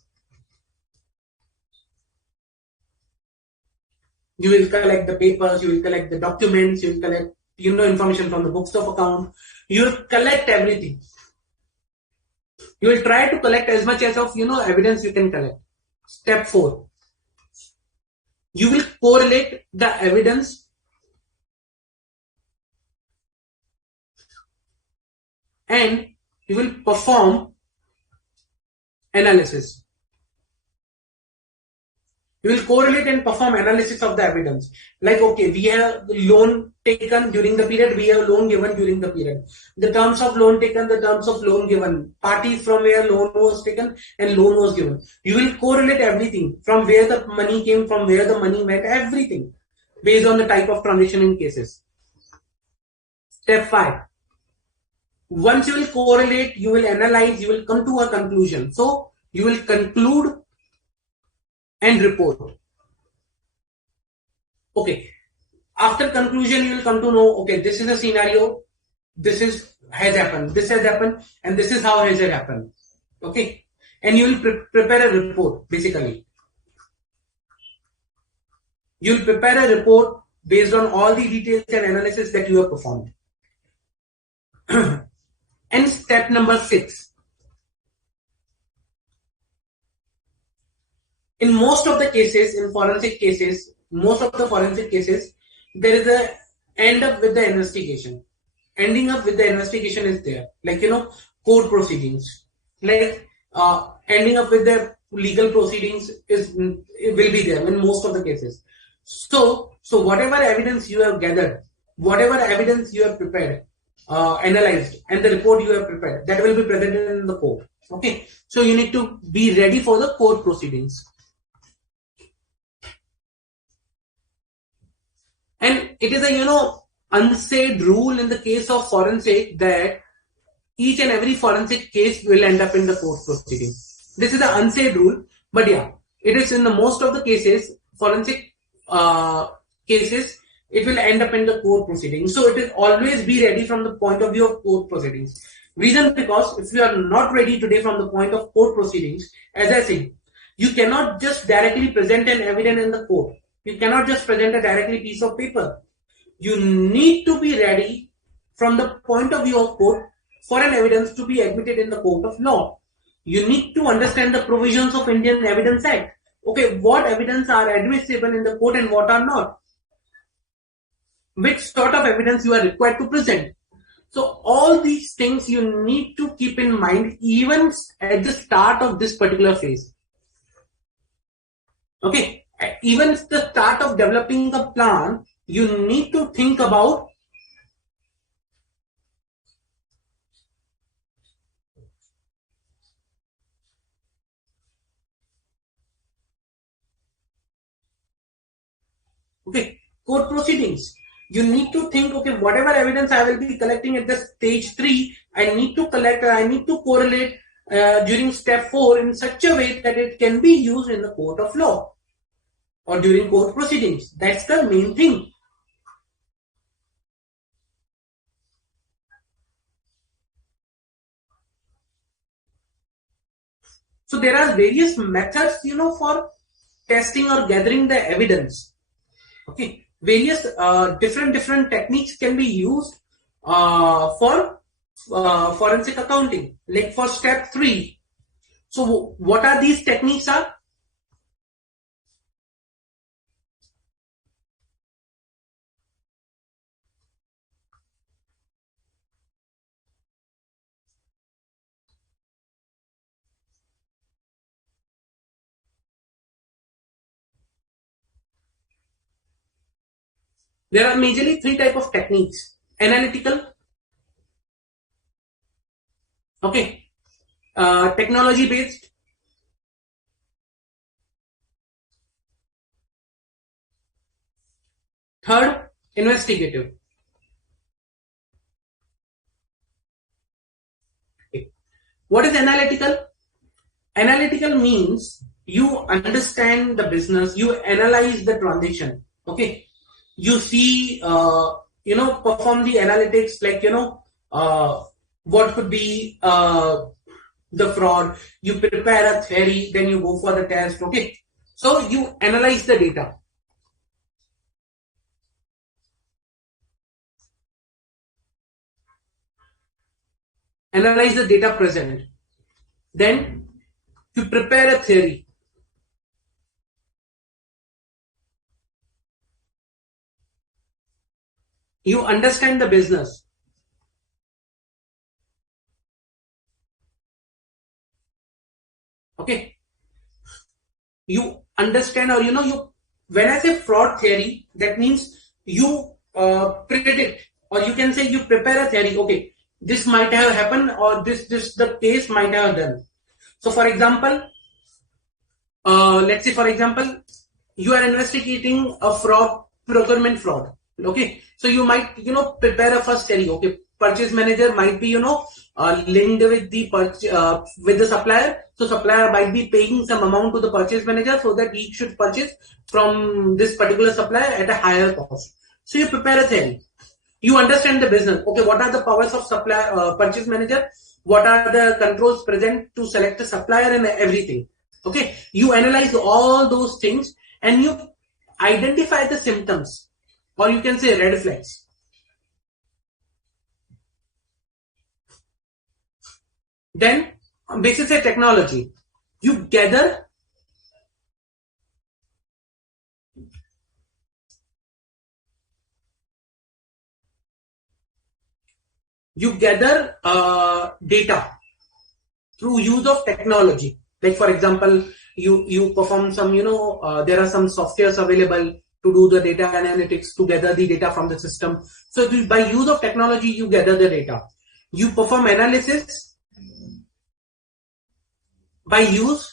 You will collect the papers, you will collect the documents, you will collect information from the books of account. You will collect everything. You will try to collect as much as of evidence you can collect. Step four, you will correlate the evidence and you will perform analysis. You will correlate and perform analysis of the evidence. Like, okay, we have loan taken during the period, we have loan given during the period. The terms of loan taken, the terms of loan given, parties from where loan was taken and loan was given. You will correlate everything, from where the money came, from where the money went, everything, based on the type of transaction in cases. Step 5. Once you will correlate, you will analyze, you will come to a conclusion. So you will conclude and report. Okay. After conclusion, you will come to know, okay, this is a scenario, has happened, this has happened, and this is how has it happened. Okay. And you will prepare a report, basically. You will prepare a report based on all the details and analysis that you have performed. And step number 6. in most of the cases, in forensic cases, most of the forensic cases, there is a end up with the investigation. Ending up with the investigation is there, like court proceedings, like ending up with the legal proceedings is it will be there in most of the cases. So whatever evidence you have gathered, whatever evidence you have prepared, analyzed, and the report you have prepared, that will be presented in the court. Okay, so you need to be ready for the court proceedings. And it is a unsaid rule in the case of forensic that each and every forensic case will end up in the court proceeding. This is an unsaid rule, but yeah, it is in the most of the cases, forensic cases, it will end up in the court proceedings. So it is always be ready from the point of view of court proceedings. Reason because if you are not ready today from the point of court proceedings, as I said, you cannot just directly present an evidence in the court. You cannot just present a directly piece of paper. You need to be ready from the point of view of court for an evidence to be admitted in the court of law. You need to understand the provisions of Indian Evidence Act. Okay, what evidence are admissible in the court and what are not? Which sort of evidence you are required to present. So all these things you need to keep in mind even at the start of this particular phase. Okay, even at the start of developing a plan, you need to think about court proceedings. You need to think, okay, whatever evidence I will be collecting at the stage 3, I need to collect, I need to correlate during step 4 in such a way that it can be used in the court of law or during court proceedings. That's the main thing. So there are various methods, for testing or gathering the evidence. Okay, various different techniques can be used for forensic accounting. Like for step 3. So what are these techniques are? There are majorly 3 type of techniques. Analytical, okay, technology based, third, investigative. Okay. What is analytical? Analytical means you understand the business, you analyze the transaction. Okay, you see, perform the analytics, like what could be the fraud. You prepare a theory, then you go for the test. Okay, so you analyze the data. Analyze the data present. Then you prepare a theory. You understand the business. Okay, you understand, or when I say fraud theory, that means you predict, or you can say you prepare a theory. Okay, this might have happened, or this the case might have done. So for example, let's say for example, you are investigating a fraud, procurement fraud. Okay, so you might prepare a first theory. Okay, purchase manager might be linked with the with the supplier. So supplier might be paying some amount to the purchase manager so that he should purchase from this particular supplier at a higher cost. So you prepare a theory. You understand the business. Okay, what are the powers of supplier, purchase manager? What are the controls present to select a supplier and everything? Okay, you analyze all those things and you identify the symptoms, or you can say red flags. Then, basis of technology, you gather You gather data through use of technology. Like for example, you perform some, there are some softwares available to do the data analytics, to gather the data from the system. So by use of technology, you gather the data. You perform analysis by using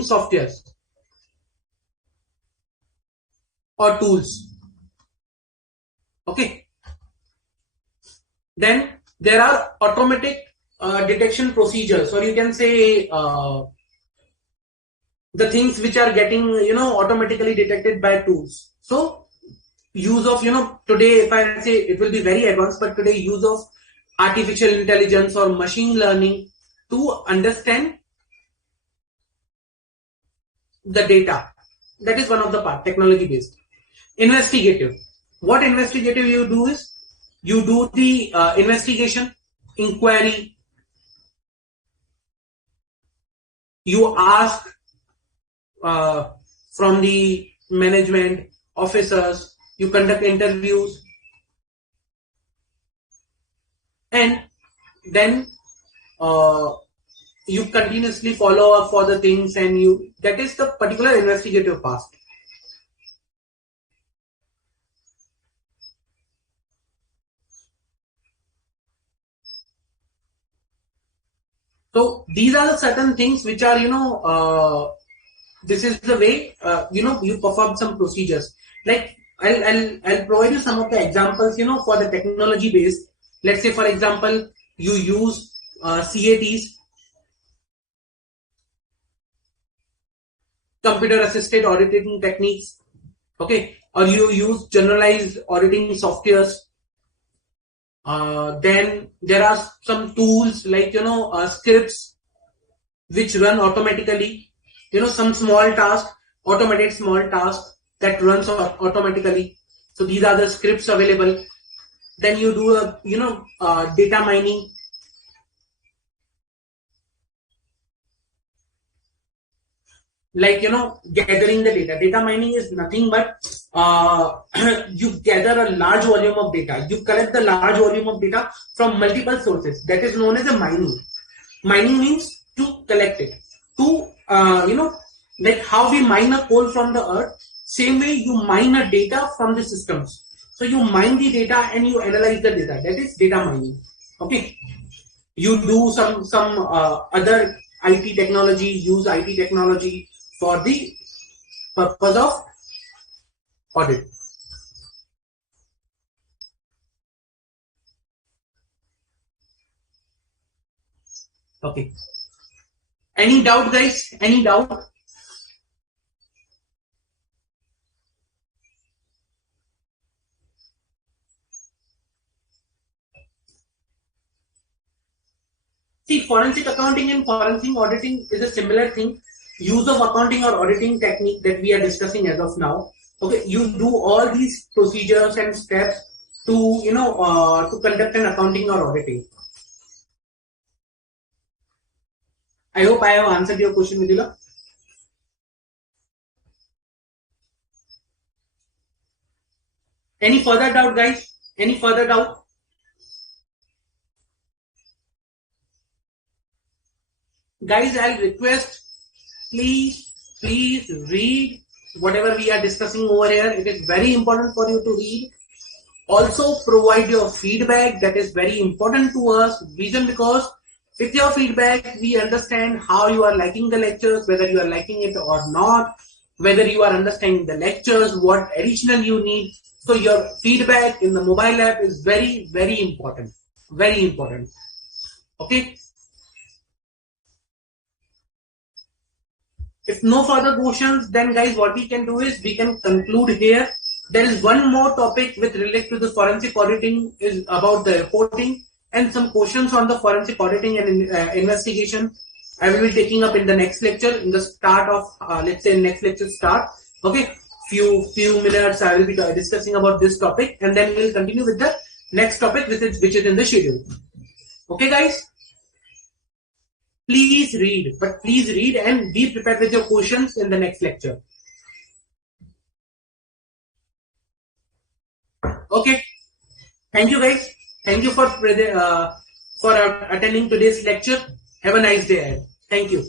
softwares or tools. Okay. Then there are automatic detection procedures, or you can say the things which are getting automatically detected by tools. So use of today, if I say, it will be very advanced, but today use of artificial intelligence or machine learning to understand the data. That is one of the part, technology based. Investigative. What investigative you do is, you do the investigation, inquiry. You ask from the management officers, you conduct interviews, and then you continuously follow up for the things, and that is the particular investigative part. So these are the certain things which are this is the way you perform some procedures. Like I'll provide you some of the examples for the technology based. Let's say for example, you use CATs, computer assisted auditing techniques, okay, or you use generalized auditing softwares. Then there are some tools like scripts which run automatically, some small task, automated small task that runs automatically. So these are the scripts available. Then you do a data mining. Like gathering the data mining is nothing but you gather a large volume of data, you collect the large volume of data from multiple sources. That is known as a mining. Mining means to collect it, to like how we mine a coal from the earth, same way you mine a data from the systems. So you mine the data and you analyze the data. That is data mining. Okay. You do some other IT technology, use IT technology for the purpose of audit. Okay. Any doubt, guys? Any doubt? See, forensic accounting and forensic auditing is a similar thing. Use of accounting or auditing technique that we are discussing as of now. Okay, you do all these procedures and steps to to conduct an accounting or auditing. I hope I have answered your question, Midula. Any further doubt, guys? Any further doubt? Guys, I'll request, please read whatever we are discussing over here. It is very important for you to read. Also provide your feedback. That is very important to us. Reason because with your feedback, we understand how you are liking the lectures, whether you are liking it or not, whether you are understanding the lectures, what additional you need. So your feedback in the mobile app is very, very important. Very important. Okay. If no further questions, then guys, what we can do is we can conclude here. There is one more topic with relate to the forensic auditing is about the reporting and some questions on the forensic auditing and investigation. I will be taking up in the next lecture, in the start of let's say next lecture start. Okay, few minutes I will be discussing about this topic, and then we will continue with the next topic which is in the schedule. Okay, guys. Please read and be prepared with your questions in the next lecture. Okay. Thank you, guys. Thank you for attending today's lecture. Have a nice day ahead. Thank you.